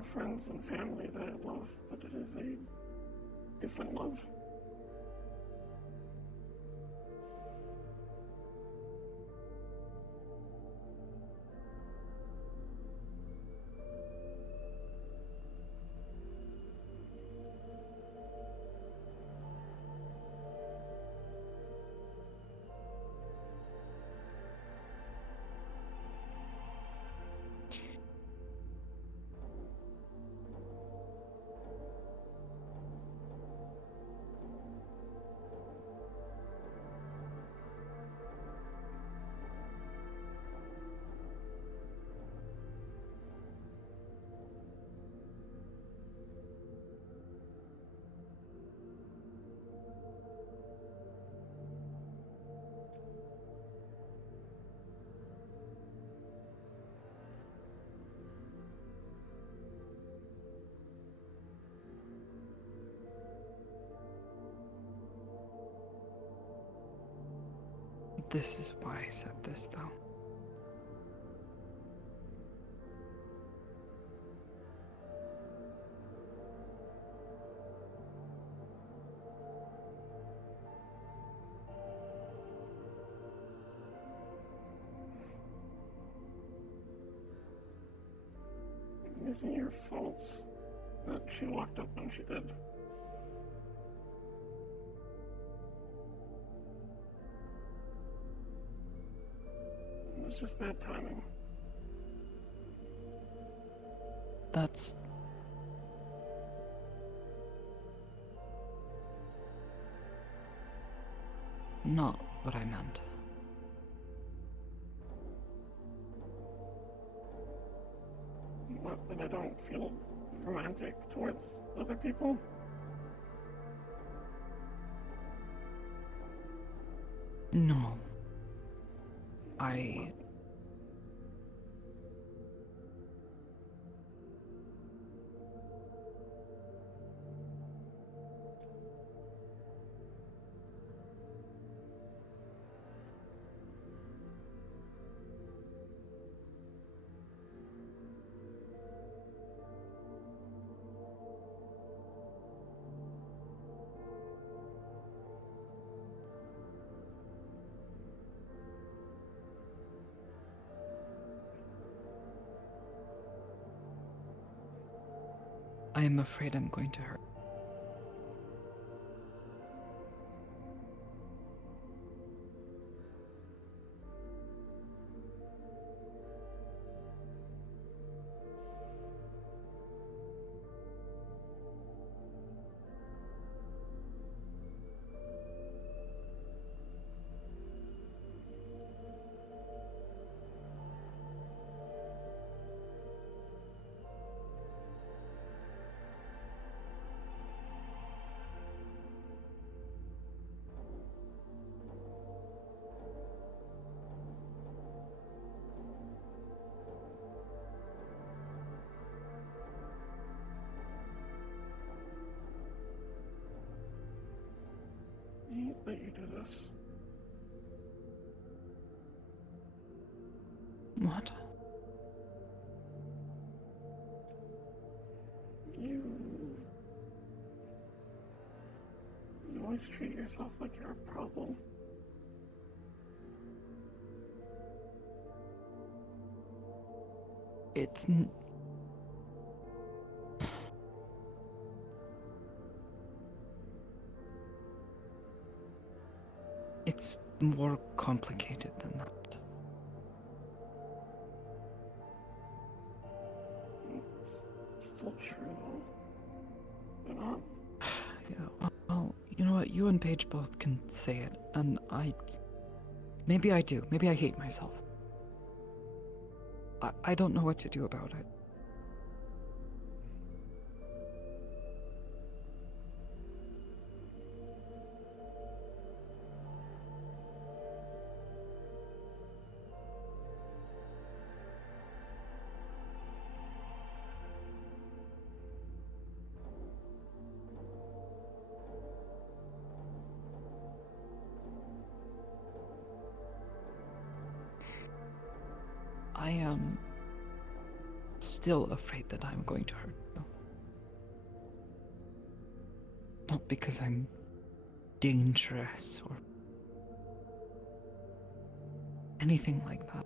are friends and family that I love, but it is a different love. This is why I said this, though. It isn't your fault that she walked up when she did. It was just bad timing. That's... not what I meant. What, that I don't feel romantic towards other people? No. I... I am afraid I'm going to hurt. I hate that you do this. What? You always treat yourself like you're a problem. It's It's more complicated than that. It's still true, is it not? Yeah, well, you know what? You and Paige both can say it, and maybe I do. Maybe I hate myself. I don't know what to do about it. I am still afraid that I'm going to hurt you. Not because I'm dangerous or anything like that.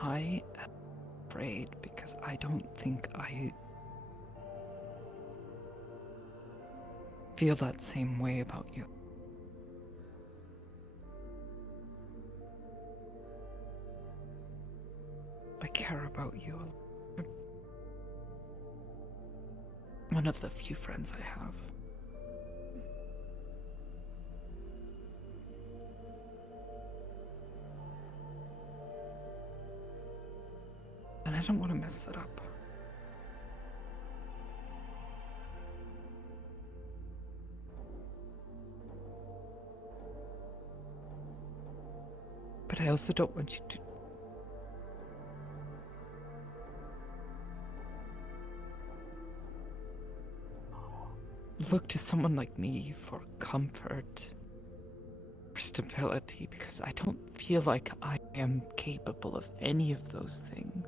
I am afraid because I don't think I feel that same way about you. I care about you. One of the few friends I have. And I don't want to mess that up. But I also don't want you to look to someone like me for comfort, for stability, because I don't feel like I am capable of any of those things.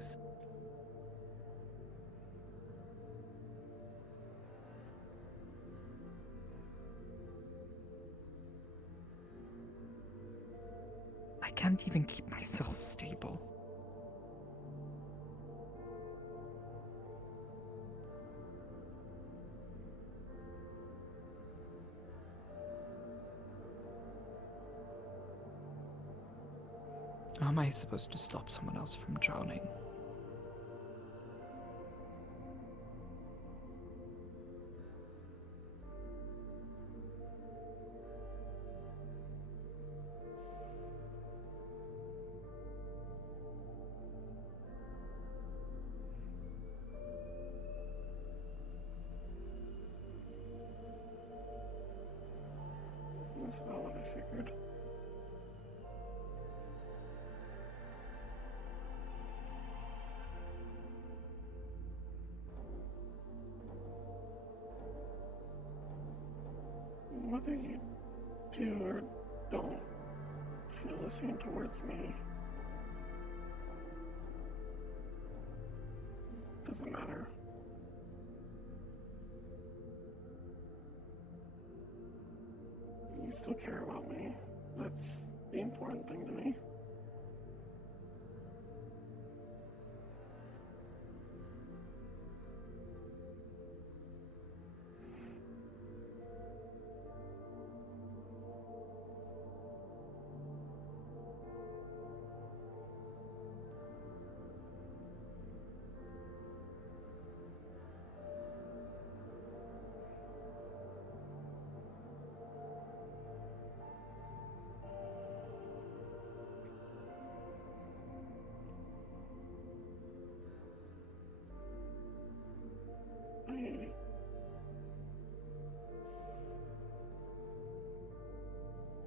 I can't even keep myself stable. How am I supposed to stop someone else from drowning? That's about what I figured. Whether you do or don't feel the same towards me doesn't matter. You still care about me. That's the important thing to me.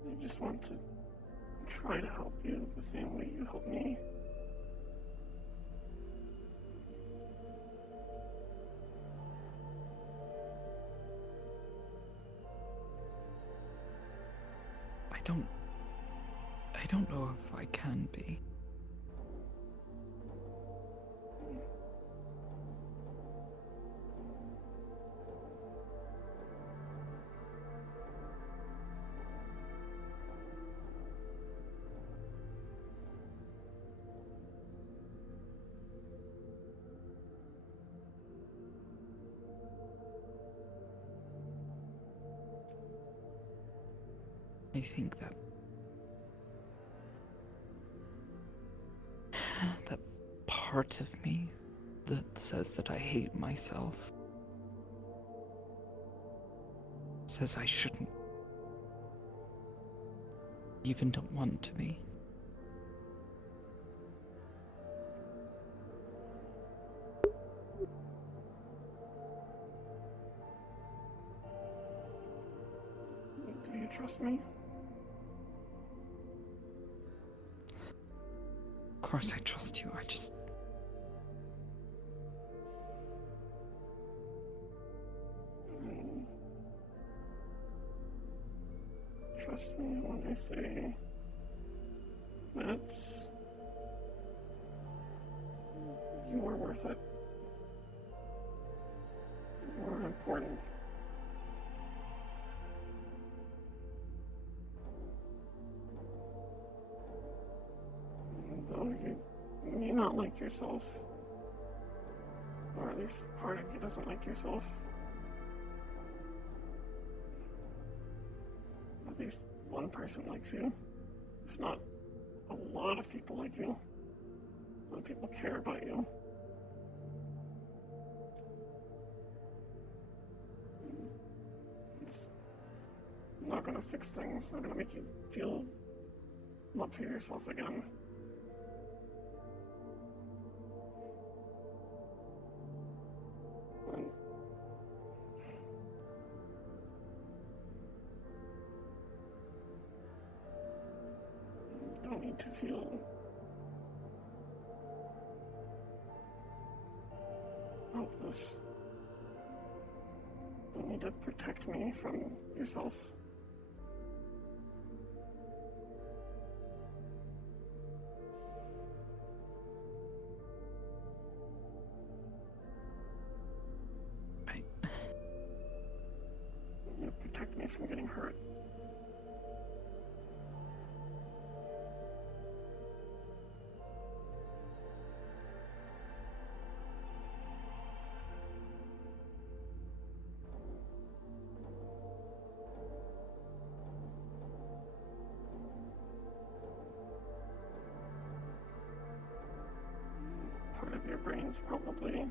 I just want to try to help you the same way you help me. I don't know if I can be. I think that part of me that says that I hate myself says I shouldn't even don't want to be. Do you trust me? Of course I trust you, I just... Mm. Trust me when I say that you are worth it. You are important. Though you may not like yourself, or at least part of you doesn't like yourself, at least one person likes you, if not a lot of people like you. A lot of people care about you. It's not gonna fix things, not gonna make you feel love for yourself again. And you don't need to feel helpless. You don't need to protect me from yourself. You protect me from getting hurt. Part of your brain's probably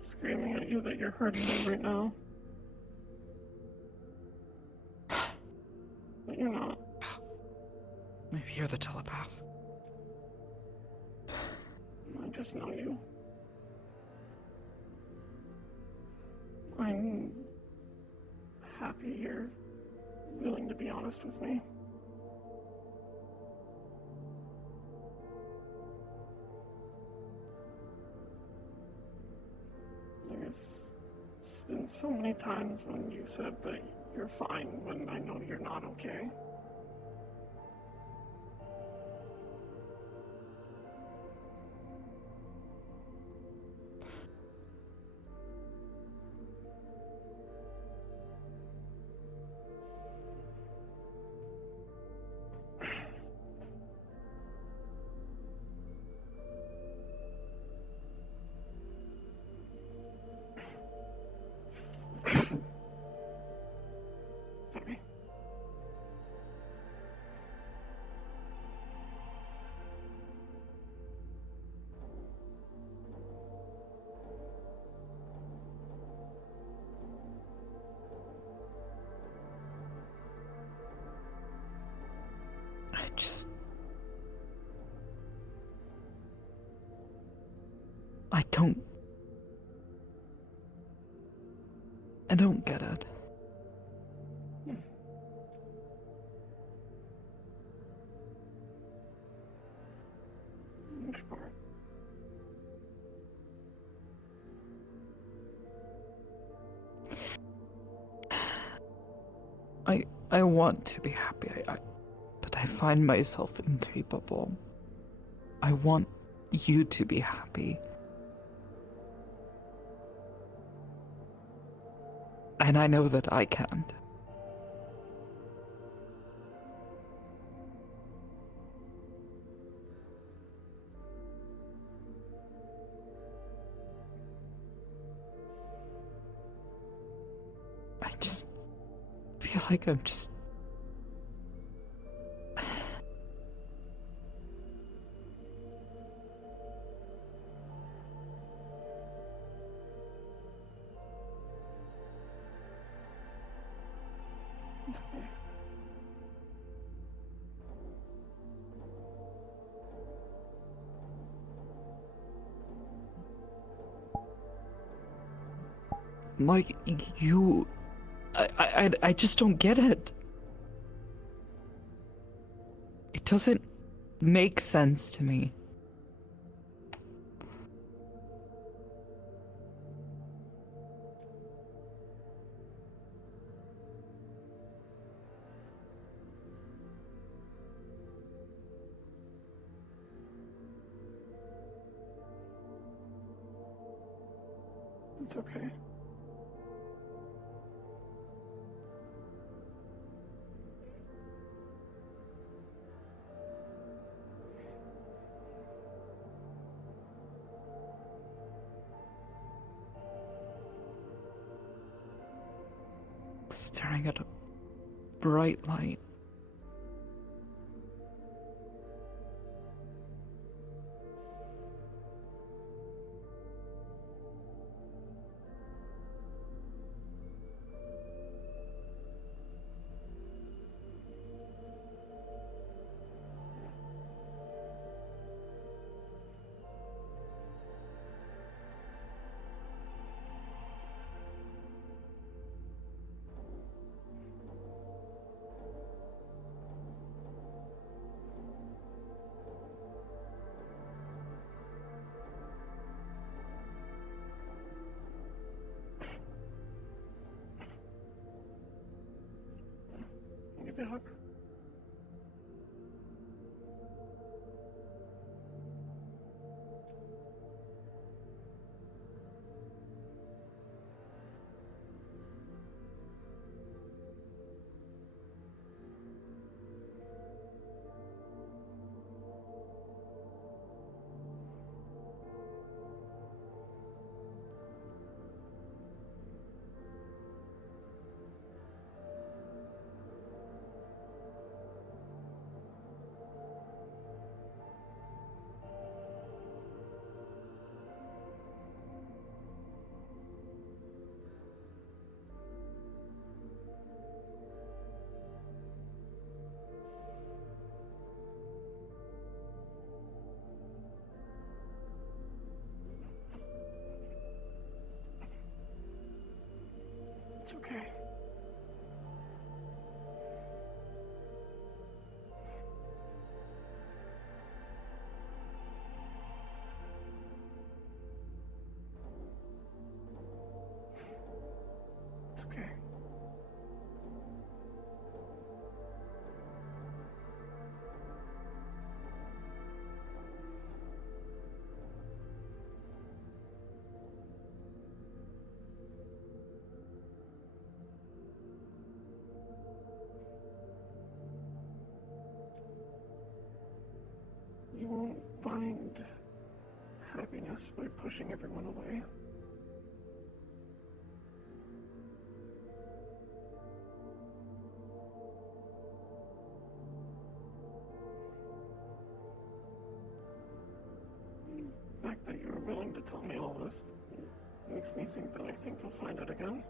screaming at you that you're hurting me right now. But you're not. Maybe you're the telepath. I just know you. I'm happy you're willing to be honest with me. There's been so many times when you've said that you're fine when I know you're not okay. Sorry. I don't get it. Which part? I want to be happy, but I find myself incapable. I want you to be happy. And I know that I can't. I just feel like I'm just... It's okay. Like, you... I just don't get it. It doesn't make sense to me. It's okay. Staring at a bright light. Give me a hug. It's okay. It's okay. You won't find happiness by pushing everyone away. The fact that you were willing to tell me all this makes me think that I think you'll find it again.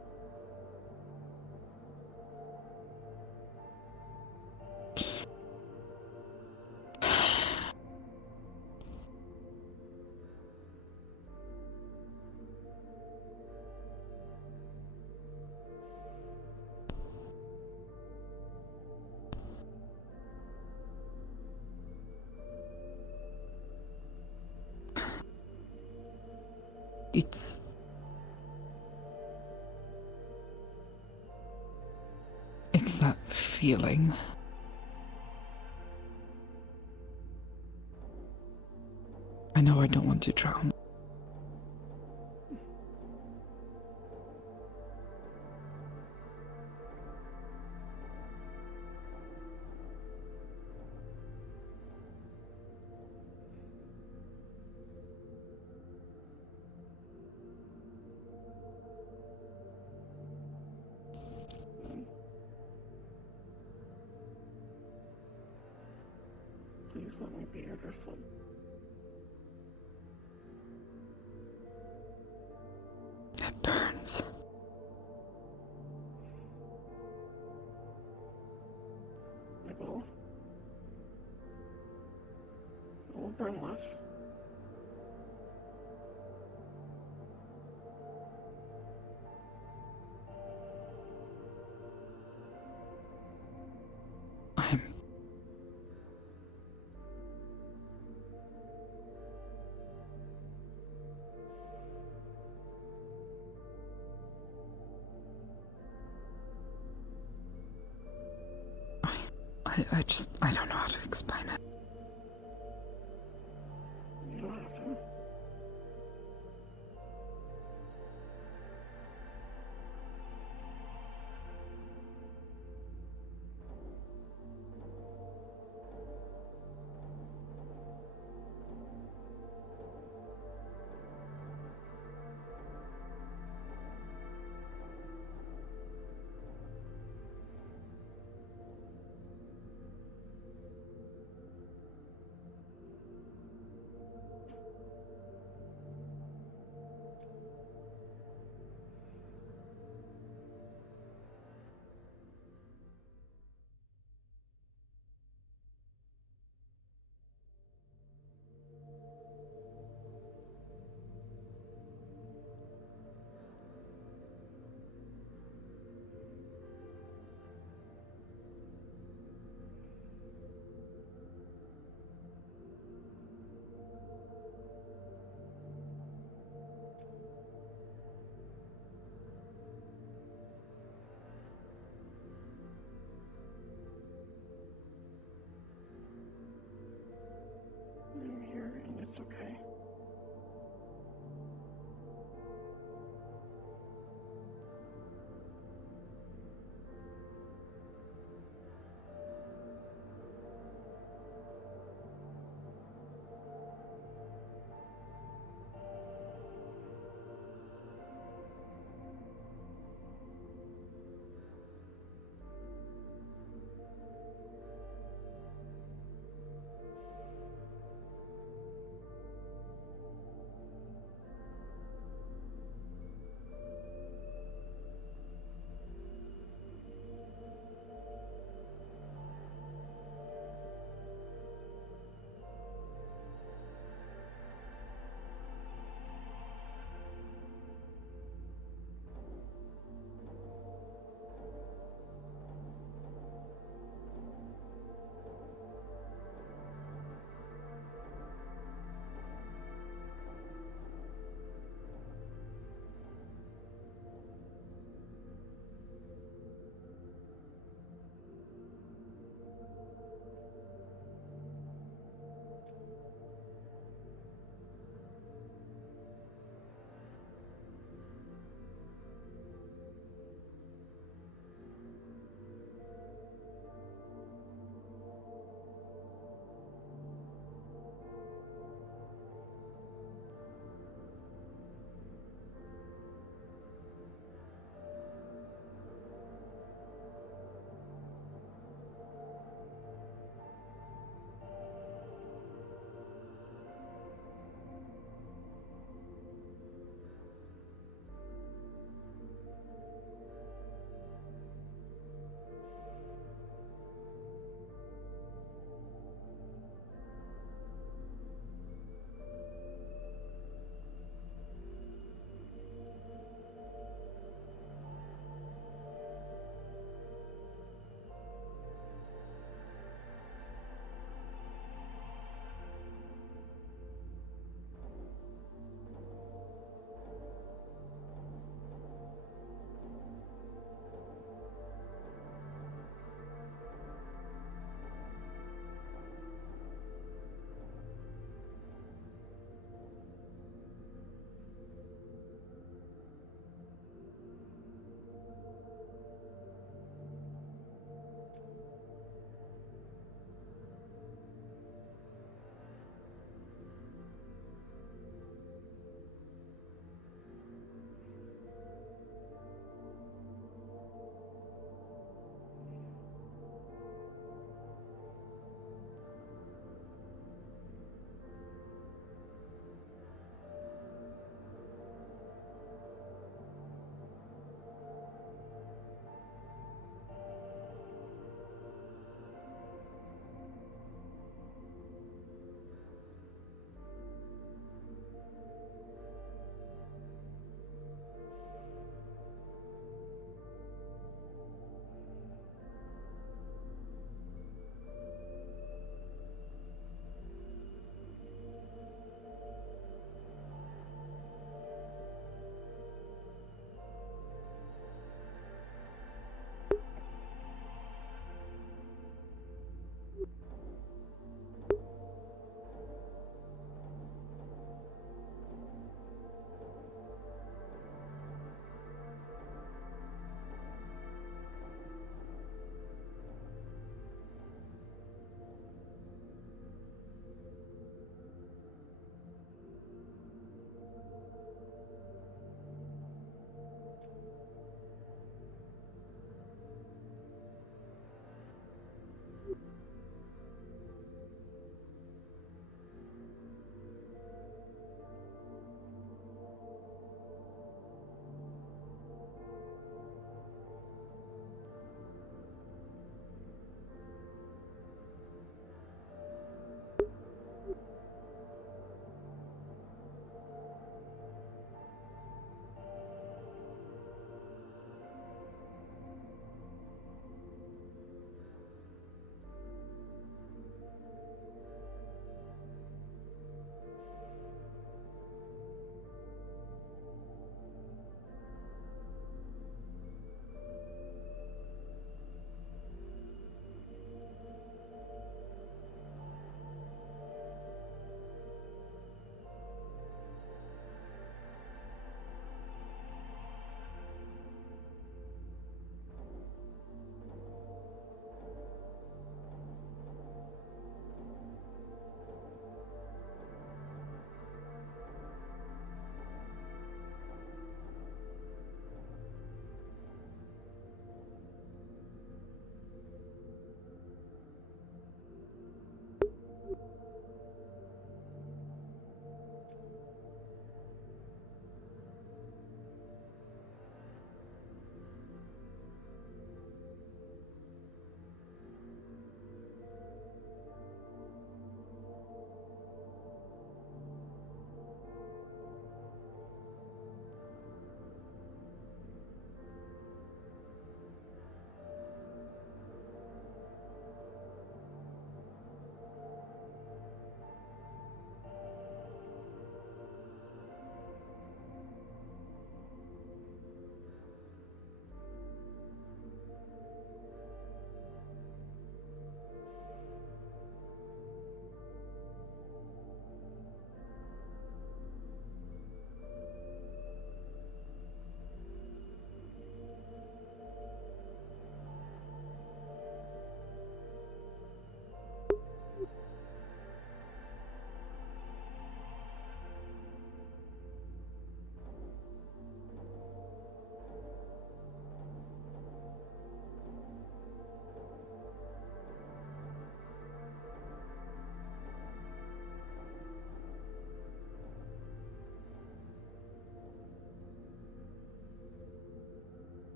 It's that feeling. I know I don't want to drown. Please let me be your driftwood. It burns. It will. It will burn less. I don't know how to explain it. You don't have to. I'm here and it's okay.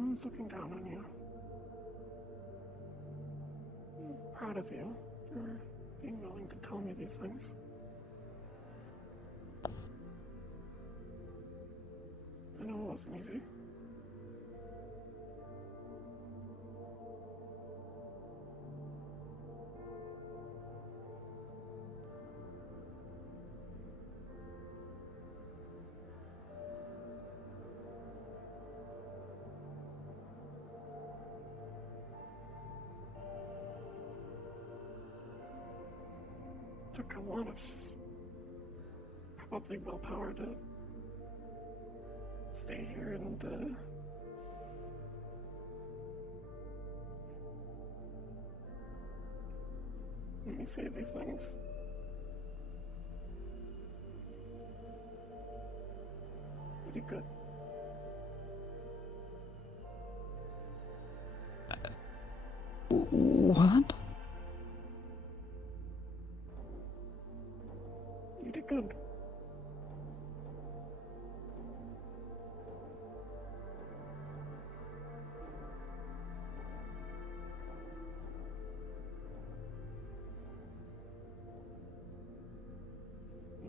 No one's looking down on you. I'm proud of you for being willing to tell me these things. I know it wasn't easy. Took a lot of probably willpower to stay here and let me say these things. You did good. What? You did good.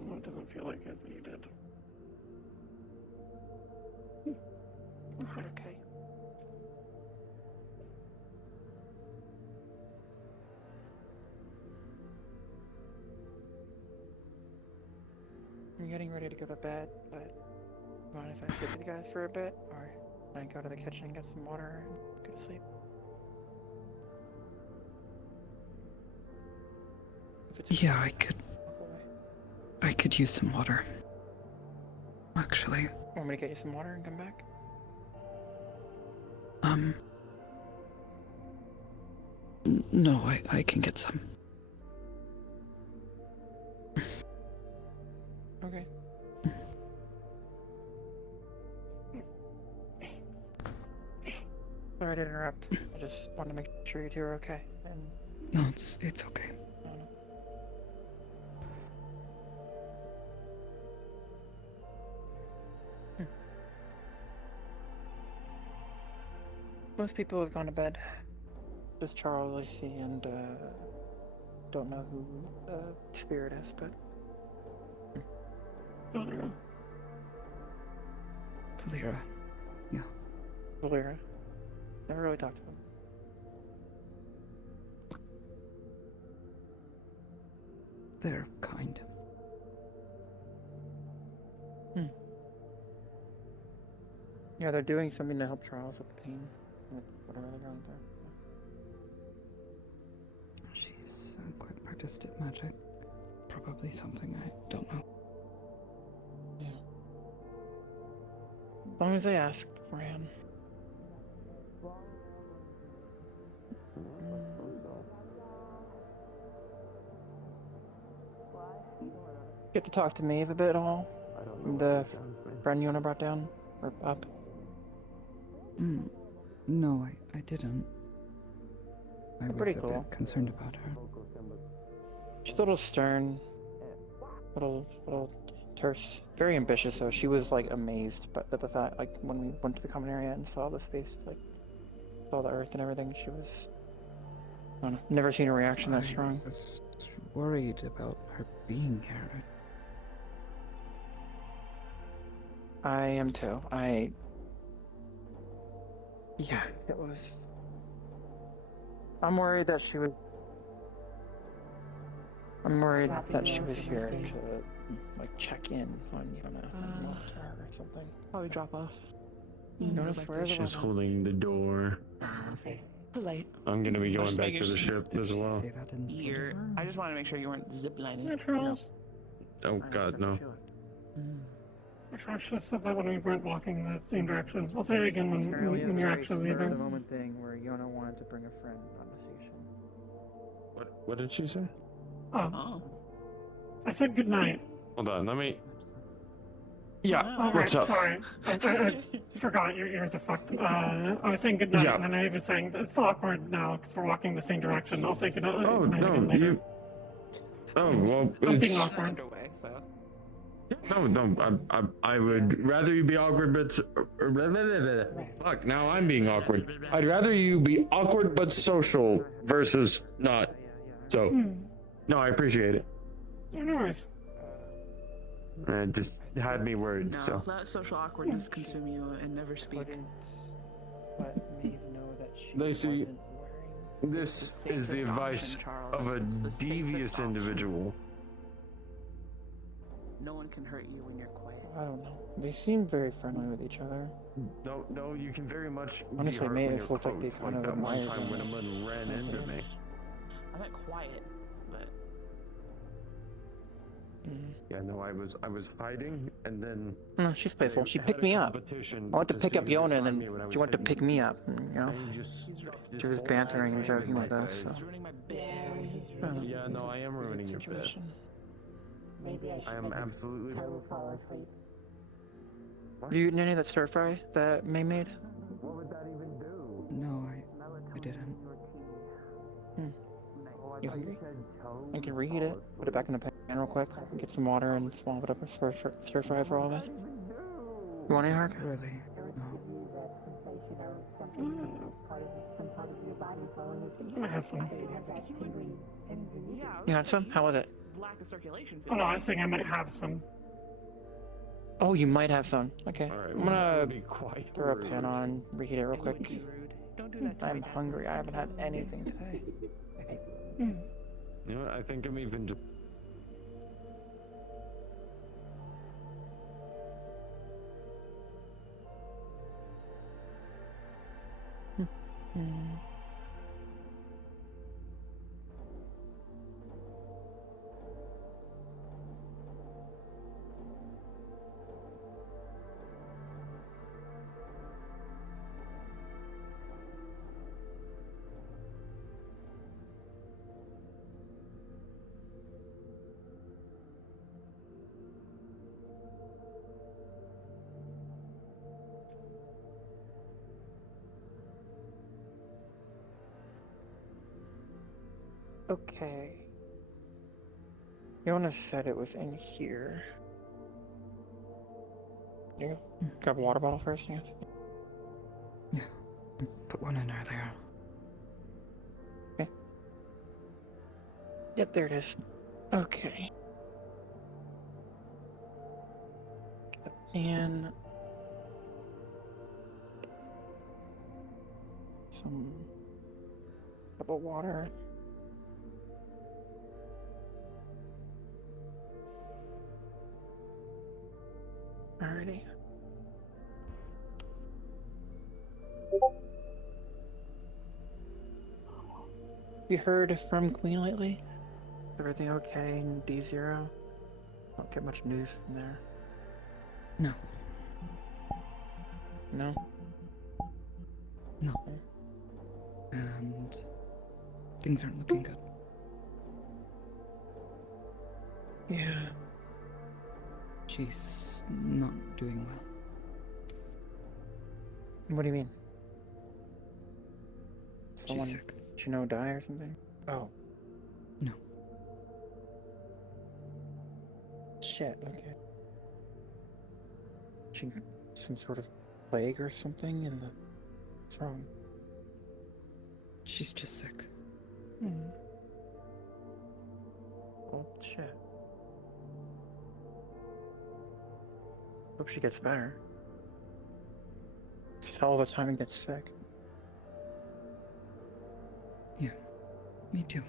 No, it doesn't feel like it, but you did. Okay. I'm getting ready to go to bed, but mind if I sleep with you guys for a bit, or can I go to the kitchen and get some water and go to sleep? Yeah, I could use some water. Actually. Want me to get you some water and come back? No, I can get some. Okay. Sorry to interrupt. I just wanted to make sure you two are okay. And No, it's okay. Most people have gone to bed. Just Charles, I see, and don't know who Spirit is, but Valera. Valera. Yeah. Valera. Never really talked to them. They're kind. Yeah, they're doing something to help Charles with the pain, with whatever they're going through. She's quite practiced at magic. Probably something I don't know. Yeah. As long as they ask beforehand. Get to talk to Maeve a bit, all. The friend Yona brought down, or up. No, I didn't. I was Pretty a cool. bit concerned about her. She's a little stern, little terse, very ambitious. So she was like amazed, but at the fact, like when we went to the common area and saw the space, like saw the earth and everything, she was. I don't know. Never seen a reaction that strong. I was worried about her being here. I am too. Yeah, it was. I'm worried that she was. I'm worried that she was here to like check in on Yona or something. Probably drop off. Yona's where is She's holding the door. Polite. I'm gonna be going Just back making to the sure- ship as well. I just want to make sure you weren't ziplining. Yeah, Charles. Oh god, no. I should have said that when we weren't walking in the same direction. I'll say it again when you're actually The leaving. moment thing where Yona wanted to bring a friend on the station. What did she say? Oh. I said goodnight. Hold on, let me. Yeah, Oh, what's up? Sorry. I forgot your ears are fucked. I was saying goodnight, Yeah. and then I was saying it's awkward now because we're walking the same direction. I'll say goodnight. Oh goodnight again no, later. you. Oh well, I'm being it's. awkward. Away, so. No, I would rather you be awkward, but fuck. Now I'm being awkward. I'd rather you be awkward but social versus not. So, no, I appreciate it. Yeah, no worries. It just had me worried. No, So let social awkwardness consume you and never speak. Let Maeve know that she Lacey, wasn't wearing. this is the advice of a devious individual. No one can hurt you when you're quiet. I don't know. They seem very friendly with each other. No, you can very much. Honestly, be hurt Maeve when you're looked like they close, kind of that one admired time when a him. man ran into me. I meant quiet, but Yeah, no, I was hiding, and then. No, she's playful. She had picked a me up. competition I went to to pick see up who could Yona, and find me when I then was she went to hidden. pick me up. And, you know, And you just she was bantering and joking with us. So. I don't know. Yeah, no, I am ruining your bed. Situation. I am absolutely. Have you eaten any of that stir fry that May made? What would that even do? No, I didn't. You hungry? I can reheat it. Put it back in the pan real quick. Get some water and swap it up with stir fry for all of us. You want any, Haruka? Really? I might have some. You had some? How was it? lack of circulation. Oh no, I was saying I might have some. Oh, you might have some. Okay. Alright, I'm gonna be quite throw a rude. pan on, reheat it real quick. Don't do that. I'm hungry. I haven't had anything today. You know what? I think I'm even just. Okay. Yona said it was in here. You grab a water bottle first, I guess. Put one in earlier. Okay. Yep, there it is. Okay. Get a pan. Some cup of water. Alrighty. You heard from Queen lately? Everything okay in D0? Don't get much news from there. No. No? No. And things aren't looking good. Yeah. She's not doing well. What do you mean? Someone She's sick. you know die or something? Oh. No. Shit, okay. She some sort of plague or something in the what's wrong? She's just sick. Oh shit. Hope she gets better. It's a hell of a time to get sick. Yeah, me too.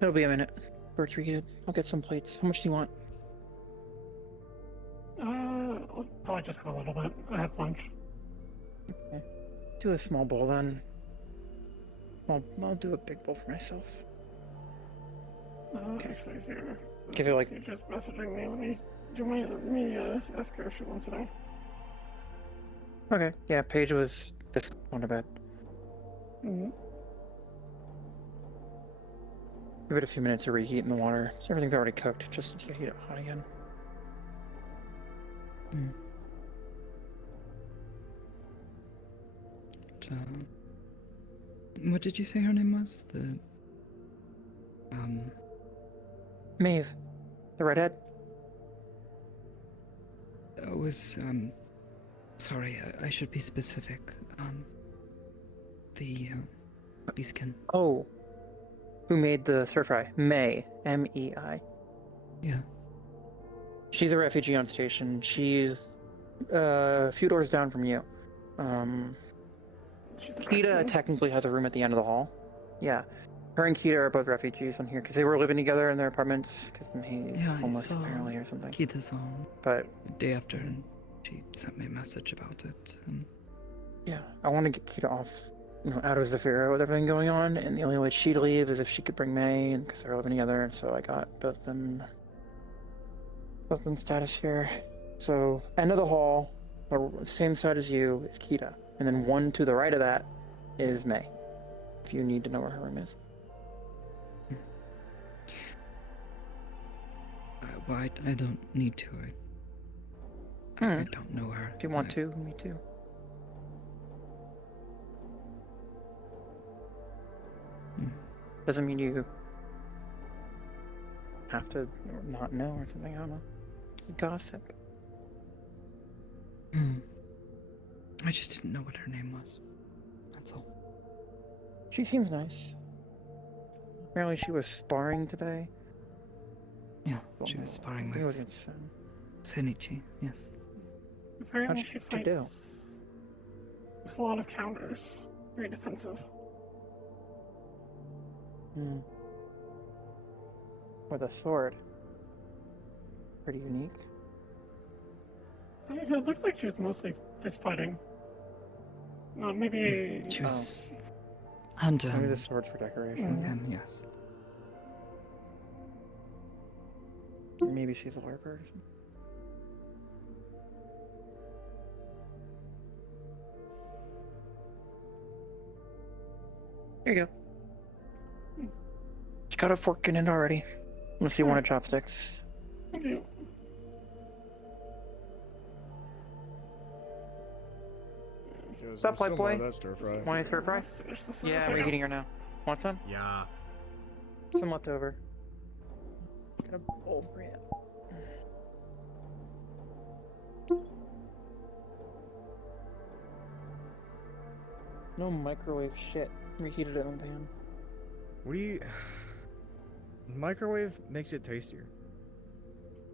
It'll be a minute. We're treated. I'll get some plates. How much do you want? I'll probably just have a little bit. I have lunch. Okay. Do a small bowl then. I'll do a big bowl for myself. Actually, here. Give it like. You're just messaging me. Let me ask her if she wants it out. Okay. Yeah, Paige was just going to bed. Give it a few minutes to reheat in the water. Everything's already cooked. Just to heat it hot again. What did you say her name was? Maeve, the redhead. It was, sorry, I should be specific. The, Beaskin. Oh. Who made the stir fry? May. M-E-I. Yeah. She's a refugee on station. She's a few doors down from you. Kita technically has a room at the end of the hall. Yeah. Her and Kita are both refugees on here because they were living together in their apartments because May's Yeah, homeless I saw apparently or something. Kita's on. But the day after, and she sent me a message about it. yeah, I want to get Kita off, out of Zafira with everything going on, and the only way she'd leave is if she could bring May, and because they're living together, and so I got both of them status here. So end of the hall, same side as you is Kita, and then one to the right of that is May. If you need to know where her room is. Well, I don't need to. I don't know her. Do you want to? Me too. Doesn't mean you have to not know or something. I don't know. Gossip. I just didn't know what her name was. That's all. She seems nice. Apparently she was sparring today. Yeah, she was sparring It was with insane. Senichi, yes. Apparently How'd she she do? fights with a lot of counters. Very defensive. With a sword. Pretty unique. It looked like she was mostly fist fighting. No, maybe... She was hand to Maybe hand the sword's for decoration. with him, yes. Maybe she's a warper or something. Here you go. She got a fork in it already. Unless you wanted chopsticks. Thank you. What's up, white boy? That stir fry. Want any stir fry? Finish this Yeah, second. we're eating her now. Want some? Yeah. Some leftover. Got a bowl for you. No microwave shit. Reheated it in the pan. What do you... Microwave makes it tastier.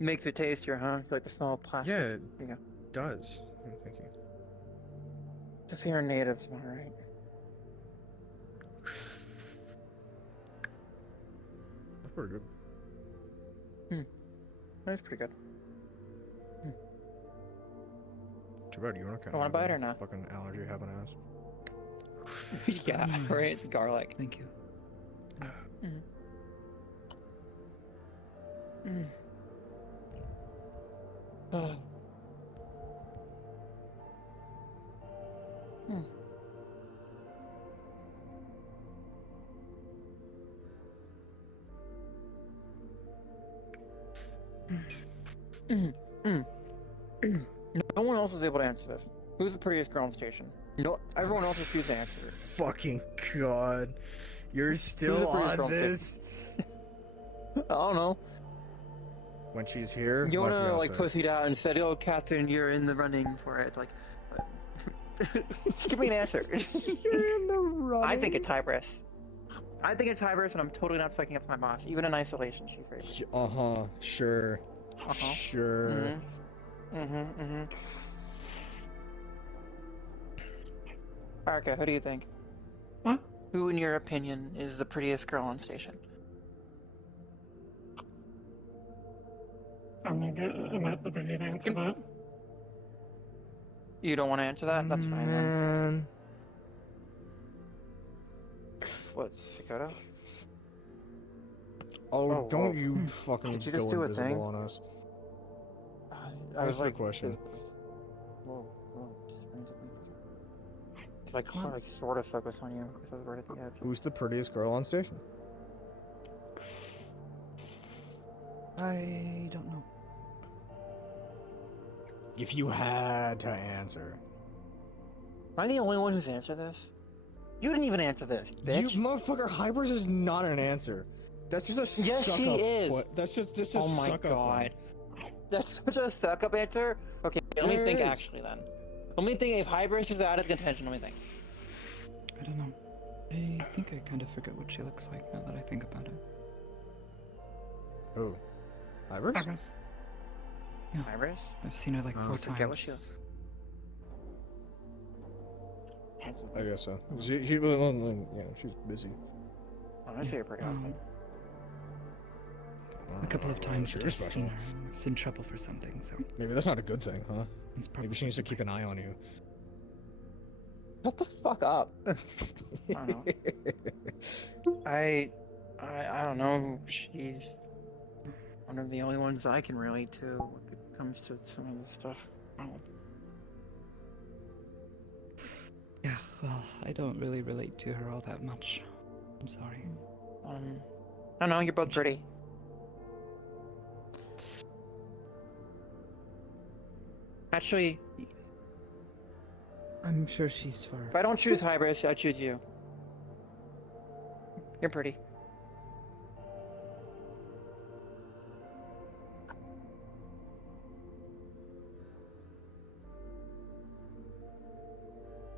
Makes it tastier, huh? You like the smell of plastic? Yeah, it There you go. does. Thank you. If you're natives, am I right? That's pretty good. That's pretty good. Too bad you don't kind I wanna buy it or not? Fucking allergy having ass. Yeah, right? Garlic. Thank you. Oh. No one else is able to answer this. Who's the prettiest girl on station? No, everyone else refused to answer it. Fucking god. You're still Who's the prettiest girl on this? I don't know. When she's here, my Yona like fiance. pussied out and said, "Oh, Catherine, you're in the running for it." It's like, just give me an answer. You're in the running. I think it's Hybris. I think it's Hybris, and I'm totally not sucking up to my boss. Even in isolation, she's favorite. Sure. Sure. Haruka, who do you think? Huh? Who, in your opinion, is the prettiest girl on station? I'm at the beginning to answer that. You don't want to answer that? That's fine then. Man. What, Dakota? Oh, don't whoa. you fucking Did you just go do a invisible thing? on us. I was That's the like, question. Whoa. Could I call, like, sort of focus on you? Because I was right at the edge. Who's the prettiest girl on station? I don't know. If you had to answer. Am I the only one who's answered this? You didn't even answer this, bitch. You motherfucker, Hybris is not an answer. That's just a Yes, suck she up. is. That's just a Oh my suck up. god. That's such a suck up answer. Okay, let me think actually then. Let me think if Hybris is out of contention, let me think. I don't know. I think I kind of forget what she looks like now that I think about it. Who? Hybris? Yeah. Hybris? I've seen her like 4 times. Forget what she looks. I guess so. She's busy. I see her pretty often. A couple of times Sure, I've special. seen her. I was in trouble for something, so. Maybe that's not a good thing, huh? It's Maybe she needs to keep an eye on you. Shut the fuck up. I don't know. I don't know. She's one of the only ones I can relate to when it comes to some of this stuff. Yeah, well, I don't really relate to her all that much. I'm sorry. I don't know. You're both pretty. Actually, I'm sure she's for. if I don't choose Hybris, I choose you. You're pretty.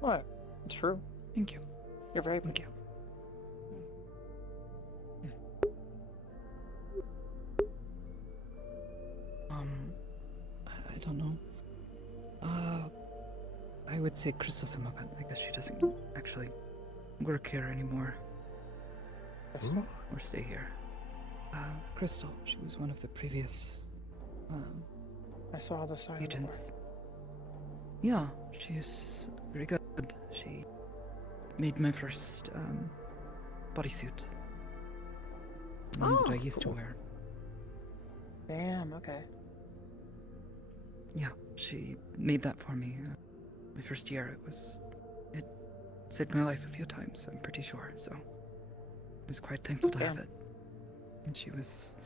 What? It's true. Thank you. You're very pretty. I don't know. I would say Crystal Summer, but I guess she doesn't actually work here anymore. Or stay here. Crystal, she was one of the previous, I saw the side agents. Yeah, she is very good. She made my first, bodysuit. The one that I used to wear. Damn, okay. Yeah, she made that for me. My first year, it saved my life a few times, I'm pretty sure, so I was quite thankful to have it. And she was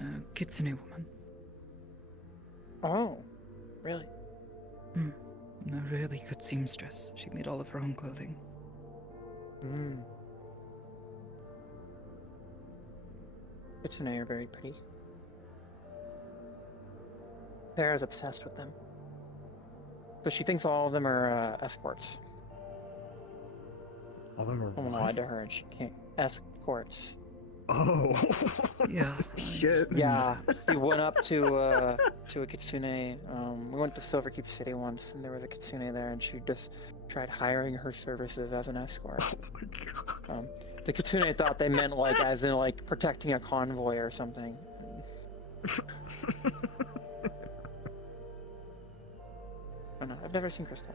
a kitsune woman. Oh, really? A really good seamstress. She made all of her own clothing. Kitsune are very pretty. Sarah's obsessed with them. But she thinks all of them are escorts. All of them are Someone what? lied to her and she can't. Escorts. Oh. Yeah. Shit. Yeah. We went up to a kitsune. We went to Silverkeep City once and there was a kitsune there and she just tried hiring her services as an escort. Oh my god. The kitsune thought they meant like as in like protecting a convoy or something. I don't know. I've never seen Crystal.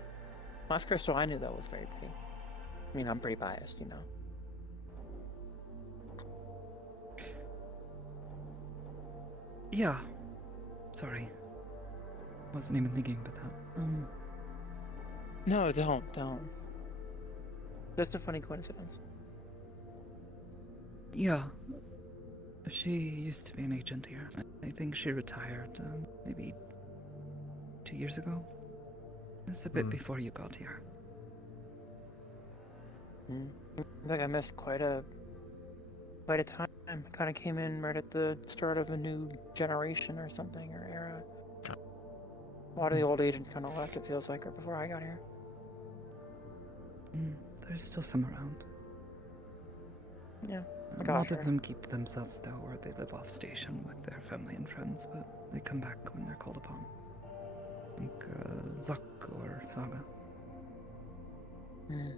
Last Crystal I knew though was very pretty. I mean, I'm pretty biased, you know. Yeah. Sorry. Wasn't even thinking about that. No, don't. That's a funny coincidence. Yeah. She used to be an agent here. I think she retired, maybe 2 years ago. It's a bit before you got here. I think I missed quite a time. I kind of came in right at the start of a new generation or something, or era. A lot of the old agents kind of left, it feels like, right before I got here. There's still some around. Yeah. A lot of them keep to themselves though, or they live off station with their family and friends, but they come back when they're called upon. I think Zuck or Saga.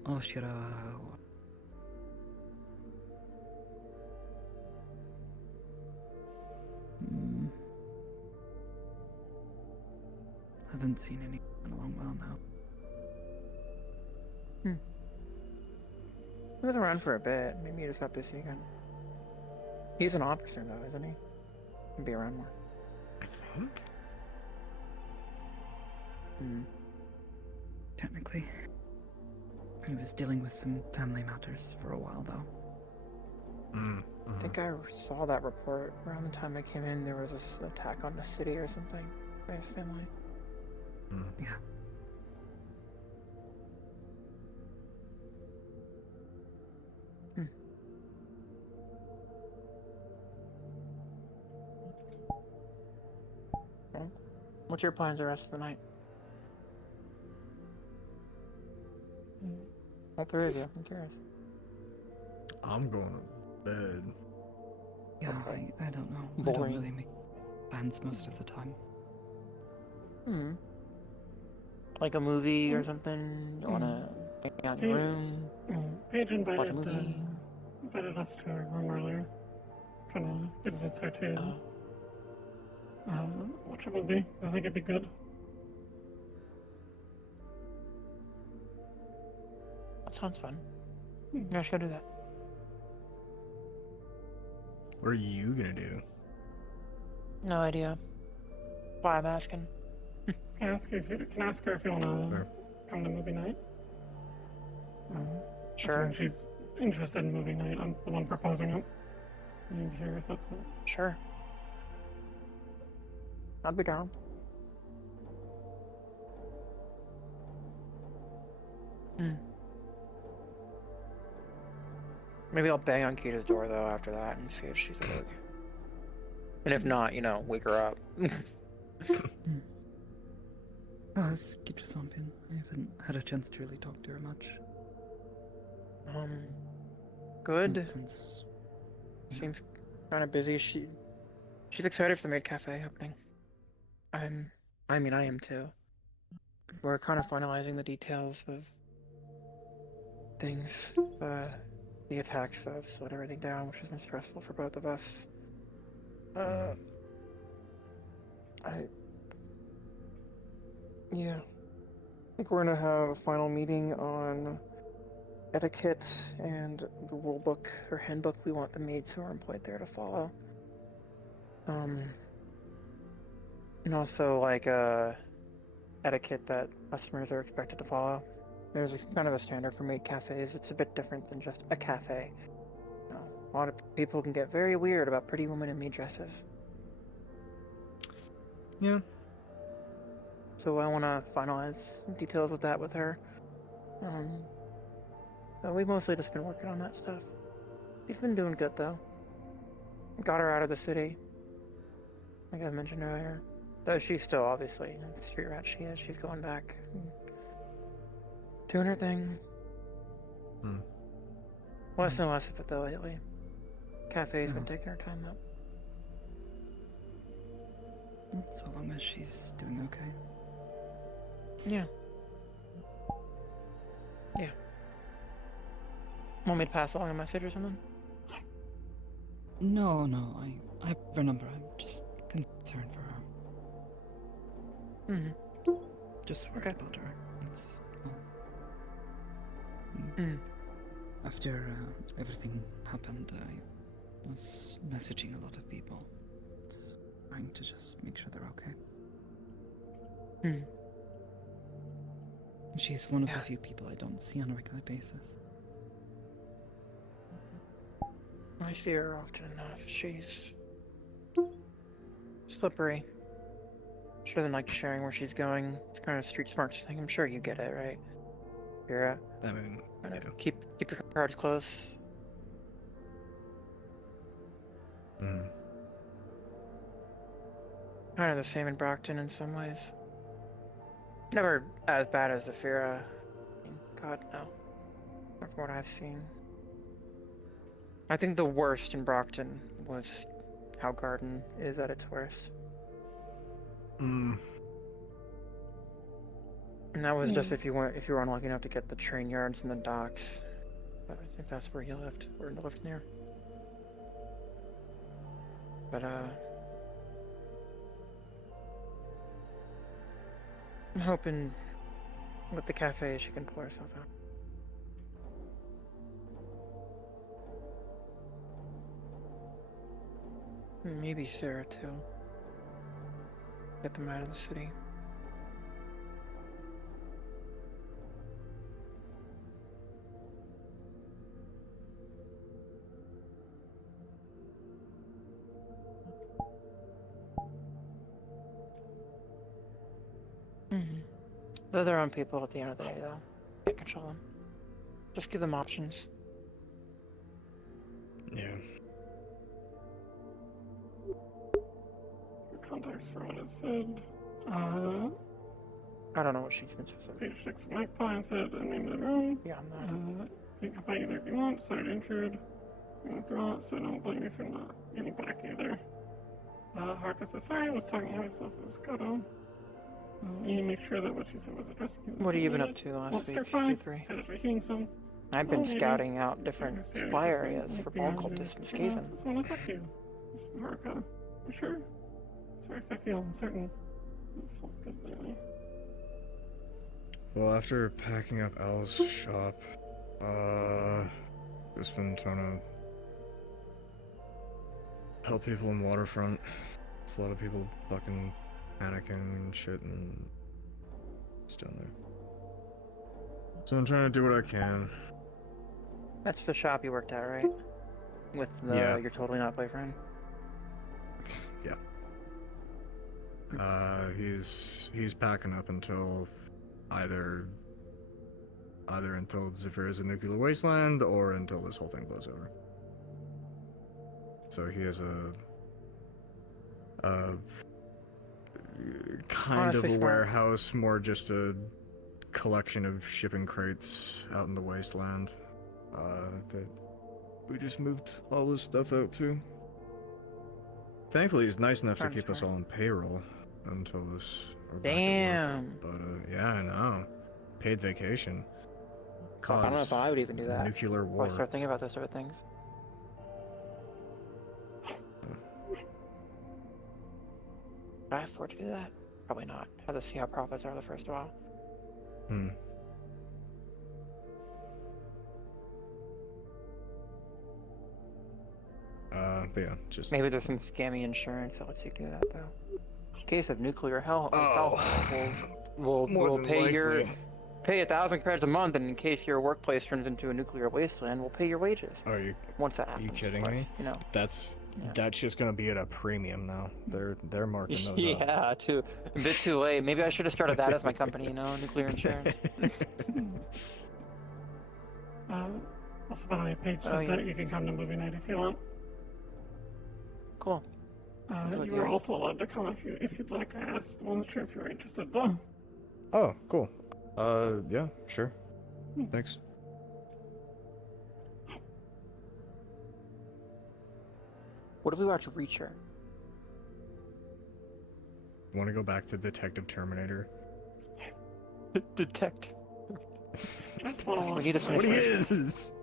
Oshira. Haven't seen any in a long while now. He was around for a bit. Maybe he just got busy again. He's an officer though, isn't he? He'll be around more. I think. Technically. He was dealing with some family matters for a while though. I think I saw that report around the time I came in. There was this attack on the city or something by his family. Yeah. What's your plans the rest of the night? All three of you. I'm curious. I'm going to bed. Yeah, Okay. I don't know. I don't Boring. really make plans most of the time. Hmm. Like a movie or something? You wanna hang out in your room? Paige Watch a movie? invited us to her room earlier. Trying to convince her to watch a movie. I think it'd be good. That sounds fun. Yeah, I should go do that. What are you gonna do? No idea. Why I'm asking. Can I ask her if you wanna come to movie night? Sure. Assuming she's interested in movie night. I'm the one proposing it. I'm curious. That's not. Sure. I'd be down. Maybe I'll bang on Kita's door though after that and see if she's awake. And if not, you know, wake her up. How's Kita-san? I haven't had a chance to really talk to her much. Good. Since Seems kind of busy. She's excited for the Maid Cafe opening. I am too. We're kind of finalizing the details of things. The attacks have slowed everything down, which has been stressful for both of us. Yeah. I think we're gonna have a final meeting on etiquette and the rule book or handbook we want the maids who are employed there to follow. And also like etiquette that customers are expected to follow. There's kind of a standard for maid cafes. It's a bit different than just a cafe. A lot of people can get very weird about pretty women in maid dresses. Yeah. So I want to finalize some details with that with her. But we've mostly just been working on that stuff. She's been doing good though. Got her out of the city, like I mentioned earlier. Though she's still obviously the street rat she is. She's going back, doing her thing. Less and less of it though lately. Cafe's been taking her time up. so long as she's doing okay. Yeah. Yeah. Want me to pass along a message or something? No, I remember. I'm just concerned for her. Just worried about her. It's after everything happened, I was messaging a lot of people, trying to just make sure they're okay. She's one of the few people I don't see on a regular basis. I see her often enough. She's slippery. She doesn't like sharing where she's going. It's kind of a street smarts thing. I'm sure you get it, right? You're I mean, keep your cards close. Kind of the same in Brockton in some ways. Never as bad as Zafira. I mean, God, no. Not from what I've seen. I think the worst in Brockton was how Garden is at its worst. And that was just if you were unlucky enough to get the train yards and the docks. But I think that's where you lived, or lived near. But I'm hoping with the cafe she can pull herself out. Maybe Sarah too. Get them out of the city. They're their own people at the end of the day, though. Can't control them. Just give them options. Yeah. For context for what I said, I don't know what she's been specific. Page 6, Mike Pine said the name of the room. Beyond that. You can buy either if you want. Sorry to intrude. I'm gonna throw out, so don't blame me for not getting back either. Haruka says, sorry, I was talking to myself as Kodo. You need to make sure that what she said was addressed to you. What have you been up to the last week? Fine. Kind of reheating some. I've been maybe. scouting out different supply areas for bone cultists and Skaven. That's when I talk to you. This is Haruka. You sure? Sorry if I feel uncertain. I feel good lately. Well, after packing up Al's shop, just been trying to help people in Waterfront. There's a lot of people fucking panicking and shit and it's down there. So I'm trying to do what I can. That's the shop you worked at, right? With the You're Totally Not boyfriend? Yeah. He's packing up until either until Zephyr is a nuclear wasteland or until this whole thing blows over. So he has a kind of a warehouse, more just a collection of shipping crates out in the wasteland that we just moved all this stuff out to. Thankfully, he's nice enough to keep us all on payroll until this. Damn. But yeah, I know. Paid vacation. I don't know if I would even do that. Nuclear war. I start thinking about those sort of things. Could I afford to do that? Probably not. Have to see how profits are the first while. But yeah, just maybe there's some scammy insurance that lets you do that though. In case of nuclear hell, we'll pay 1,000 credits a month, and in case your workplace turns into a nuclear wasteland, we'll pay your wages. Are you? Once that happens. Are you kidding me? You know. That shit's gonna be at a premium now. They're marking those up. Yeah, a bit too late. Maybe I should have started that as my company. You know, nuclear insurance. Also, by the way, Paige said that you can come to movie night if you want. Cool. You are also allowed to come if you'd like. I asked. Wasn't sure if you were interested though. Oh, cool. Yeah, sure. Thanks. What if we watch Reacher? Want to go back to Detective Terminator? Detective. We need to finish. What he is.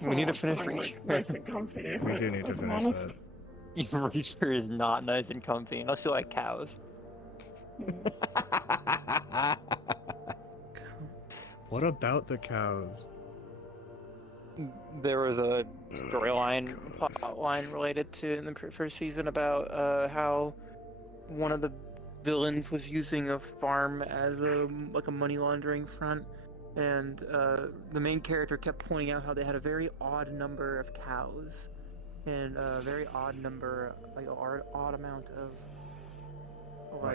We need to finish Reacher. Like, nice and comfy. We do need to finish that. Even Reacher is not nice and comfy, unless you like cows. What about the cows? There was a storyline, plot line related to in the first season about how one of the villains was using a farm as a money laundering front, and the main character kept pointing out how they had a very odd number of cows, and a very odd number, odd amount of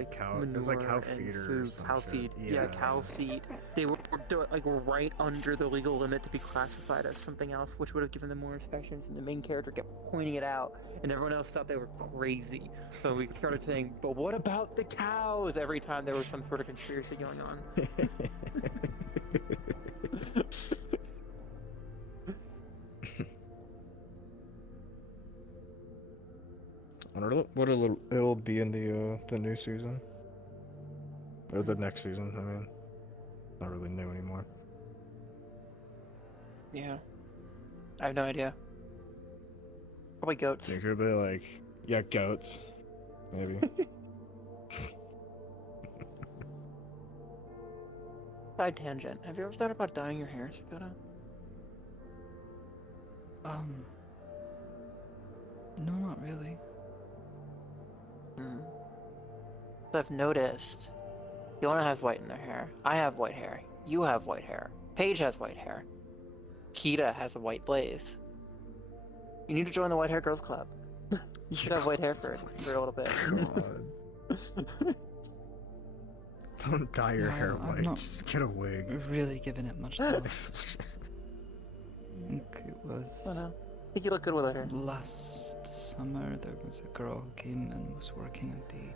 cow. manure It was like cow and feeder. food, Or some cow shit. feed. Yeah, cow feed. They were right under the legal limit to be classified as something else, which would have given them more inspections. And the main character kept pointing it out, and everyone else thought they were crazy. So we started saying, "But what about the cows?" every time there was some sort of conspiracy going on. I wonder what it'll be in the new season, or the next season. I mean, not really new anymore. Yeah, I have no idea. Probably goats. Think it'll be like, yeah, goats, maybe. Side tangent. Have you ever thought about dyeing your hair, Sakota? No, not really. So I've noticed Fiona has white in their hair. I have white hair. You have white hair. Paige has white hair. Kita has a white blaze. You need to join the White Hair Girls Club. You should have white hair for a little bit. God. Don't dye your hair white. Just get a wig. Really giving it much thought. I think it was. Oh no. I think you look good with it. Last summer, there was a girl who came and was working at the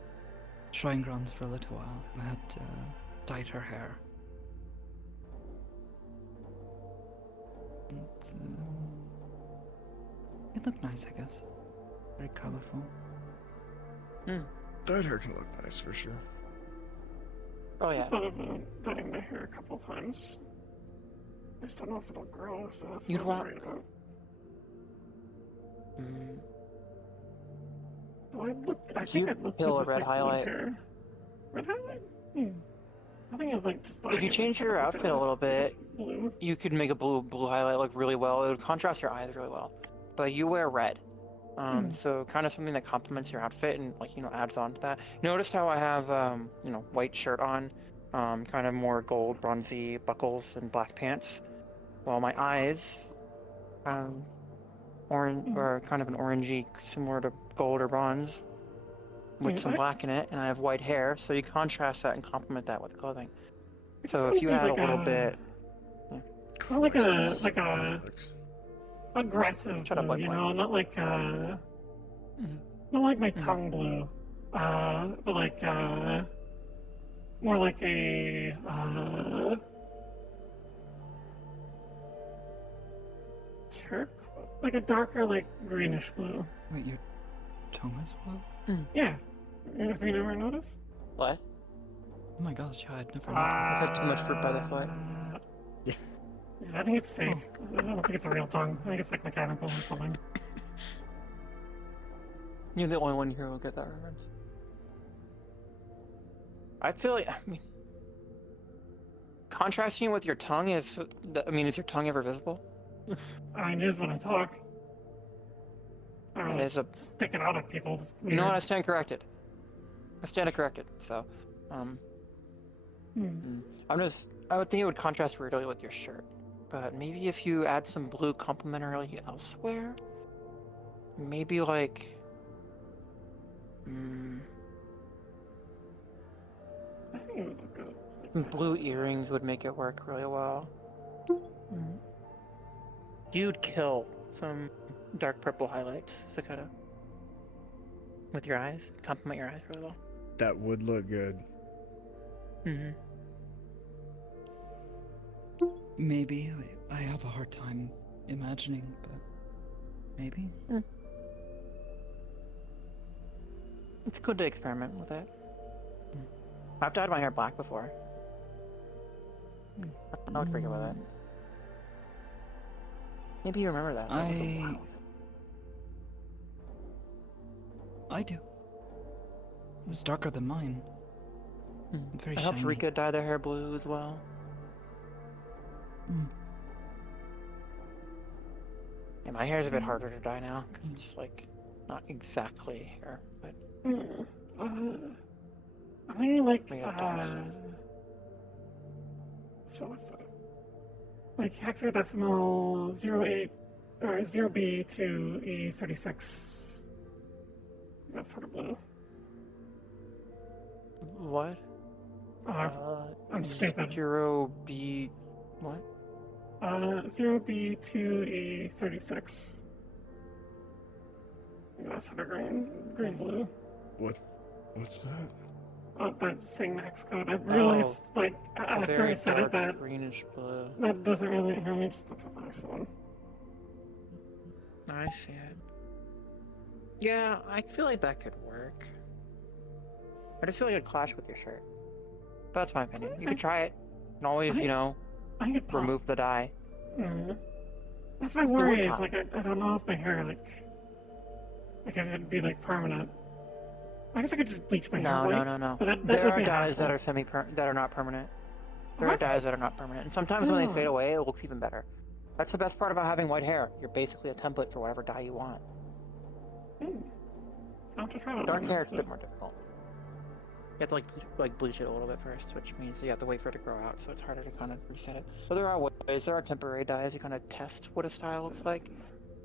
shrine grounds for a little while. I had dyed her hair. And, it looked nice, I guess. Very colorful. Dyed hair can look nice for sure. Oh yeah. I thought about dyeing my hair a couple times. I just don't know if it'll grow, so that's You'd what I'm want- worried about. Mm. Do I look? I You'd think I'd look peel good a with red like blue highlight. hair. Red highlight? I think I'd like just. If you change your outfit a little bit, blue. you could make a blue highlight look really well. It would contrast your eyes really well. But you wear red, so kind of something that complements your outfit and adds on to that. Notice how I have white shirt on, kind of more gold, bronzy buckles and black pants, while my eyes, orange or kind of an orangey, similar to gold or bronze, with some black in it, and I have white hair, so you contrast that and complement that with clothing. So if you add a little bit, Not like a aggressive blue, not like not like my tongue blue, but like more like a like a darker, like greenish blue. Wait, your tongue is blue? Yeah. Have you never noticed? What? Oh my gosh, yeah, I'd never noticed. I've had too much fruit by the foot. Yeah, I think it's fake. I don't think it's a real tongue. I think it's like mechanical or something. You're the only one here who will get that reference. I feel like, contrasting with your tongue is your tongue ever visible? I mean, it is when I talk. I don't It really is a... stick it out at people. It's You know what? I weird. stand corrected. So, I would think it would contrast weirdly with your shirt. But maybe if you add some blue complementarily elsewhere, maybe like, I think it would look good. blue earrings would make it work really well. You'd kill some dark purple highlights, Sakata. With your eyes, complement your eyes really well. That would look good. Maybe. I have a hard time imagining, but maybe. It's good to experiment with it. I've dyed my hair black before. I would forget about that. Maybe you remember that. That was a while ago. I do. It's darker than mine. Very I helped shiny. Rika dye their hair blue as well. Yeah, my hair's a bit harder to dye now because it's like not exactly hair, but I think like so what's that? Like hexadecimal 08 or 0B to E36. That sort of blue. what? I'm stupid. 0B, what? 0B to E36. That sort of green blue. What's that? But saying the hex code, I realized, like, after very I said it, dark that greenish blue. that doesn't really hear me. Just look at my phone. I see it. Yeah, I feel like that could work. I just feel like it'd clash with your shirt. But that's my opinion. You could try it. And always, I could pop. remove the dye. That's my worry. Is pop. like I don't know if my hair like it'd be like permanent. I guess I could just bleach my hair white. No. But that There would are be a dyes that hassle. are that are not permanent. There are What? dyes that are not permanent, and sometimes when they fade Oh. away, it looks even better. That's the best part about having white hair. You're basically a template for whatever dye you want. I'll have to try that Dark one, hair, it's a actually. bit more difficult. You have to bleach it a little bit first, which means you have to wait for it to grow out, so it's harder to kind of reset it. But there are ways, there are temporary dyes you kind of test what a style looks like,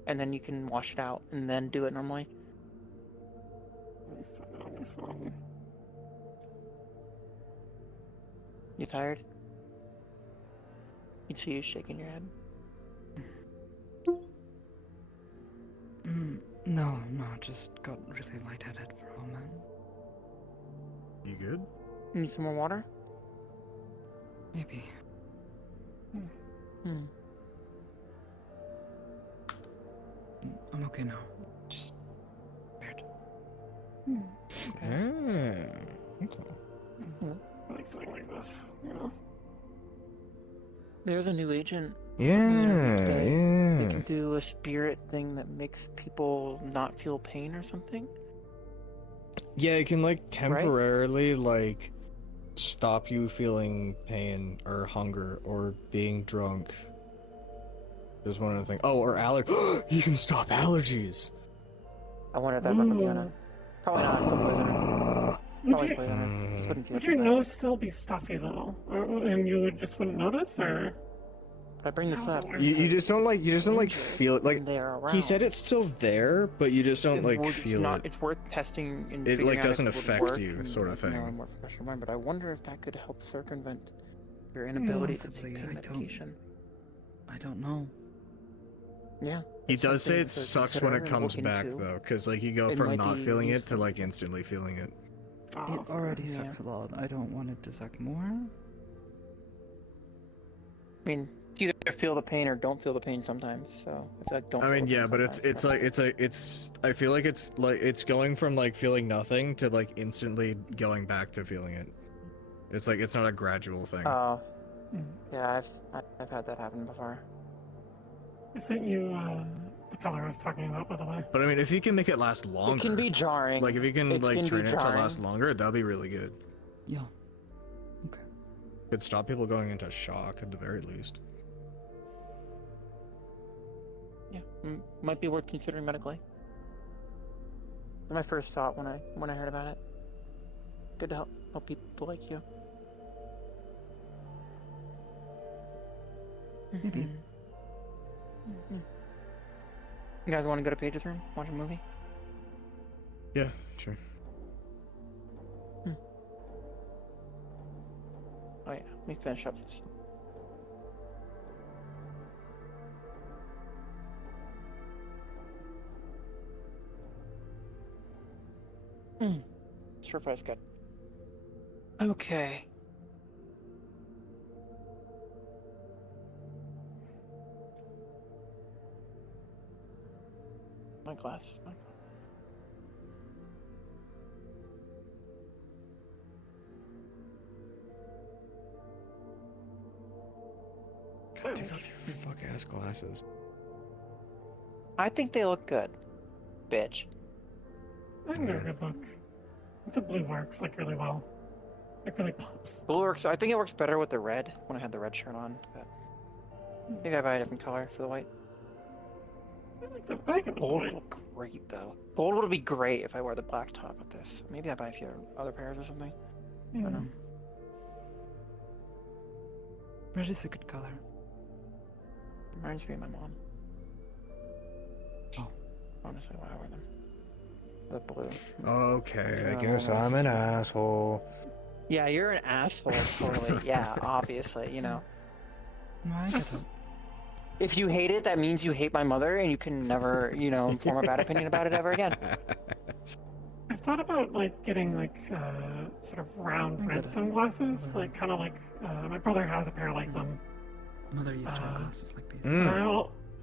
and then you can wash it out and then do it normally. Let me find it on my phone. You tired? You see you shaking your head. No, just got really lightheaded for a moment. You good? Need some more water? Maybe. Hmm. I'm okay now. Just weird. Okay. I like something like this, you know? There's a new agent. Yeah, They yeah. can do a spirit thing that makes people not feel pain or something. Yeah, it can like temporarily like stop you feeling pain or hunger or being drunk. There's one other thing. Oh, or you can stop allergies. I wonder if that might be on it. Probably not. It's a poisoner. Probably you- poisoner. Just wouldn't feel Would too your bad. nose still be stuffy though? And you just wouldn't notice, or? But I bring this up. You just don't like feel it. Like They're he around. said it's still there, but you just don't like feel it. It's worth testing and It figuring like out doesn't if it would affect work you, and, sort of you know, thing. more fresh your mind. But I wonder if that could help circumvent your inability to Possibly, take pain I don't- medication. I don't know. Yeah. He it's does say something it to sucks when it consider and comes look back into. though, because like you go It from might not be feeling it to useful. like instantly feeling it. It already Yeah. sucks a lot. I don't want it to suck more. I mean, you either feel the pain or don't feel the pain sometimes. So I feel like don't. I feel mean, the yeah, pain but it's sometimes. like it's I feel like it's going from like feeling nothing to like instantly going back to feeling it. It's like it's not a gradual thing. Oh. Yeah, I've had that happen before. I sent you the color I was talking about, by the way. But I mean, if you can make it last longer, It can be jarring. like if you can It like can be train it to jarring. last longer, that'd be really good. Yeah. Could stop people going into shock at the very least. Yeah, might be worth considering medically. That's my first thought when I heard about it. Good to help people like you. Maybe. You guys want to go to Paige's room? Watch a movie? Yeah, sure. Oh yeah, let me finish up this. Stir fry's good. Okay. My glass. God, take off your fuck ass glasses. I think they look good, bitch. I think they're a good look. The blue works like really well. Like really pops. Blue works. I think it works better with the red when I had the red shirt on. But maybe I buy a different color for the white. I like it with Gold the would look great though. Gold would be great if I wear the black top with this. Maybe I buy a few other pairs or something. I don't know. Red is a good color. Reminds me of my mom. Oh. Honestly, why I wear them. The blue. Okay, I guess I'm an asshole. Yeah, you're an asshole, totally. Yeah, obviously, you know. No, I get it. If you hate it, that means you hate my mother, and you can never, you know, form a bad opinion about it ever again. I've thought about like getting like sort of round red sunglasses, like kind of like my brother has a pair like them. Mother used to wear glasses like these.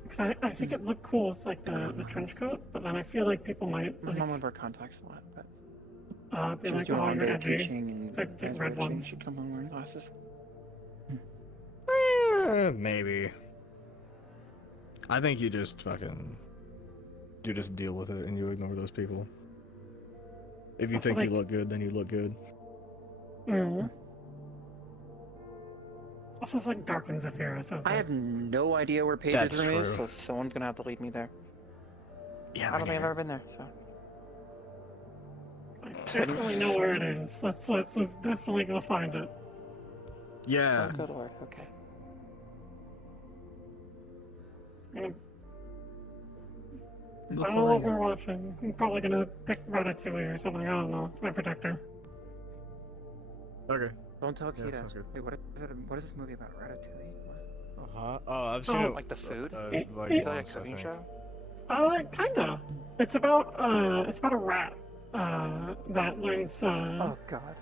Because I think it looked cool with like the trench coat, but then I feel like people might My like mom would wear contacts a lot, but be she was like, doing oh, all you're day edgy. teaching and Like, get guys red watching, ones. she'd come home wearing glasses. Maybe. I think you just deal with it and you ignore those people. If you Also, think like- you look good, then you look good. Also, it's like dark in Zephyra, so it's I like, have no idea where Paige's That's room is, true. so someone's gonna have to lead me there. Yeah, I don't think I've ever been there, so. I definitely know where it is. Let's definitely go find it. Yeah. Oh, good lord, okay. I don't know what we're watching. I'm probably gonna pick Ratatouille or something. I don't know. It's my protector. Okay. Don't tell Yeah, Kita. sounds good. Wait, what is this movie about? Ratatouille? What? Oh, I've seen it. Like the food? It- Like it- Like a once, I cooking think. show? Kinda. It's about a rat that learns Oh god.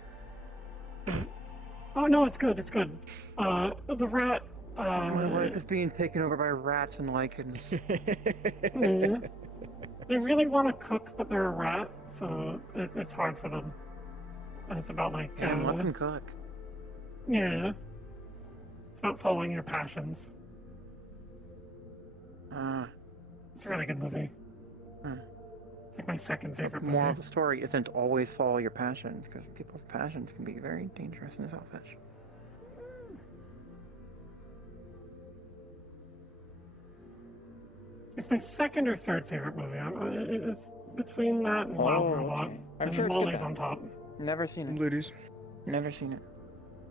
Oh no, it's good. It's good. The rat. My life is being taken over by rats and lichens. Yeah. They really want to cook, but they're a rat, so it's hard for them. It's about like. Damn, let them cook. Yeah. It's about following your passions. It's a really good movie. It's like my second favorite movie. Moral of the story isn't always follow your passions, because people's passions can be very dangerous and selfish. It's my second or third favorite movie. It's between that and Wild Robot. Okay. And sure it's Molly's good on top. Never seen it. Ladies. Never seen it.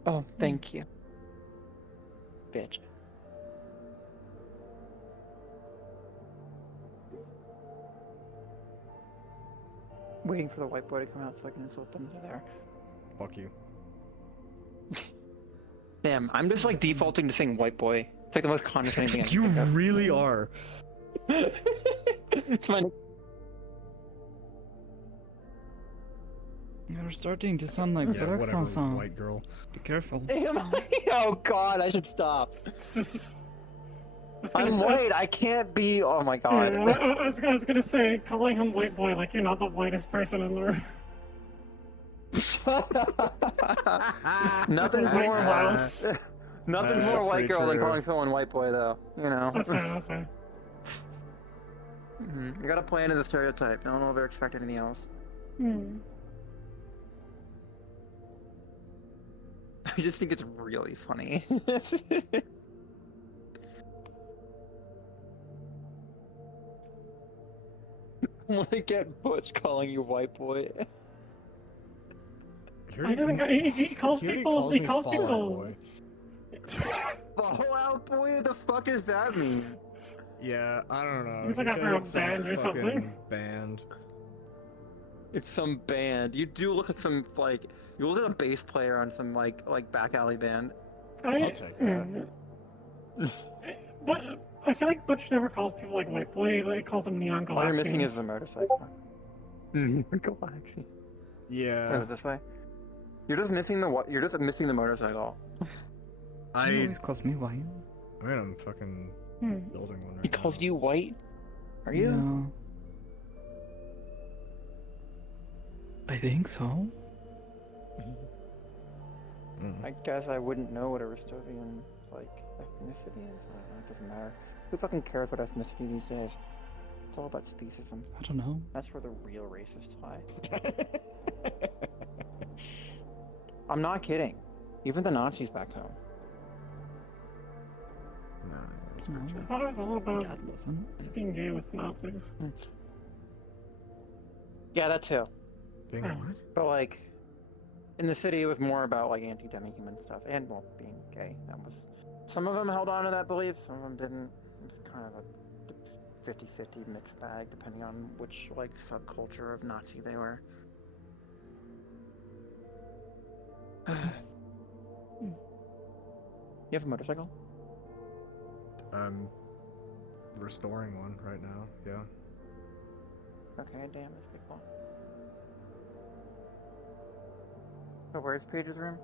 Oh, thank you. Bitch. Waiting for the white boy to come out so I can insult them to there. Fuck you. Damn, I'm just like defaulting to saying white boy. It's like the most condescending thing I can You think of. really are. It's my You're starting to sound like Yeah, whatever, Braxton. white girl. Be careful. Oh god, I should stop. I'm white, I can't be. Oh my god. Yeah, I was gonna say, calling him white boy like you're not the whitest person in the room. Nothing's White more Klaus. Nothing's That's more white pretty girl than true. calling someone white boy, though. You know. That's fair, that's fair. You gotta play into the stereotype. No one will ever expect anything else. I just think it's really funny. I want to get Butch calling you white boy. He doesn't. He calls He already people. calls He me calls Fallout people. Boy. Fallout boy? What the fuck does that mean? Yeah, I don't know. He's like He a said real it's some band or fucking something. Band. It's some band. You do look like some like you look like a bass player on some like back alley band. I'll take that. But I feel like Butch never calls people like white boy. He like calls them neon All you're galaxians. missing is the motorcycle. Galaxy. Yeah. This way. You're just missing the what? You're just missing the motorcycle. He always calls me white. I mean, I'm fucking building one right He calls you white? Are you? No. I think so. I guess I wouldn't know what a Rostosian like ethnicity is. I don't know, it doesn't matter. Who fucking cares what ethnicity these days? It's all about speciesism. I don't know. That's where the real racists lie. I'm not kidding. Even the Nazis back home. Nah, that's No. I thought it was all about Dad wasn't. being gay with Nazis. Yeah, that too. Being what? But like, in the city, it was more about like anti-demi-human stuff and well, being gay. That was. Some of them held on to that belief. Some of them didn't. It was kind of a 50-50 mixed bag, depending on which like subculture of Nazi they were. You have a motorcycle? I'm restoring one right now. Yeah. Okay, damn, that's pretty cool. So where's Paige's room?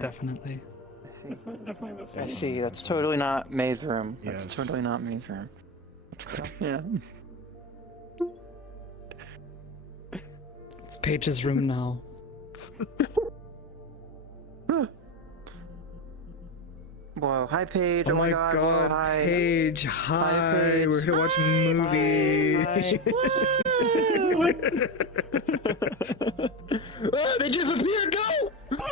Definitely. I see. Definitely this I one. see. That's totally not May's room. That's Yes. totally not May's room. Yeah. It's Paige's room now. Whoa, hi Paige. Oh Oh my god. god, Whoa, hi. Paige, hi. Paige. We're here watching movies. They disappeared. No.